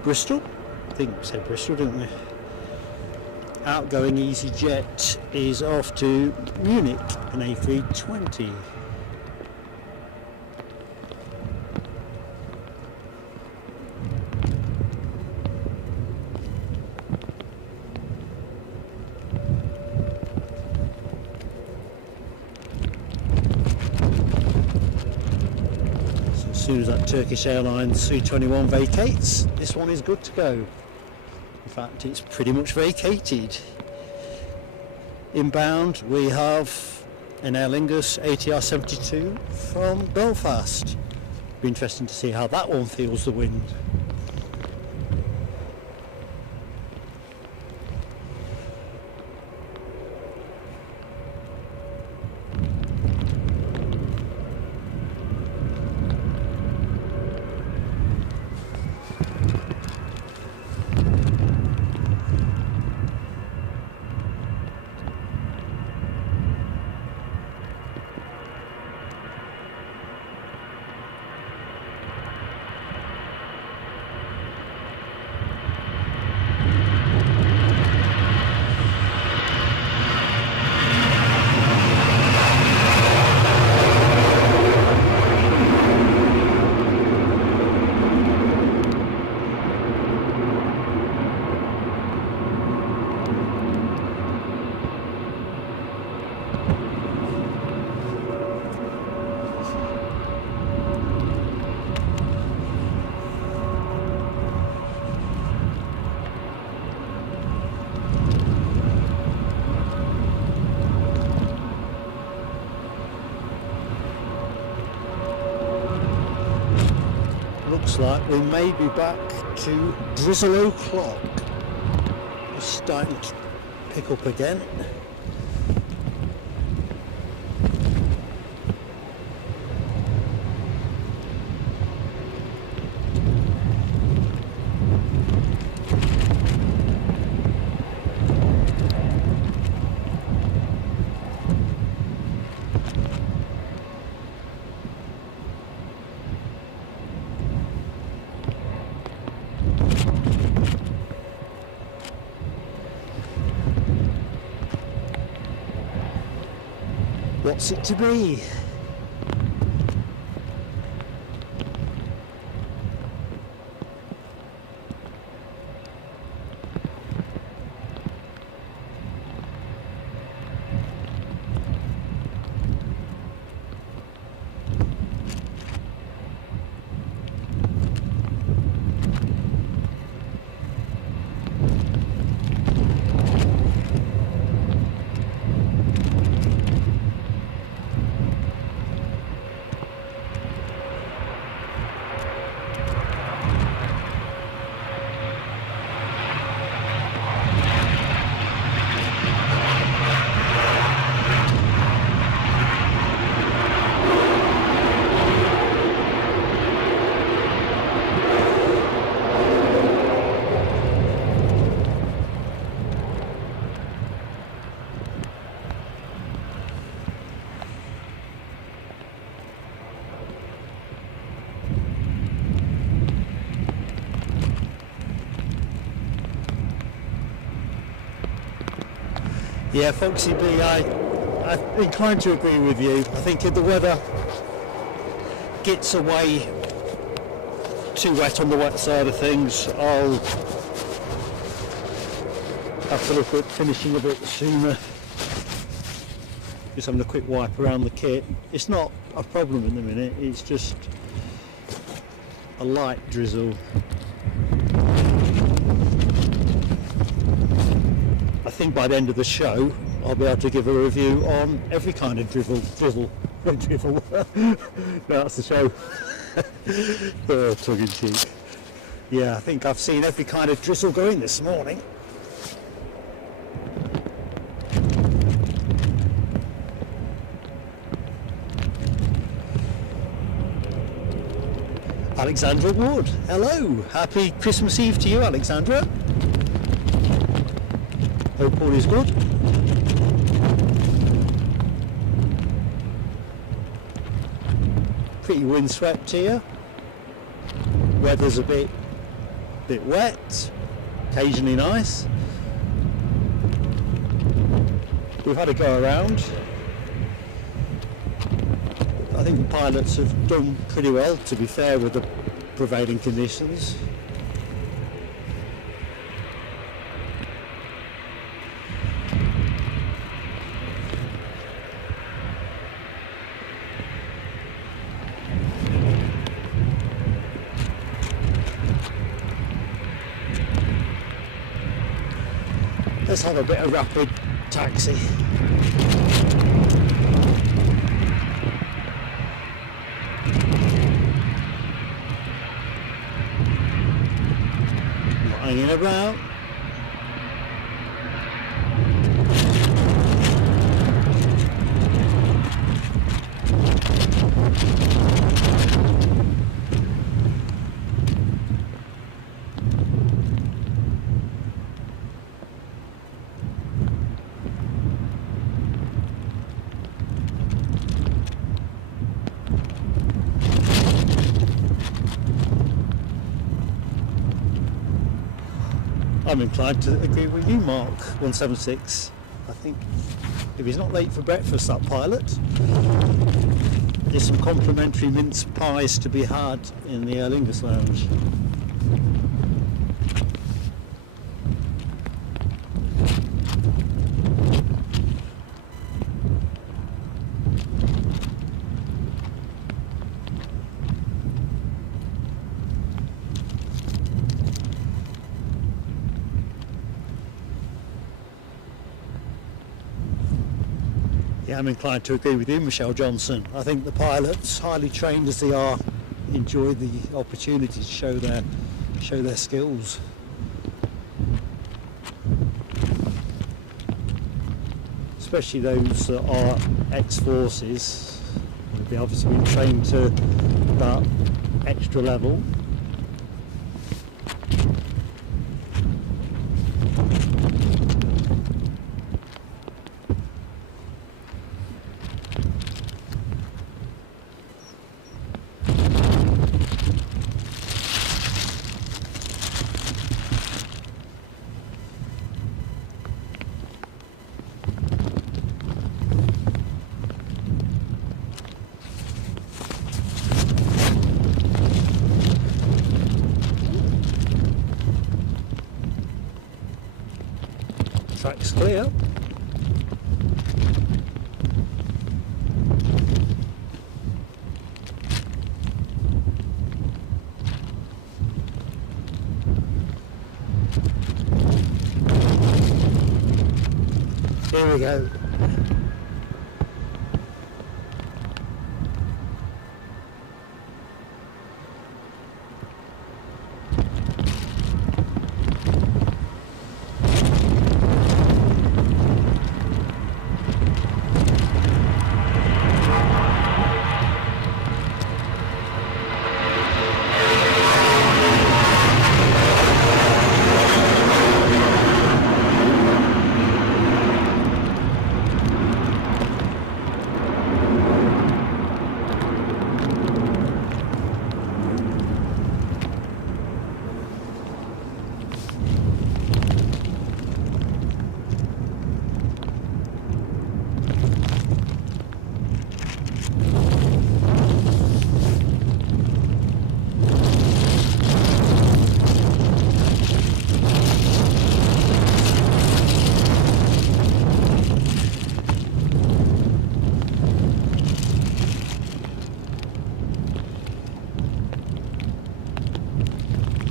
Bristol. I think we said Bristol, didn't we? Outgoing EasyJet is off to Munich, an A320. As soon as that Turkish Airlines 321 vacates, this one is good to go. In fact, it's pretty much vacated. Inbound, we have an Aer Lingus ATR 72 from Belfast. Be interesting to see how that one feels the wind. looks like we may be back to drizzle o'clock. It's starting to pick up again. What's it to be? Yeah, Foxy B, I'm inclined to agree with you. I think if the weather gets away too wet on the wet side of things, I'll have to look at finishing a bit sooner. Just having a quick wipe around the kit. It's not a problem in the minute, it's just a light drizzle. I think by the end of the show I'll be able to give a review on every kind of drizzle. That's the show. Oh, tongue in cheek. Yeah, I think I've seen every kind of drizzle going this morning. Alexandra Wood, hello, happy Christmas Eve to you, Alexandra. Hope all is good. Pretty windswept here. Weather's a bit wet, occasionally nice. We've had a go around. I think the pilots have done pretty well, to be fair, with the prevailing conditions. Let's have a bit of rapid taxi. Hanging about. I'm inclined to agree with you, Mark 176. I think if he's not late for breakfast, that pilot, there's some complimentary mince pies to be had in the Aer Lingus lounge. I'm inclined to agree with you, Michelle Johnson. I think the pilots, highly trained as they are enjoy the opportunity to show their skills. Especially those that are ex-forces, they've obviously been trained to that extra level. Track's clear. Here we go.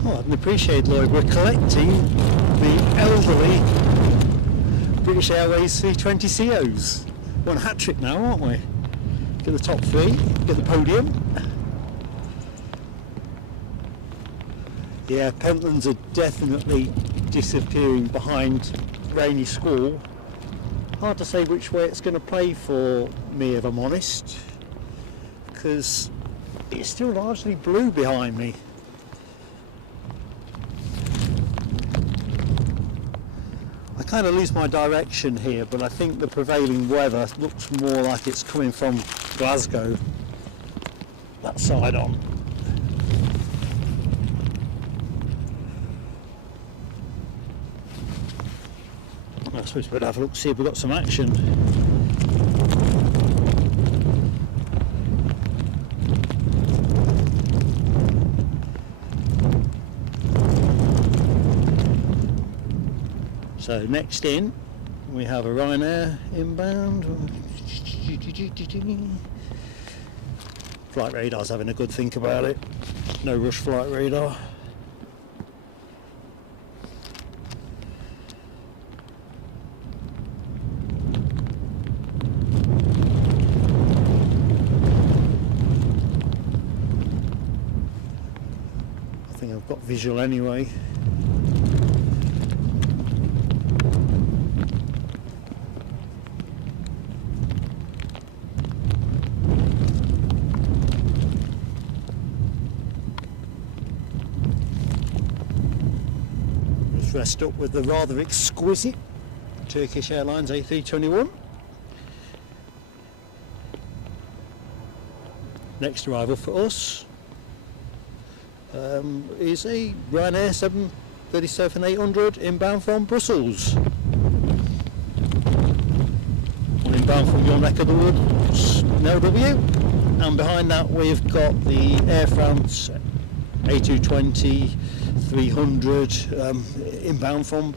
Oh, I didn't appreciate, Lloyd, we're collecting the elderly British Airways 320 COs. We're on a hat trick now, aren't we? Get the top three, get the podium. Yeah, Pentlands are definitely disappearing behind rainy squall. Hard to say which way it's going to play for me, if I'm honest, because it's still largely blue behind me. I kind of lose my direction here, but I think the prevailing weather looks more like it's coming from Glasgow, that side on. I suppose we'll have a look, see if we've got some action. So next in, we have a Ryanair inbound. Flight radar's having a good think about it. No rush flight radar. I think I've got visual anyway. Dressed up with the rather exquisite Turkish Airlines A321. Next arrival for us is a Ryanair 737-800 inbound from Brussels. One inbound from your neck of the woods, NW. And behind that we've got the Air France A220 300 inbound from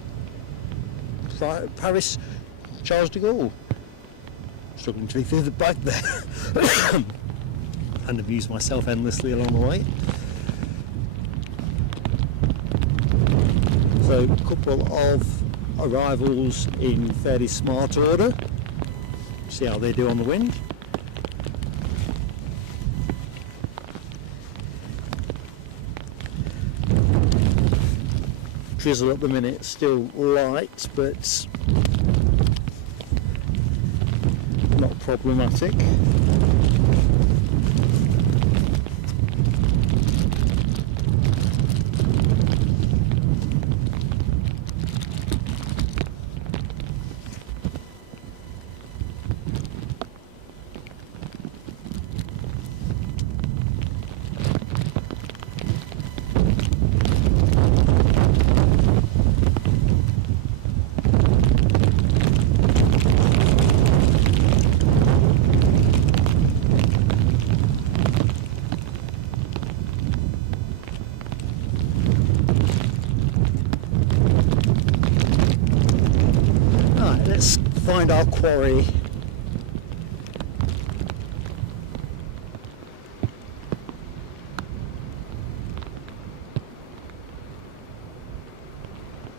Paris Charles de Gaulle. Struggling to be through the back there and amuse myself endlessly along the way. So a couple of arrivals in fairly smart order. See how they do on the wind. drizzle at the minute, still light, but not problematic. Let's find our quarry.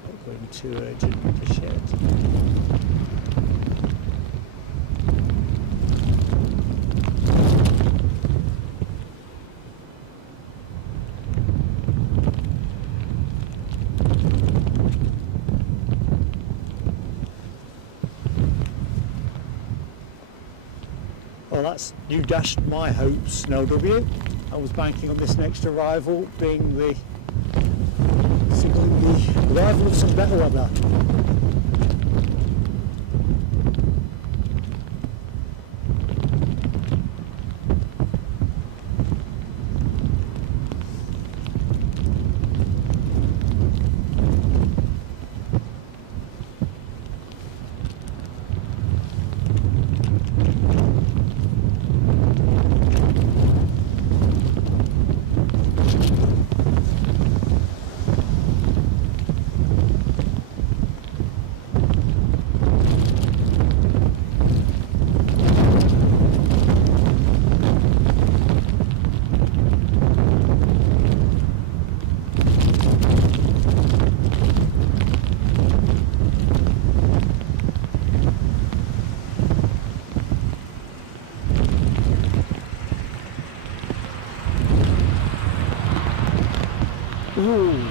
Not going too urgent with the shed. Well, you dashed my hopes, NW. I was banking on this next arrival being the arrival of some better weather. Ooh,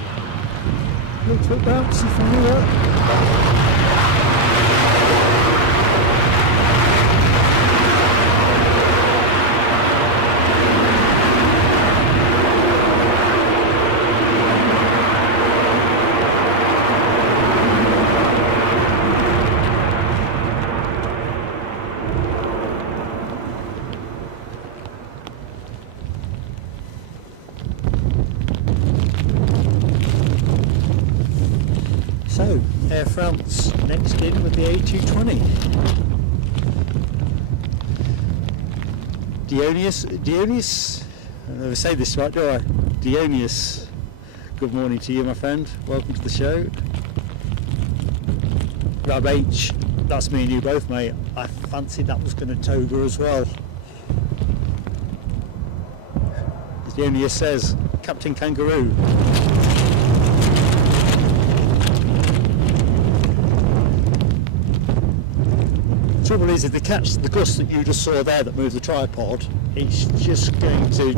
looks a bit bouncy from here. So, Air France next in with the A220. Dionysius, I never say this right, do I? Dionysius, good morning to you, my friend. Welcome to the show. Rab H, that's me and you both, mate. I fancied that was going to toga as well. As Dionysius says, Captain Kangaroo. The trouble is, if they catch the gust that you just saw there that moved the tripod, it's just going to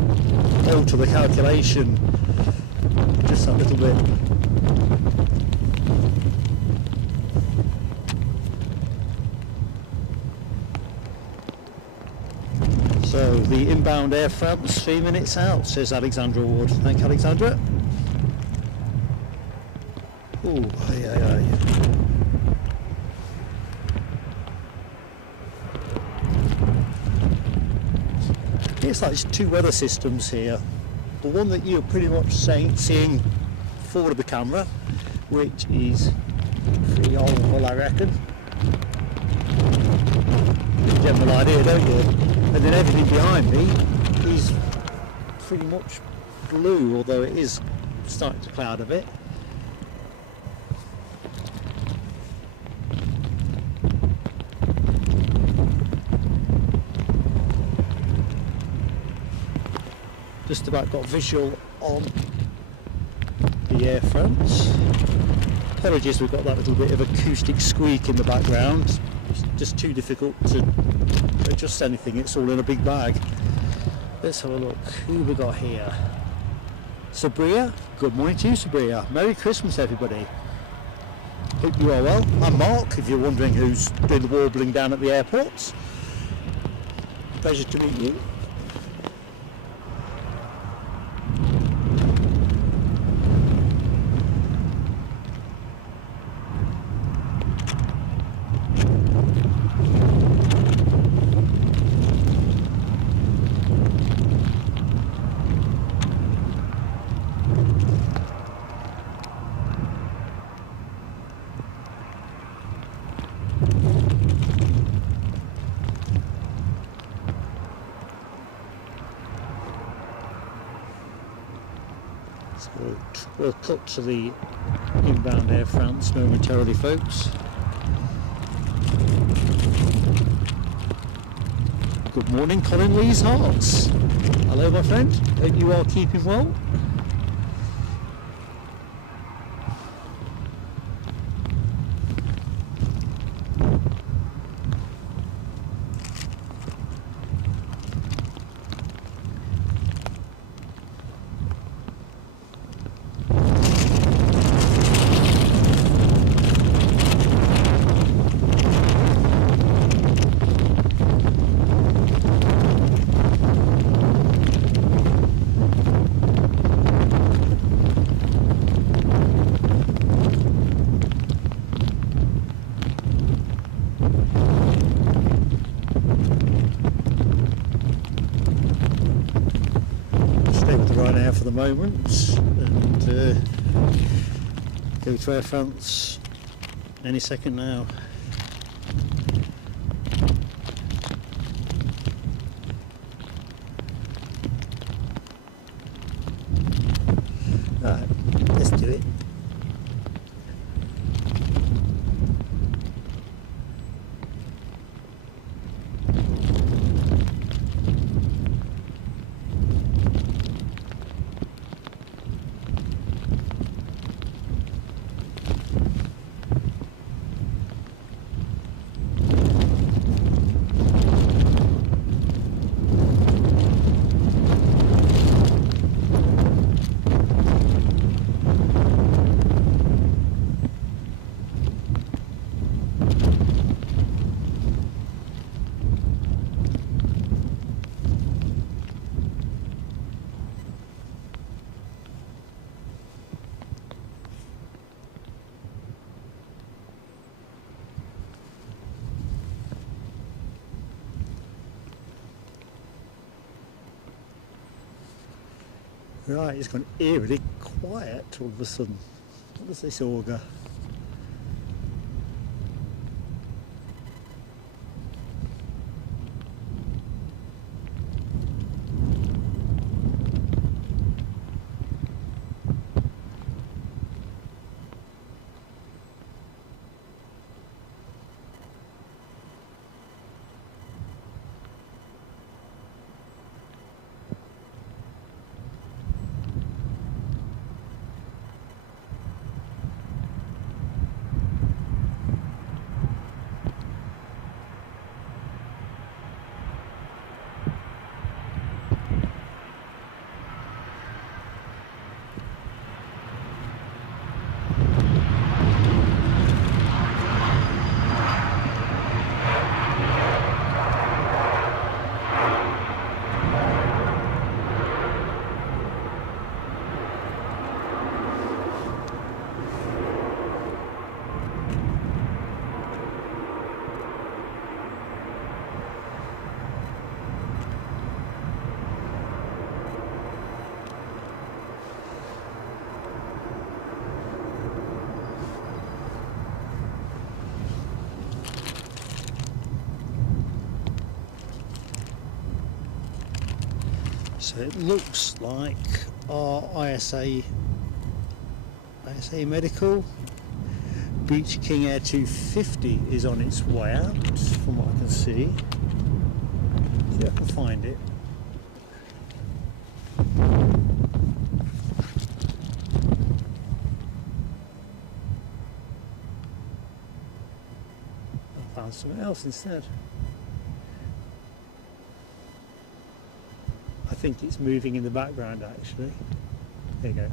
alter the calculation just a little bit. So the inbound Air France 3 minutes out, says Alexandra Ward. Thank you, Alexandra. Ooh, aye. It's like there's two weather systems here. The one that you're pretty much seeing forward of the camera, which is pretty horrible, I reckon. You get the idea, don't you? And then everything behind me is pretty much blue, although it is starting to cloud a bit. Just about got visual on the Air France. Apologies, we've got that little bit of acoustic squeak in the background. It's just too difficult to adjust anything, it's all in a big bag. Let's have a look, who we got here? Sabria, good morning to you, Sabria. Merry Christmas, everybody. Hope you are well. I'm Mark, if you're wondering who's doing the warbling down at the airport. Pleasure to meet you. We'll cut to the inbound Air France momentarily, folks. Good morning, Colin Lee's Hearts. Hello, my friend. Hope you are keeping well. For the moment, and go to Air France any second now. Right, let's do it. Right, it's gone eerily quiet all of a sudden. What does this augur? So it looks like our ISA Medical Beach King Air 250 is on its way out, from what I can see. See if I can find it. I found something else instead. I think it's moving in the background actually. There you go.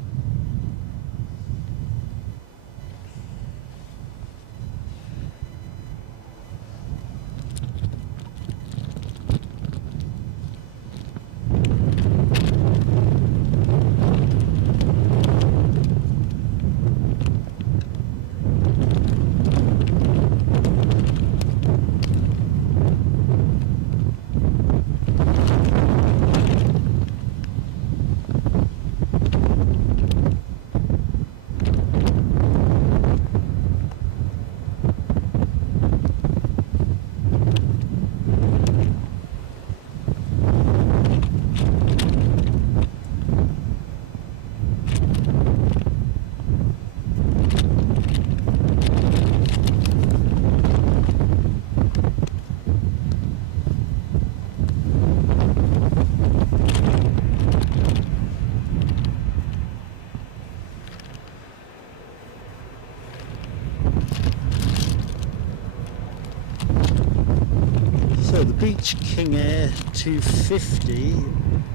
So the Beach King Air 250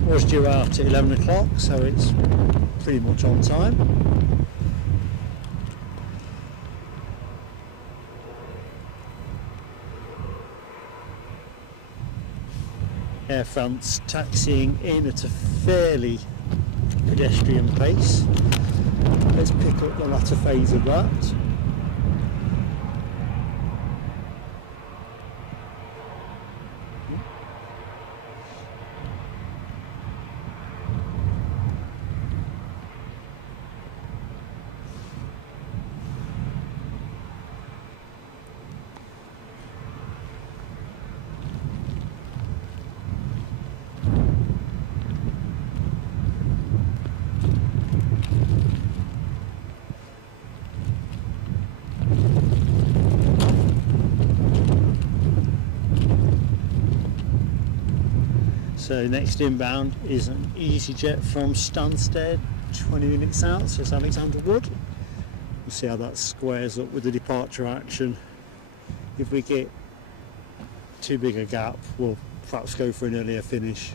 was due out at 11 o'clock, so it's pretty much on time. Air France taxiing in at a fairly pedestrian pace. Let's pick up the latter phase of that. So next inbound is an EasyJet from Stansted, 20 minutes out, so it's Alexander Wood. We'll see how that squares up with the departure action. If we get too big a gap, we'll perhaps go for an earlier finish.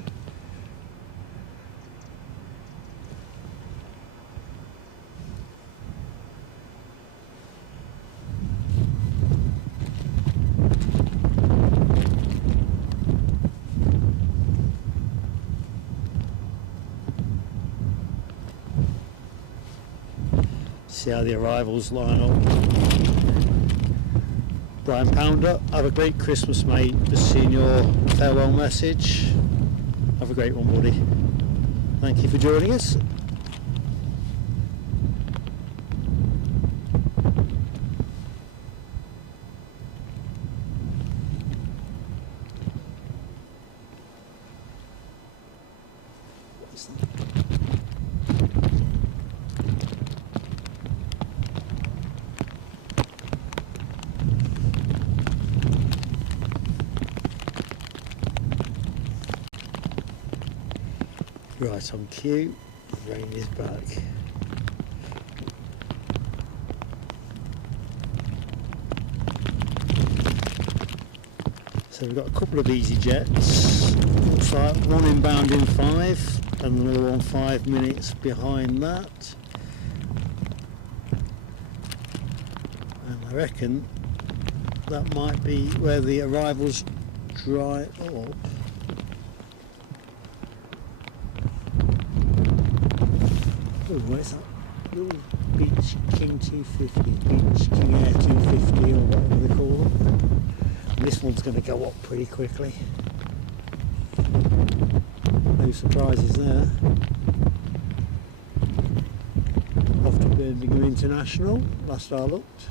See how the arrivals line up. Brian Pounder, have a great Christmas, mate. Just seeing your farewell message. Have a great one, buddy. Thank you for joining us. Right, on cue, the rain is back. So we've got a couple of EasyJets. Looks like one inbound in 5 and another one 5 minutes behind that. And I reckon that might be where the arrivals dry up. Oh, where's that little Beach King 250, Beach King Air 250 or whatever they call them. And this one's going to go up pretty quickly. No surprises there. Off to Birmingham International, last I looked.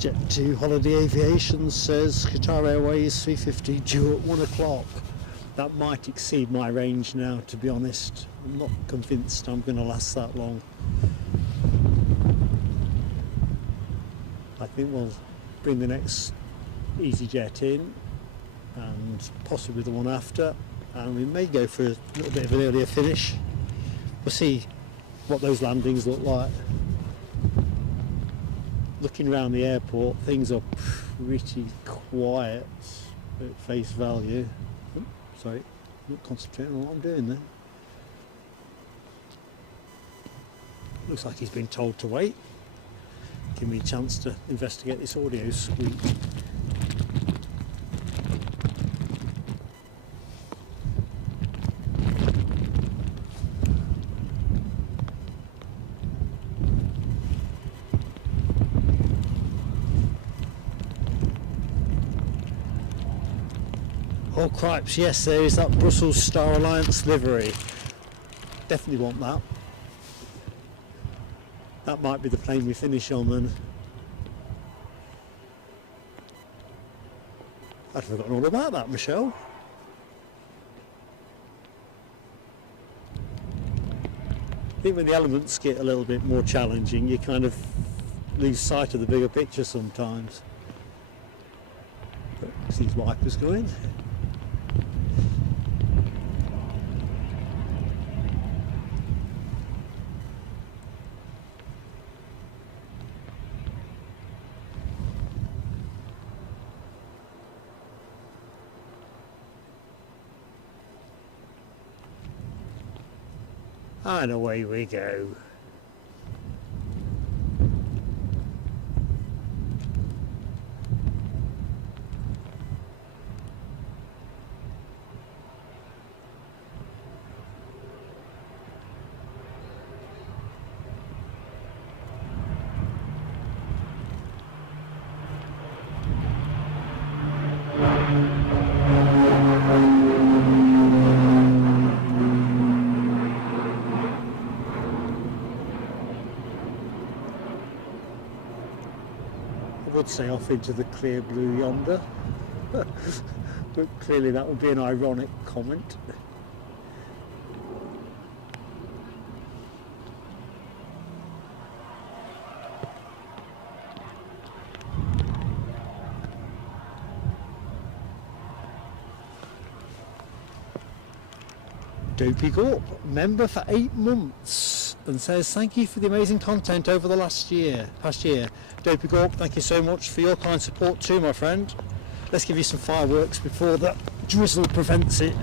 Jet2 Holiday Aviation says Qatar Airways 350 due at 1 o'clock. that might exceed my range now, to be honest. I'm not convinced I'm going to last that long. I think we'll bring the next EasyJet in and possibly the one after, and we may go for a little bit of an earlier finish. We'll see what those landings look like. Looking around the airport, things are pretty quiet at face value. Oh, sorry, I'm not concentrating on what I'm doing there. Looks like he's been told to wait. Give me a chance to investigate this audio suite. Oh cripes, yes, there is that Brussels Star Alliance livery. Definitely want that. That might be the plane we finish on then. I'd forgotten all about that, Michelle. I think when the elements get a little bit more challenging, you kind of lose sight of the bigger picture sometimes. But see his wipers going. And away we go. I would say off into the clear blue yonder, but clearly that would be an ironic comment. Dopey Gorp, member for 8 months, and says thank you for the amazing content over the past year. Dopey Gorp, thank you so much for your kind support too, my friend. Let's give you some fireworks before that drizzle prevents it.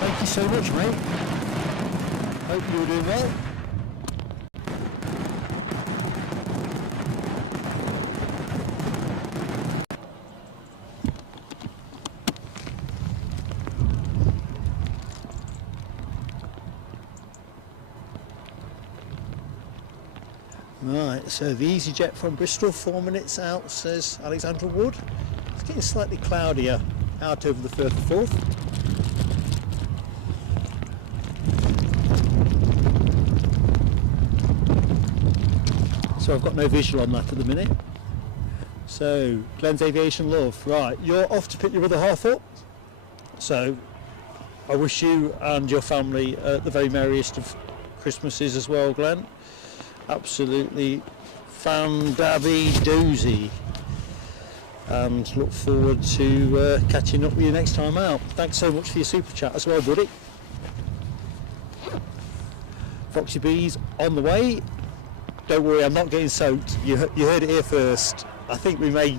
Thank you so much, mate. Hope you're doing well. Right, so the EasyJet from Bristol, 4 minutes out, says Alexandra Wood. It's getting slightly cloudier out over the Firth of Forth. So I've got no visual on that at the minute. So, Glenn's Aviation Love. Right, you're off to pick your other half up. So, I wish you and your family the very merriest of Christmases as well, Glenn. Absolutely fan-dabby doozy, and look forward to catching up with you next time out. Thanks so much for your super chat as well, buddy. Foxy Bees on the way. Don't worry, I'm not getting soaked. You heard it here first. I think we may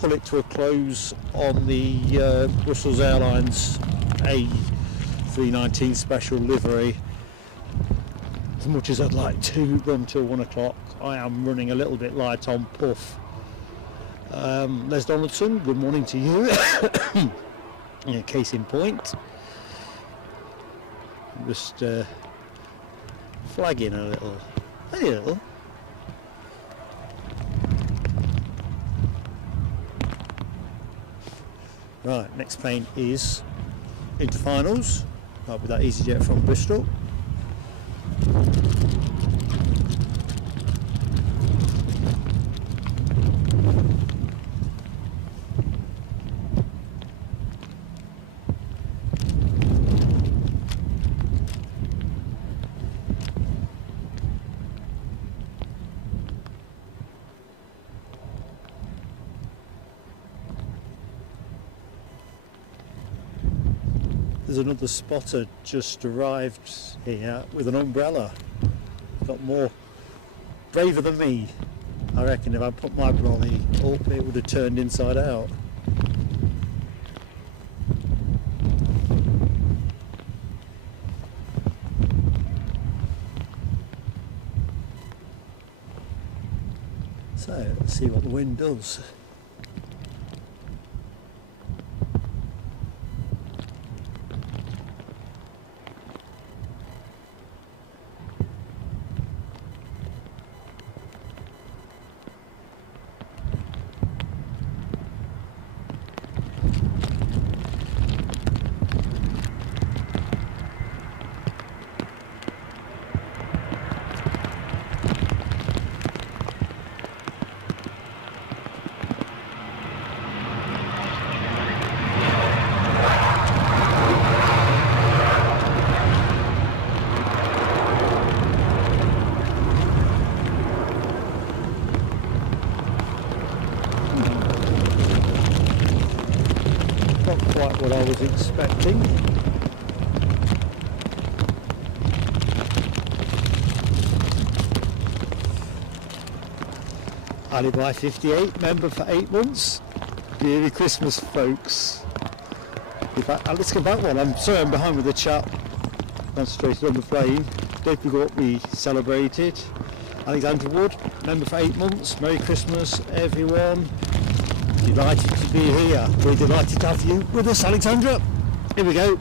pull it to a close on the Brussels Airlines A319 special livery. As much as I'd like to run till 1 o'clock, I am running a little bit light on puff. Les Donaldson, good morning to you. Yeah, case in point. Just flagging a little. Only a little. Right, next plane is into finals. That'll be that EasyJet from Bristol. there's another spotter just arrived here with an umbrella. Got more braver than me. I reckon if I put my brolly up, it would have turned inside out. So let's see what the wind does. What I was expecting. Alibi 58, member for 8 months. Merry Christmas, folks. In fact, let's go back one. I'm sorry I'm behind with the chat. Concentrated on the plane. Don't forget what we celebrated. Alexandra Wood, member for 8 months. Merry Christmas, everyone. Delighted to be here. We're delighted to have you with us, Alexandra. Here we go.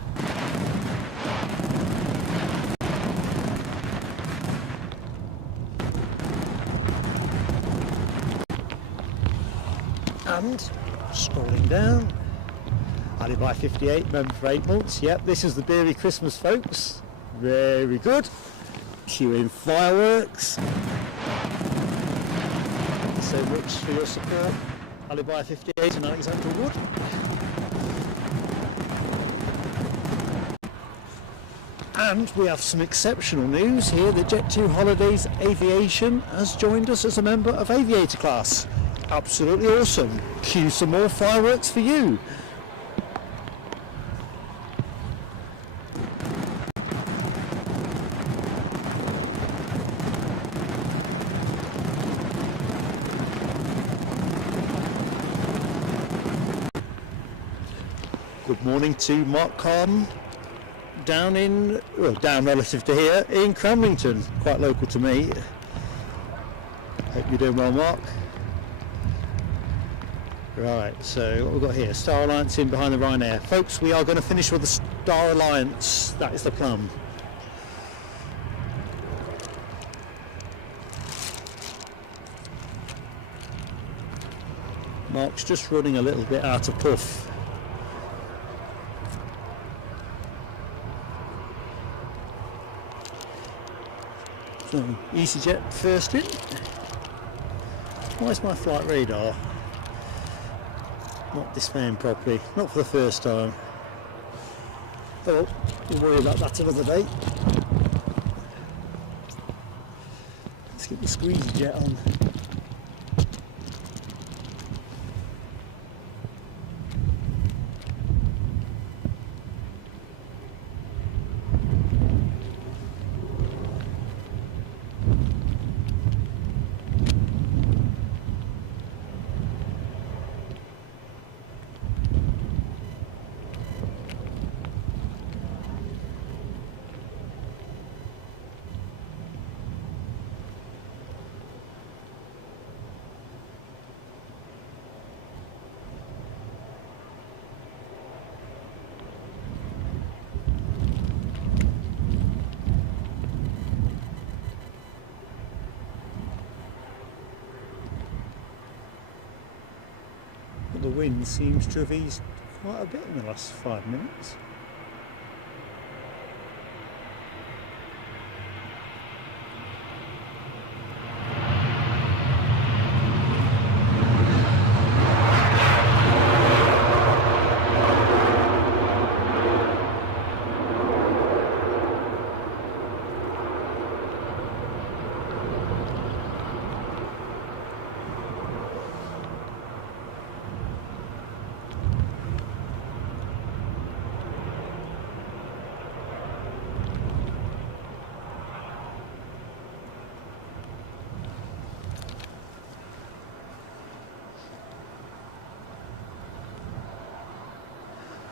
And scrolling down. Alibi 58, member for 8 months. Yep, this is the Merry Christmas, folks. Very good. Cueing fireworks. Thanks so much for your support. Alibi 58 and Alexandra Wood. And we have some exceptional news here that Jet2 Holidays Aviation has joined us as a member of Aviator class. Absolutely awesome. Cue some more fireworks for you. Good morning to Mark Carden down relative to here in Cramlington, quite local to me. Hope you're doing well, Mark. Right, so what we've got here, Star Alliance in behind the Ryanair. Folks, we are going to finish with the Star Alliance, that is the plan. Mark's just running a little bit out of puff. So, EasyJet first in. Why is my flight radar not displaying properly? Not for the first time. Oh, we'll worry about that another day. Let's get the squeezy jet on. The wind seems to have eased quite a bit in the last 5 minutes.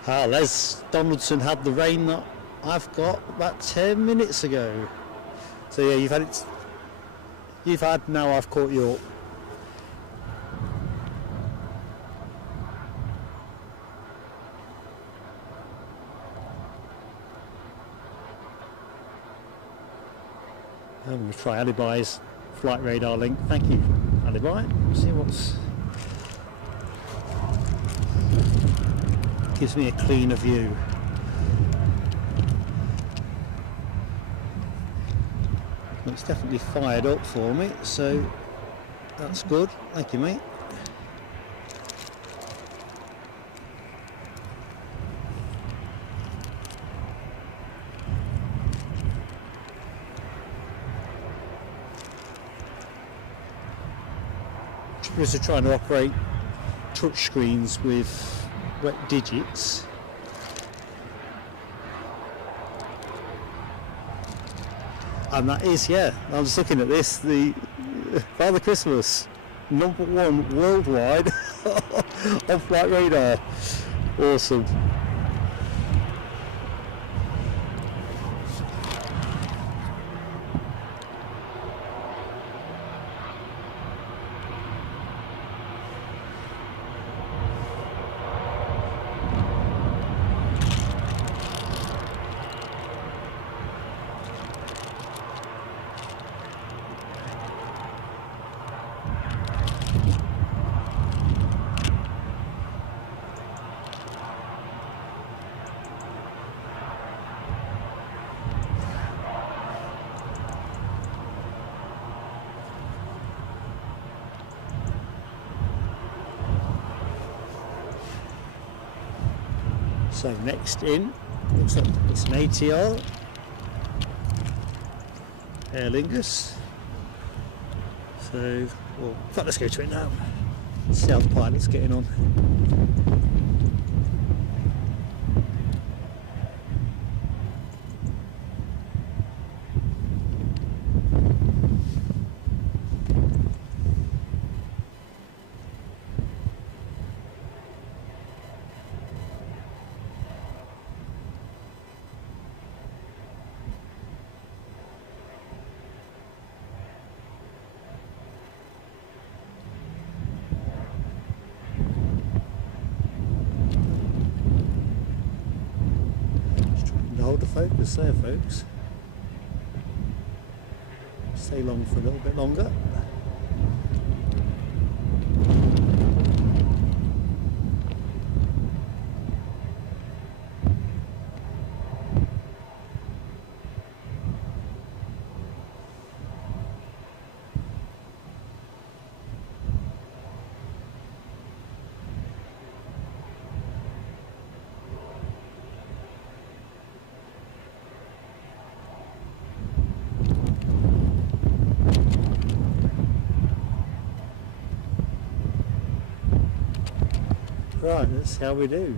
Les Donaldson had the rain that I've got about 10 minutes ago. So yeah, you've had, now I've caught you up. I'm going to try Alibi's flight radar link. Thank you, Alibi. See what's... gives me a cleaner view. It's definitely fired up for me, so that's good. Thank you, mate. We're trying to operate touch screens with wet digits. And that is, yeah, I was looking at this, the Father Christmas, #1 worldwide on flight radar. Awesome. So next in, looks like it's an ATR, Aer Lingus. So, well, in fact, let's go to it now. See how the pilot's getting on. Hold the focus there, folks. Stay long for a little bit longer. Right, let's see how we do.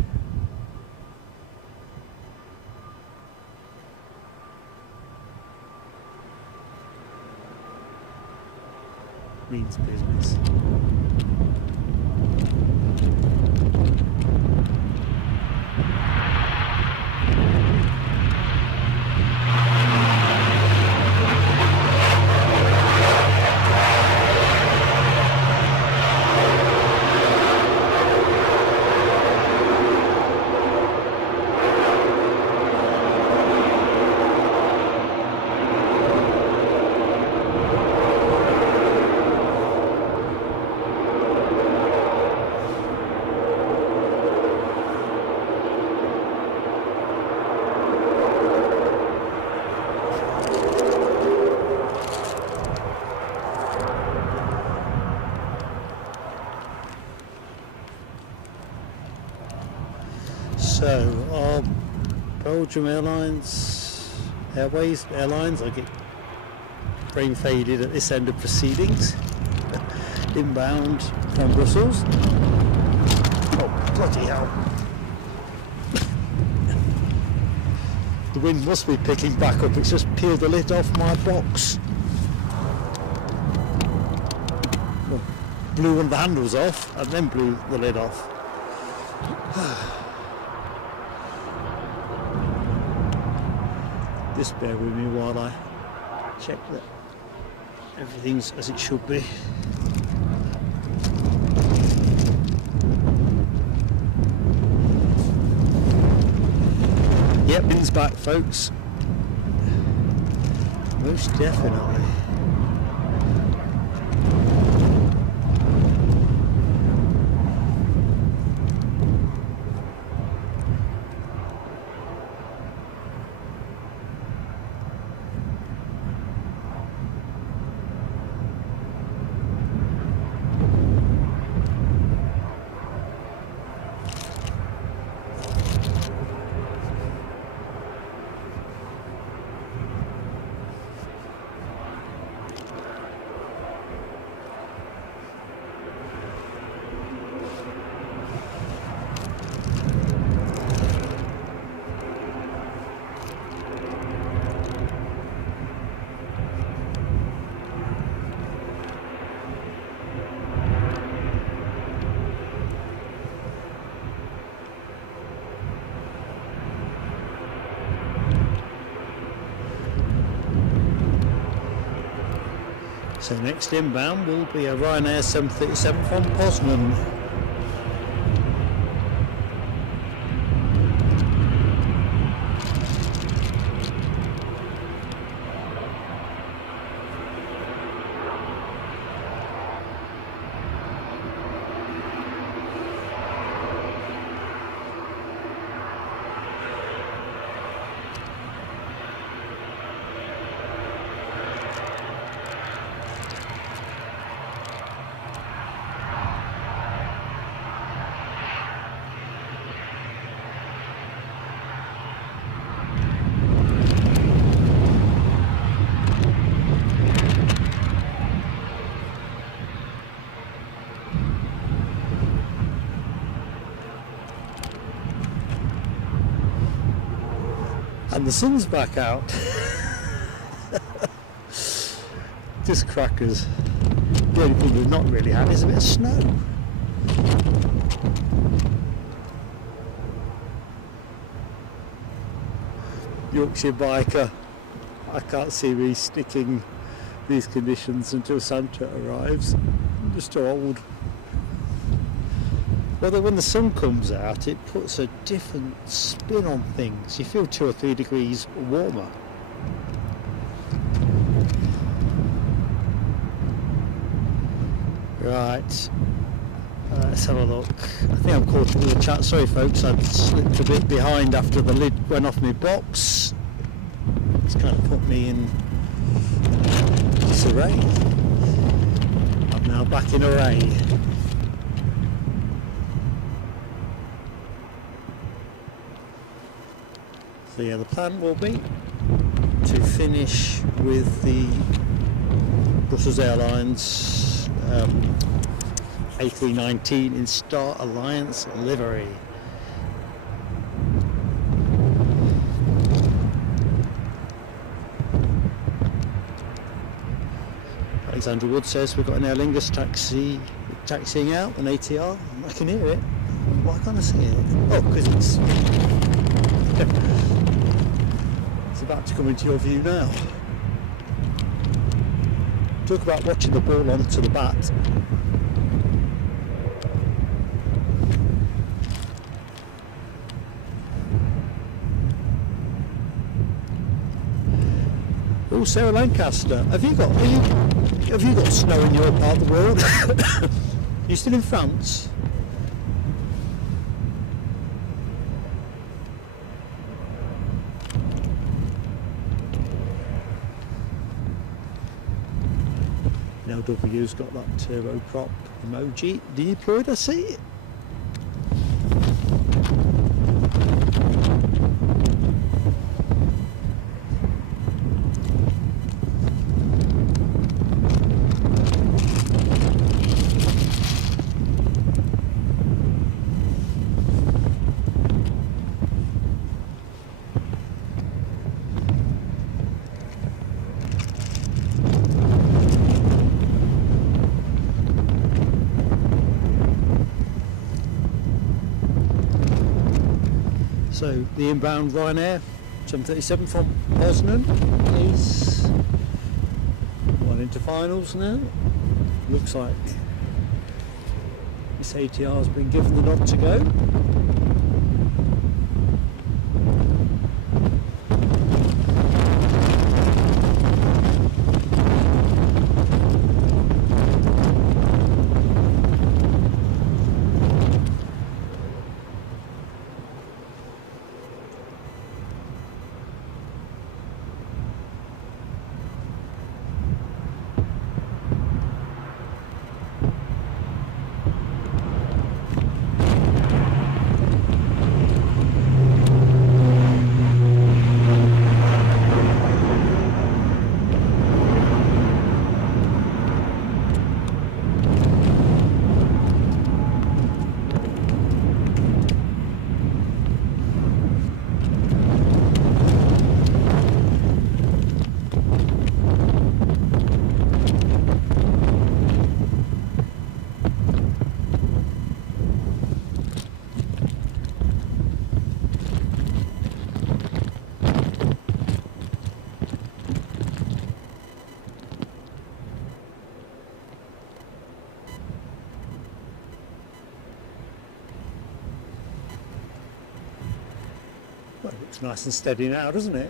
Means business. So, Belgium Airlines, Airways, Airlines, I get brain faded at this end of proceedings. Inbound from Brussels. Oh, bloody hell. The wind must be picking back up, it's just peeled the lid off my box. Well, blew one of the handles off and then blew the lid off. Just bear with me while I check that everything's as it should be. Yep, wind's back, folks. Most definitely. So next inbound will be a Ryanair 737 from Poznan. And the sun's back out. Just crackers. The only thing we've not really had is a bit of snow. Yorkshire biker. I can't see me sticking these conditions until Santa arrives. I'm just too old. Although when the sun comes out, it puts a different spin on things. You feel 2 or 3 degrees warmer. Right, let's have a look. I think I'm caught up with the chat. Sorry folks, I slipped a bit behind after the lid went off my box. It's kind of put me in disarray. I'm now back in array. So yeah, the plan will be to finish with the Brussels Airlines A319 in Star Alliance livery. Alexandra Wood says we've got an Aer Lingus taxiing out, an ATR. I can hear it. Why can't I see it? Oh, because it's about to come into your view now. Talk about watching the ball onto the bat. Oh, Sarah Lancaster, have you got snow in your part of the world? Are you still in France? LW's got that turboprop emoji deployed, I see. So the inbound Ryanair 737 from Poznan is one into finals now. Looks like this ATR has been given the nod to go. Well, it looks nice and steady now, doesn't it?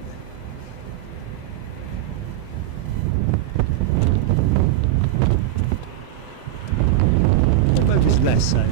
Or maybe it's less so.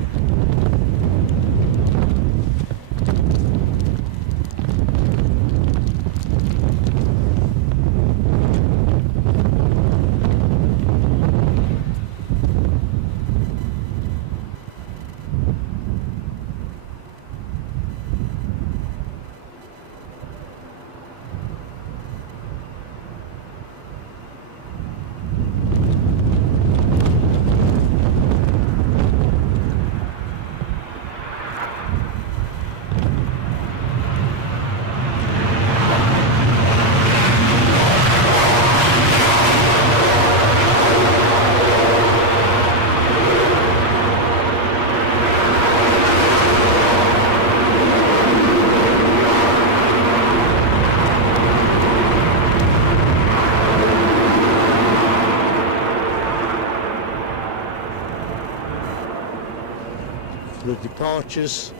The departures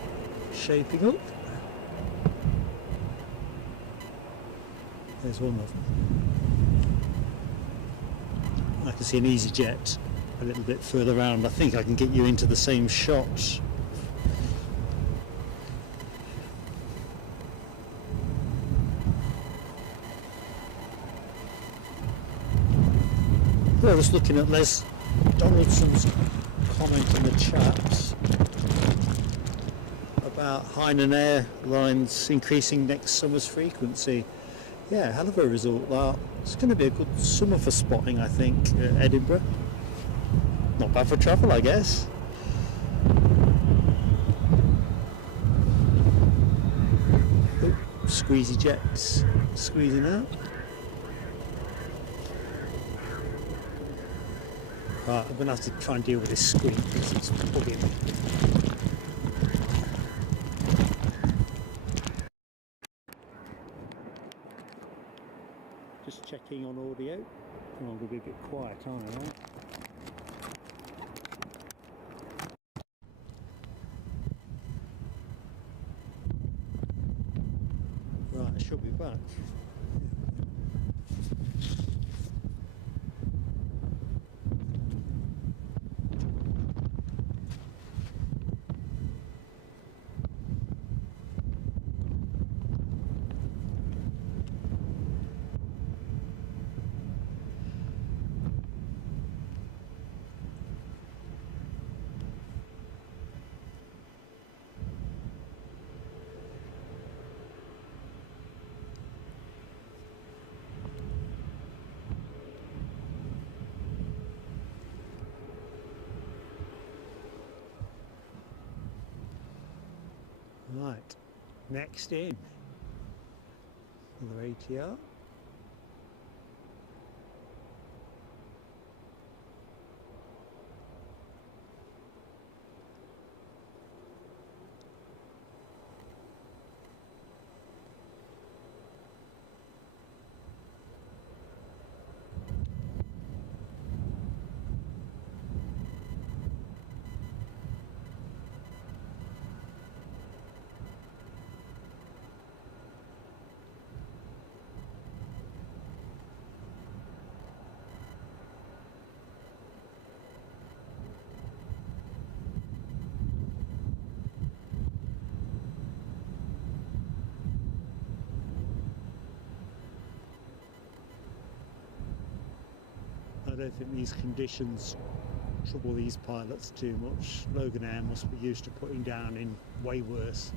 shaping up. There's one of them. I can see an EasyJet a little bit further round. I think I can get you into the same shots. Well, I was looking at Les Donaldson's comment in the chat about United Airlines increasing next summer's frequency. Yeah, hell of a result that. It's going to be a good summer for spotting, I think, at Edinburgh. Not bad for travel, I guess. Oh, squeezy jets squeezing out. Right, I'm going to have to try and deal with this squeak because it's bugging me. Just checking on audio. Oh, I'm going to be a bit quiet, aren't I? Right, I should be back. Right, next in, another ATR. don't think these conditions trouble these pilots too much. Loganair must be used to putting down in way worse.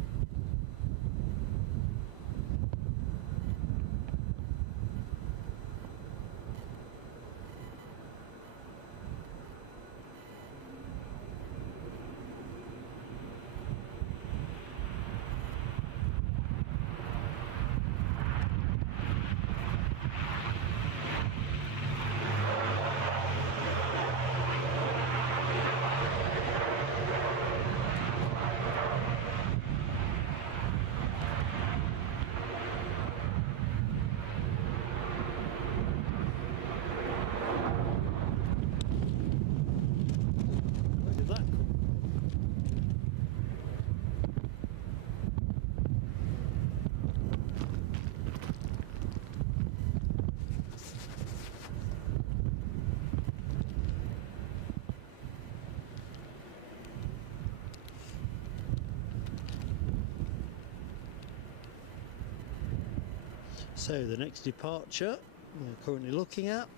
So the next departure we're currently looking at,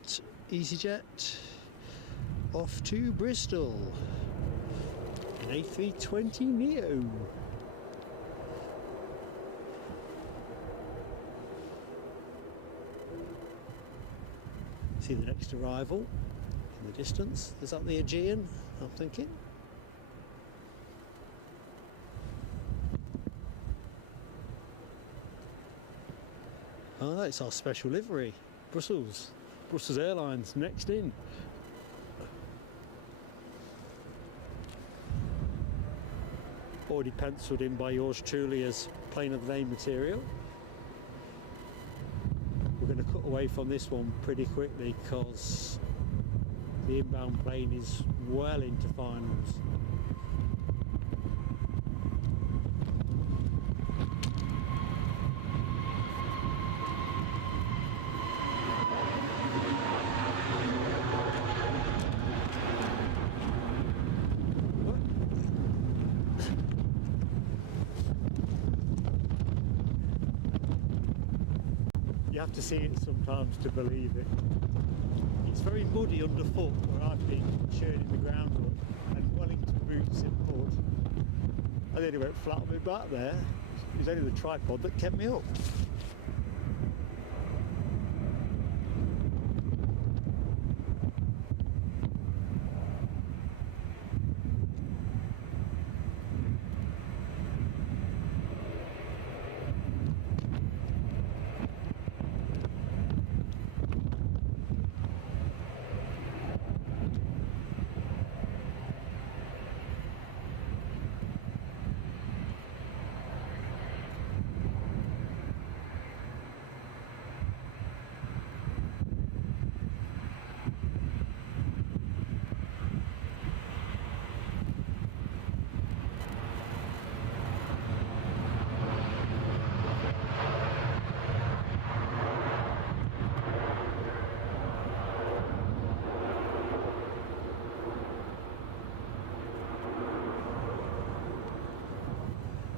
EasyJet off to Bristol, an A320neo. See the next arrival in the distance. Is that the Aegean, I'm thinking? Oh, it's our special livery. Brussels Airlines next in. Already penciled in by yours truly as plane of the name material. We're going to cut away from this one pretty quickly because the inbound plane is well into finals. You have to see it sometimes to believe it. It's very muddy underfoot where I've been churning the ground up and Wellington boots in mud. I nearly went flat on my back there. It was only the tripod that kept me up.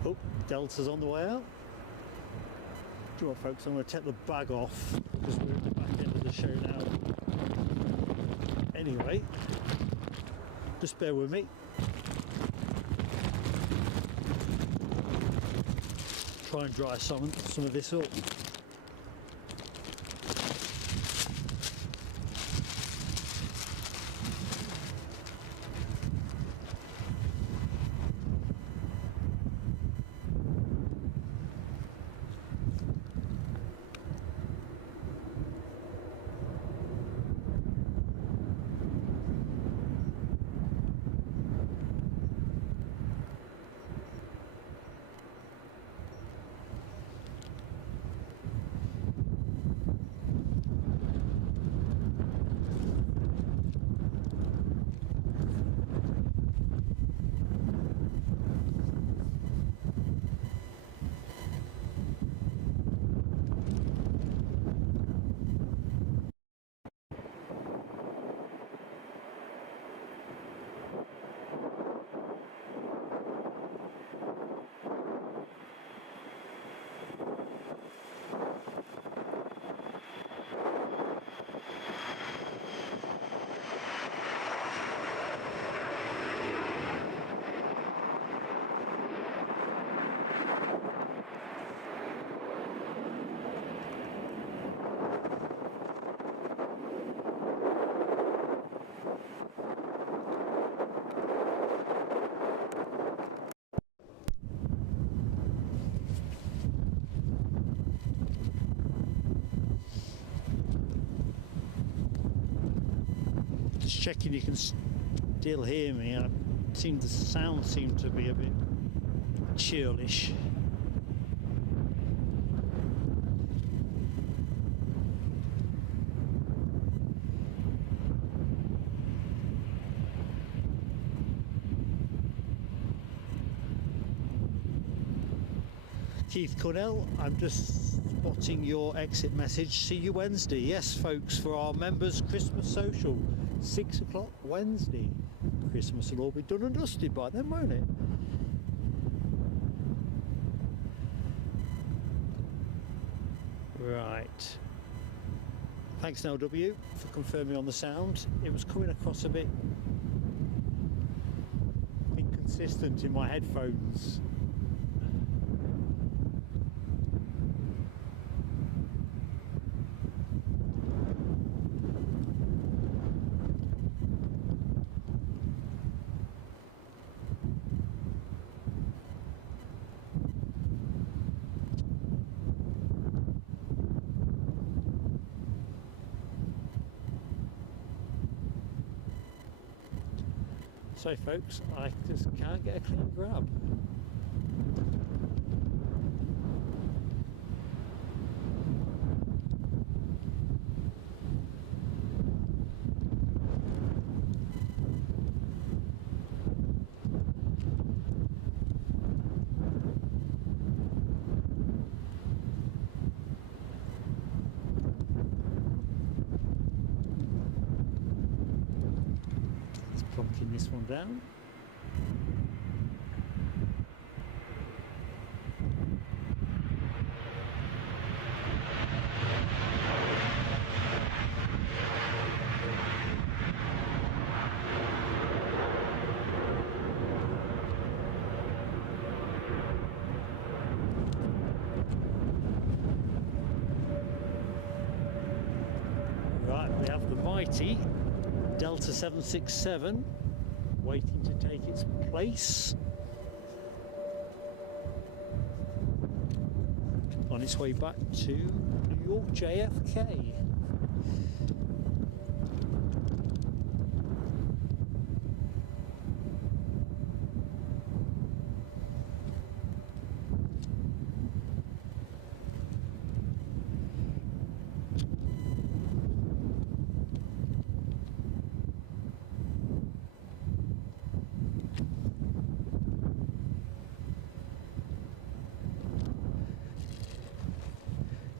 Oh, Delta's on the way out. Do you know what, folks, I'm going to take the bag off because we're at the back end of the show now. Anyway, just bear with me. Try and dry some of this up. Just checking you can still hear me. The sound seemed to be a bit churlish. Keith Cornell, I'm just spotting your exit message. See you Wednesday. Yes, folks, for our members' Christmas social, 6 o'clock Wednesday. Christmas will all be done and dusted by then, won't it? Right. Thanks, NLW, for confirming on the sound. It was coming across a bit inconsistent in my headphones. So folks, I just can't get a clean grab. Plonking this one down. Right, we have the mighty Delta 767 waiting to take its place on its way back to New York JFK.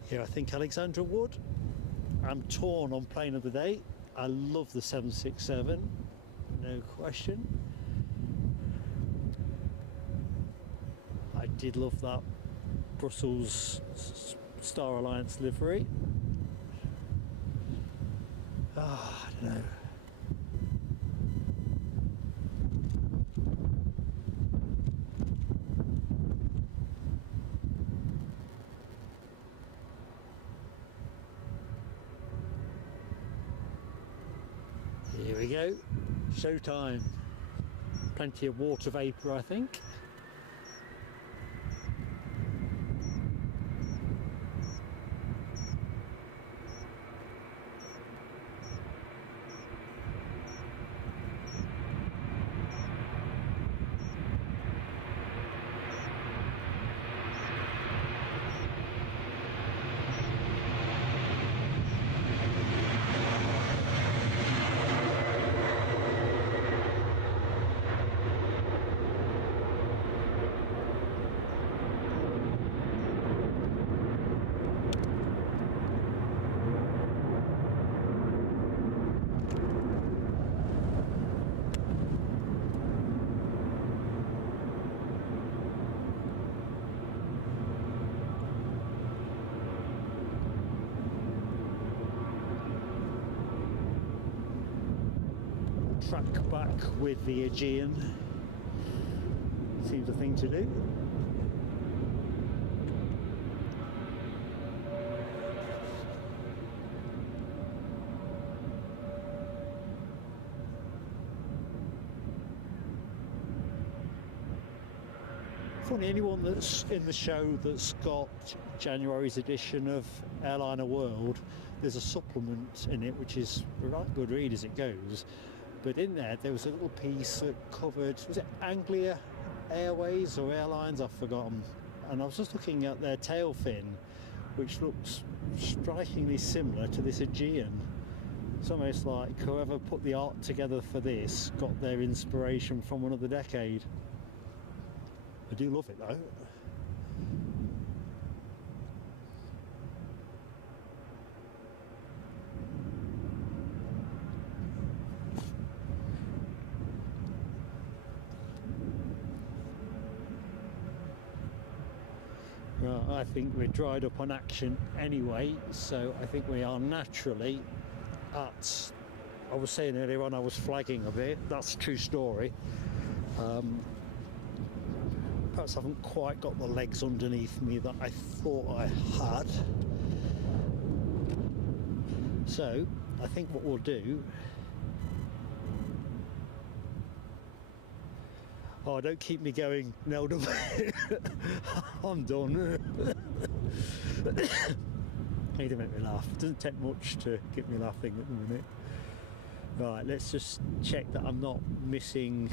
Here I think Alexandra Wood. I'm torn on plane of the day. I love the 767, no question. I did love that Brussels Star Alliance livery. I don't know. Here we go, showtime. Plenty of water vapour, I think. Track back with the Aegean seems a thing to do. Funny, anyone that's in the show that's got January's edition of Airliner World there's a supplement in it which is a right good read as it goes, but in there was a little piece that covered, was it Anglia Airways or Airlines, I've forgotten, and I was just looking at their tail fin, which looks strikingly similar to this Aegean. It's almost like whoever put the art together for this got their inspiration from another decade. I do love it though. Right, I think we're dried up on action anyway, so I think we are naturally at, I was saying earlier on I was flagging a bit, that's a true story. Perhaps I haven't quite got the legs underneath me that I thought I had. So I think what we'll do, oh, don't keep me going, Nelda. I'm done. Need to make me laugh. It doesn't take much to get me laughing at the minute. Right, let's just check that I'm not missing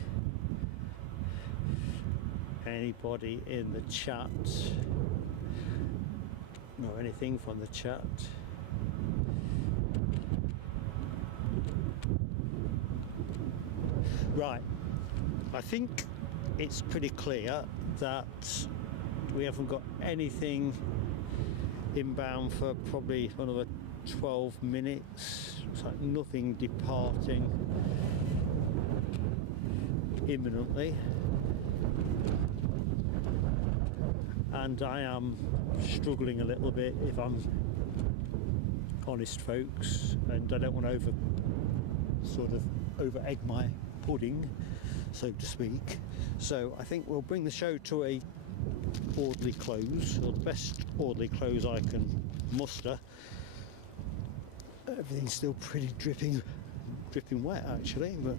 anybody in the chat. Or anything from the chat. Right, I think it's pretty clear that we haven't got anything inbound for probably another 12 minutes. It's like nothing departing imminently, and I am struggling a little bit, if I'm honest folks, and I don't want to over egg my pudding, so to speak. So I think we'll bring the show to a orderly close, or the best orderly close I can muster. Everything's still pretty dripping wet actually, but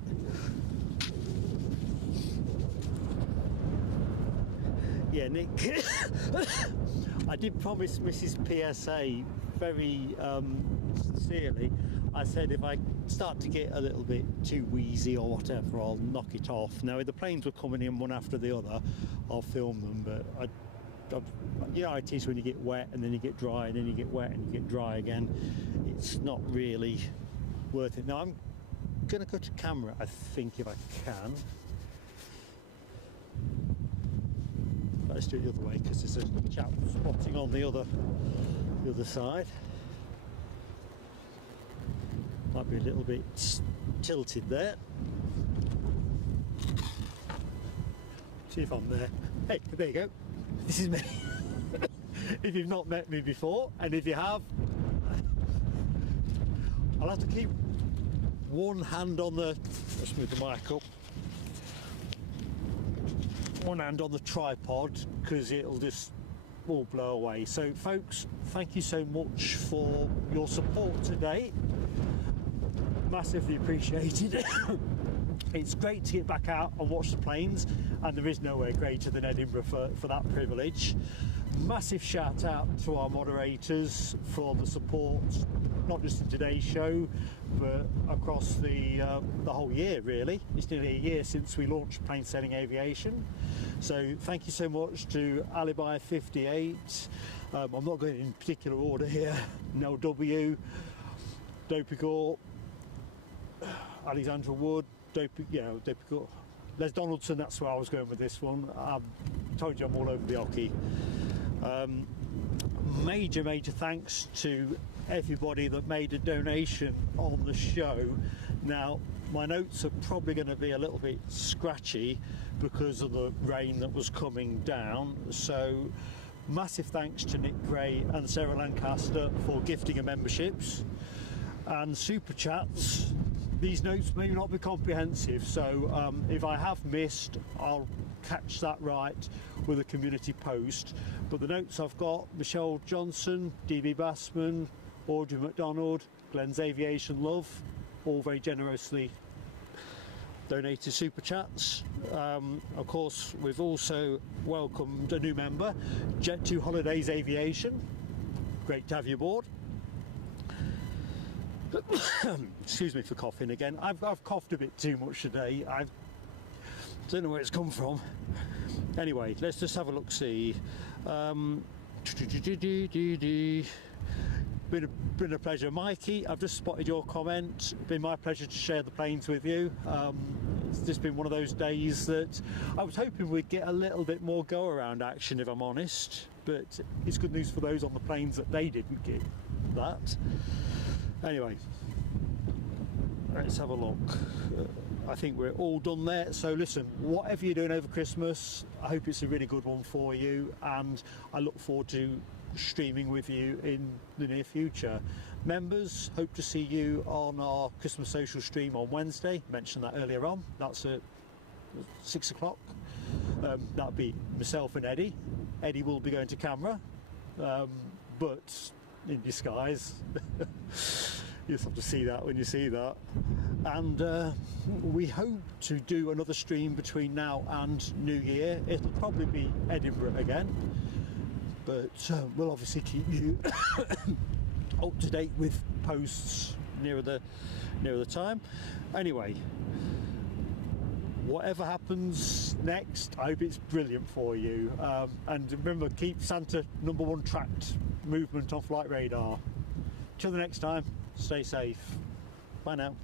yeah, Nick, I did promise Mrs. PSA very sincerely. I said if I start to get a little bit too wheezy or whatever, I'll knock it off. Now, if the planes were coming in one after the other, I'll film them, but you know, it is when you get wet and then you get dry and then you get wet and you get dry again. It's not really worth it. Now, I'm going to go to camera, I think, if I can. Let's do it the other way, because there's a chap spotting on the other side. Might be a little bit tilted there. See if I'm there. Hey, there you go. This is me. If you've not met me before, and if you have, I'll have to keep one hand on the, let's move the mic up, one hand on the tripod, because it'll just all blow away. So folks, thank you so much for your support today. Massively appreciated. It's great to get back out and watch the planes, and there is nowhere greater than Edinburgh for that privilege. Massive shout out to our moderators for the support, not just in today's show, but across the whole year really. It's nearly a year since we launched Plain Sailing Aviation. So thank you so much to Alibi 58. I'm not going in particular order here. Nell W, Dopey, Alexandra Wood, Dopey, Les Donaldson, that's where I was going with this one. I told you I'm all over the hockey. Major thanks to everybody that made a donation on the show. Now, my notes are probably going to be a little bit scratchy because of the rain that was coming down, so massive thanks to Nick Gray and Sarah Lancaster for gifting of memberships and super chats. These notes may not be comprehensive, so if I have missed, I'll catch that right with a community post. But the notes I've got: Michelle Johnson, DB Bassman, Audrey McDonald, Glenn's Aviation Love, all very generously donated super chats. Of course, we've also welcomed a new member, Jet2 Holidays Aviation. Great to have you aboard. Excuse me for coughing again. I've coughed a bit too much today. I don't know where it's come from. Anyway, let's just have a look. See. Been a pleasure, Mikey. I've just spotted your comment. Been my pleasure to share the planes with you. It's just been one of those days that I was hoping we'd get a little bit more go around action, if I'm honest, but it's good news for those on the planes that they didn't get that. Anyway, let's have a look. I think we're all done there. So listen, whatever you're doing over Christmas, I hope it's a really good one for you, and I look forward to streaming with you in the near future. Members, hope to see you on our Christmas social stream on Wednesday. Mentioned that earlier on. That's at 6 o'clock. That'll be myself and Eddie. Eddie will be going to camera, but in disguise. You'll have to see that when you see that. And we hope to do another stream between now and New Year. It'll probably be Edinburgh again, but we'll obviously keep you up to date with posts nearer the time. Anyway, whatever happens next, I hope it's brilliant for you. And remember, keep Santa #1 tracked movement on flight radar. Till the next time, stay safe. Bye now.